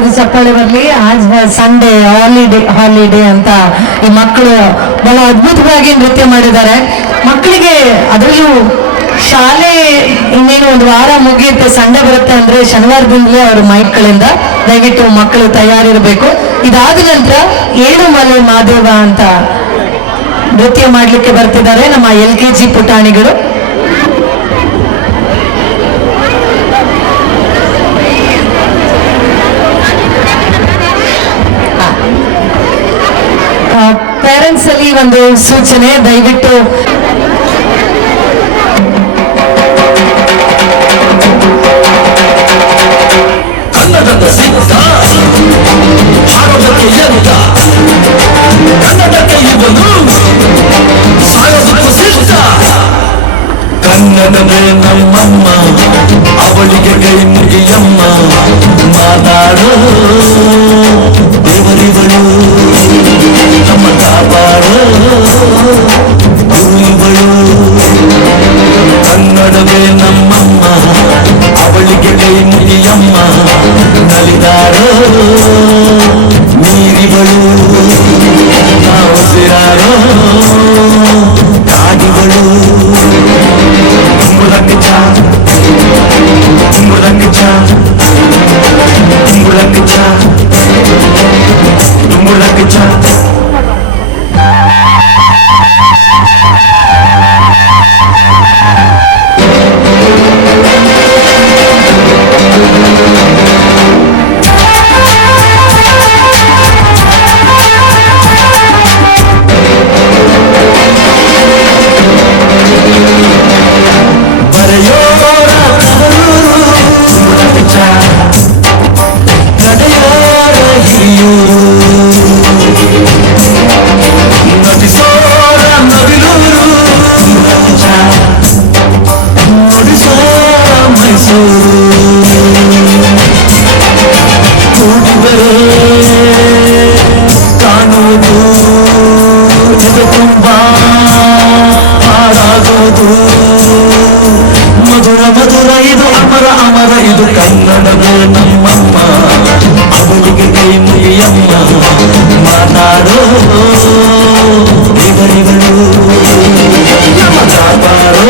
ಜೋರಾದ ಚಪ್ಪಾಳೆ ಬರಲಿ. ಆಜ್ ಸಂಡೇ ಹಾಲಿಡೇ ಅಂತ ಈ ಮಕ್ಕಳು ಬಹಳ ಅದ್ಭುತವಾಗಿ ನೃತ್ಯ ಮಾಡಿದ್ದಾರೆ. ಮಕ್ಕಳಿಗೆ ಅದರಲ್ಲೂ ಶಾಲೆ ಇನ್ನೇನು ಒಂದು ವಾರ ಮುಗಿಯುತ್ತೆ, ಸಂಡೆ ಬರುತ್ತೆ ಅಂದ್ರೆ ಶನಿವಾರದಿಂದಲೇ ಅವರು ಮೈಕ್ಗಳಿಂದ ದಯವಿಟ್ಟು ಮಕ್ಕಳು ತಯಾರಿರಬೇಕು. ಇದಾದ ನಂತರ ಏಳುಮಲೆ ಮಾದೇವ ಅಂತ ನೃತ್ಯ ಮಾಡ್ಲಿಕ್ಕೆ ಬರ್ತಿದ್ದಾರೆ ನಮ್ಮ LKG ಪುಟಾಣಿಗಳು. ಪೇರೆಂಟ್ಸ್ ಅಲ್ಲಿ ಒಂದು ಸೂಚನೆ, ದಯವಿಟ್ಟು ಕನ್ನಡದ ಸಿದ್ಧ ಹಾಡೋದಕ್ಕೆ ಎಂತ ಕನ್ನಡಕ್ಕೆ ಇವನು ಸಾಯೋದಕ್ಕೂ ಸಿದ್ಧ. ಕನ್ನಡವೇ ನಮ್ಮಮ್ಮ, ಅವಳಿಗೆ ಕೈ ಮುಗಿಯಮ್ಮ, ಮಾತಾಡೋ ದೇವರಿವಳು, ನಮ್ಮ ಕಾಪಾಡೋ ಗುರುಗಳು. ಕನ್ನಡವೇ ನಮ್ಮಮ್ಮ, ಅವಳಿಗೆ ಕೈ ಮುಗಿಯಮ್ಮ, ನಲಿದಾಡೋ ನೀರಿಗಳು, ನಾವು ಸಿರಾಡೋ ಕಾಡಿಗಳು. ಕುಂಬಳಕಿಚ ಕುಂಬಳಕಿಚ ಕುಂಬಳಕಿಚ ಕುಂಬಳಕಿಚ. ಕಾಣುವುದು ತುಂಬ ಹಾಡಾಗೋದು ಮಧುರ ಮಧುರ, ಇದು ಅಮರ ಅಮರ, ಇದು ಕನ್ನಡವೇ ನಮ್ಮಮ್ಮ, ಅವಳಿಗೆ ಕೈ ಮುಗಿಯಮ್ಮ, ಮಾತಾಡೋ ಇವರಿಗಳು, ನಮ್ಮ ಕಾಪಾಡೋ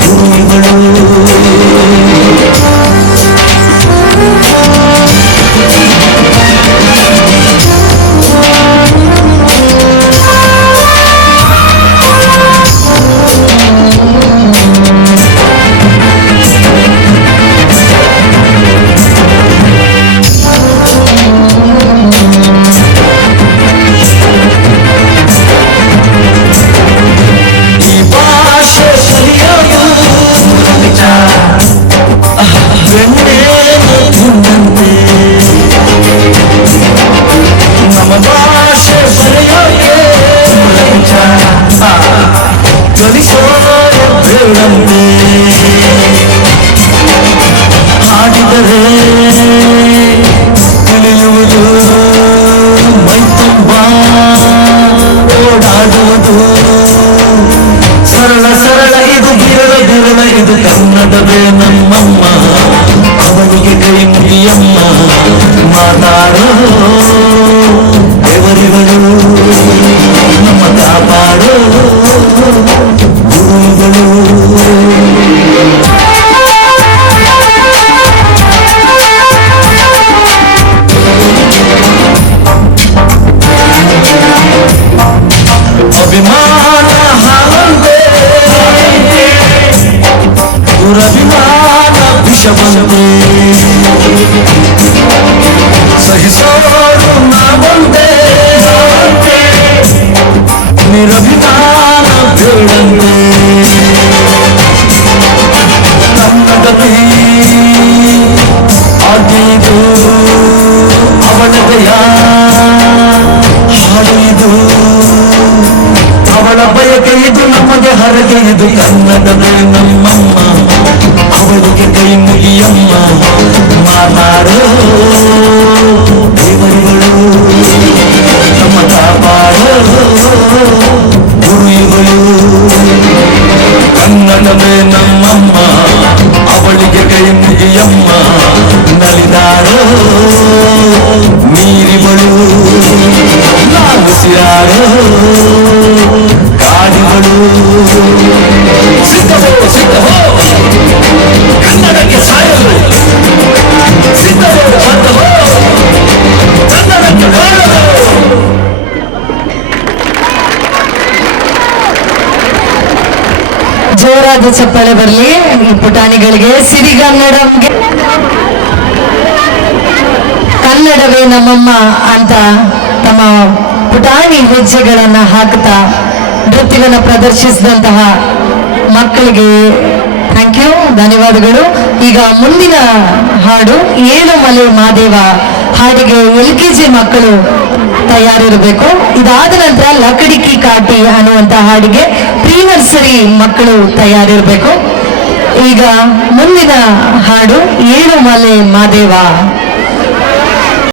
ಗುರುಗಳು. ಹಾಡಿದರೆ ತಿಳಿಯುವುದು, ಮೈ ತುಂಬ ಓಡಾಡುವುದು, ಸರಳ ಸರಳ, ಇದು ಬಿರಳ ಬಿರಳ, ಇದು ಕನ್ನಡವೇ ನಮ್ಮಮ್ಮ, ಅವನಿಗೆ ಕೈ ಮುಗಿಯಮ್ಮ, ಮಾತಾಡೋ ದೇವರಿಗಳು, ನಮ್ಮ ಕಾಪಾಡೋ ಗುರುಗಳು. ಅಭಿಮಾನ ಹಾವಂತೆ ದುರಭಿಮಾನ ವಿಷವಂತೆ, ಸಹಿಸೋರು ನಾವಂತೆ ನಿರಭಿಮಾನ ಬೇಡಂತೆ. ಕನ್ನಡತಿ ಆಗಿದು ಅವಳದೆಯ ಹಾಡಿದು, ಅವಳ ಬಯಕೆ ಇದು, ನಮಗೆ ಹರಕೆ ಇದು, ಕನ್ನಡವೇ ನಮ್ಮಮ್ಮ, ಅವಳಿಗೆ ಕೈ ಮುಗಿಯಮ್ಮ, ಮಾತಾಡೋ ದೇವರುಗಳು, ನಮ್ಮ ಕಾಪಾಡೋ ಗುರುಗಳು. ಕನ್ನಡವೇ ನಮ್ಮಮ್ಮ, ಅವಳಿಗೆ ಕೈ ಮುಗಿಯಮ್ಮ, ನಲಿದಾಡೋ ಜೋರಾದ ಚಪ್ಪಾಳೆ ಬರಲಿ ಈ ಪುಟಾಣಿಗಳಿಗೆ. ಸಿರಿಗನ್ನಡಂಗೆ ಕನ್ನಡವೇ ನಮ್ಮಮ್ಮ ಅಂತ ತಮ್ಮ ಪುಟಾಣಿ ಹೆಜ್ಜೆಗಳನ್ನ ಹಾಕ್ತಾ ನೃತ್ಯವನ್ನು ಪ್ರದರ್ಶಿಸಿದಂತಹ ಮಕ್ಕಳಿಗೆ ಥ್ಯಾಂಕ್ ಯು, ಧನ್ಯವಾದಗಳು. ಈಗ ಮುಂದಿನ ಹಾಡು ಏಳು ಮಲೆ ಮಾದೇವ ಹಾಡಿಗೆ LKG ಮಕ್ಕಳು ತಯಾರಿರಬೇಕು. ಇದಾದ ನಂತರ ಲಕಡಿಕಿ ಕಾಟಿ ಅನ್ನುವಂತ ಹಾಡಿಗೆ ಪ್ರೀ ನರ್ಸರಿ ಮಕ್ಕಳು ತಯಾರಿರಬೇಕು. ಈಗ ಮುಂದಿನ ಹಾಡು ಏಳು ಮಲೆ ಮಾದೇವ.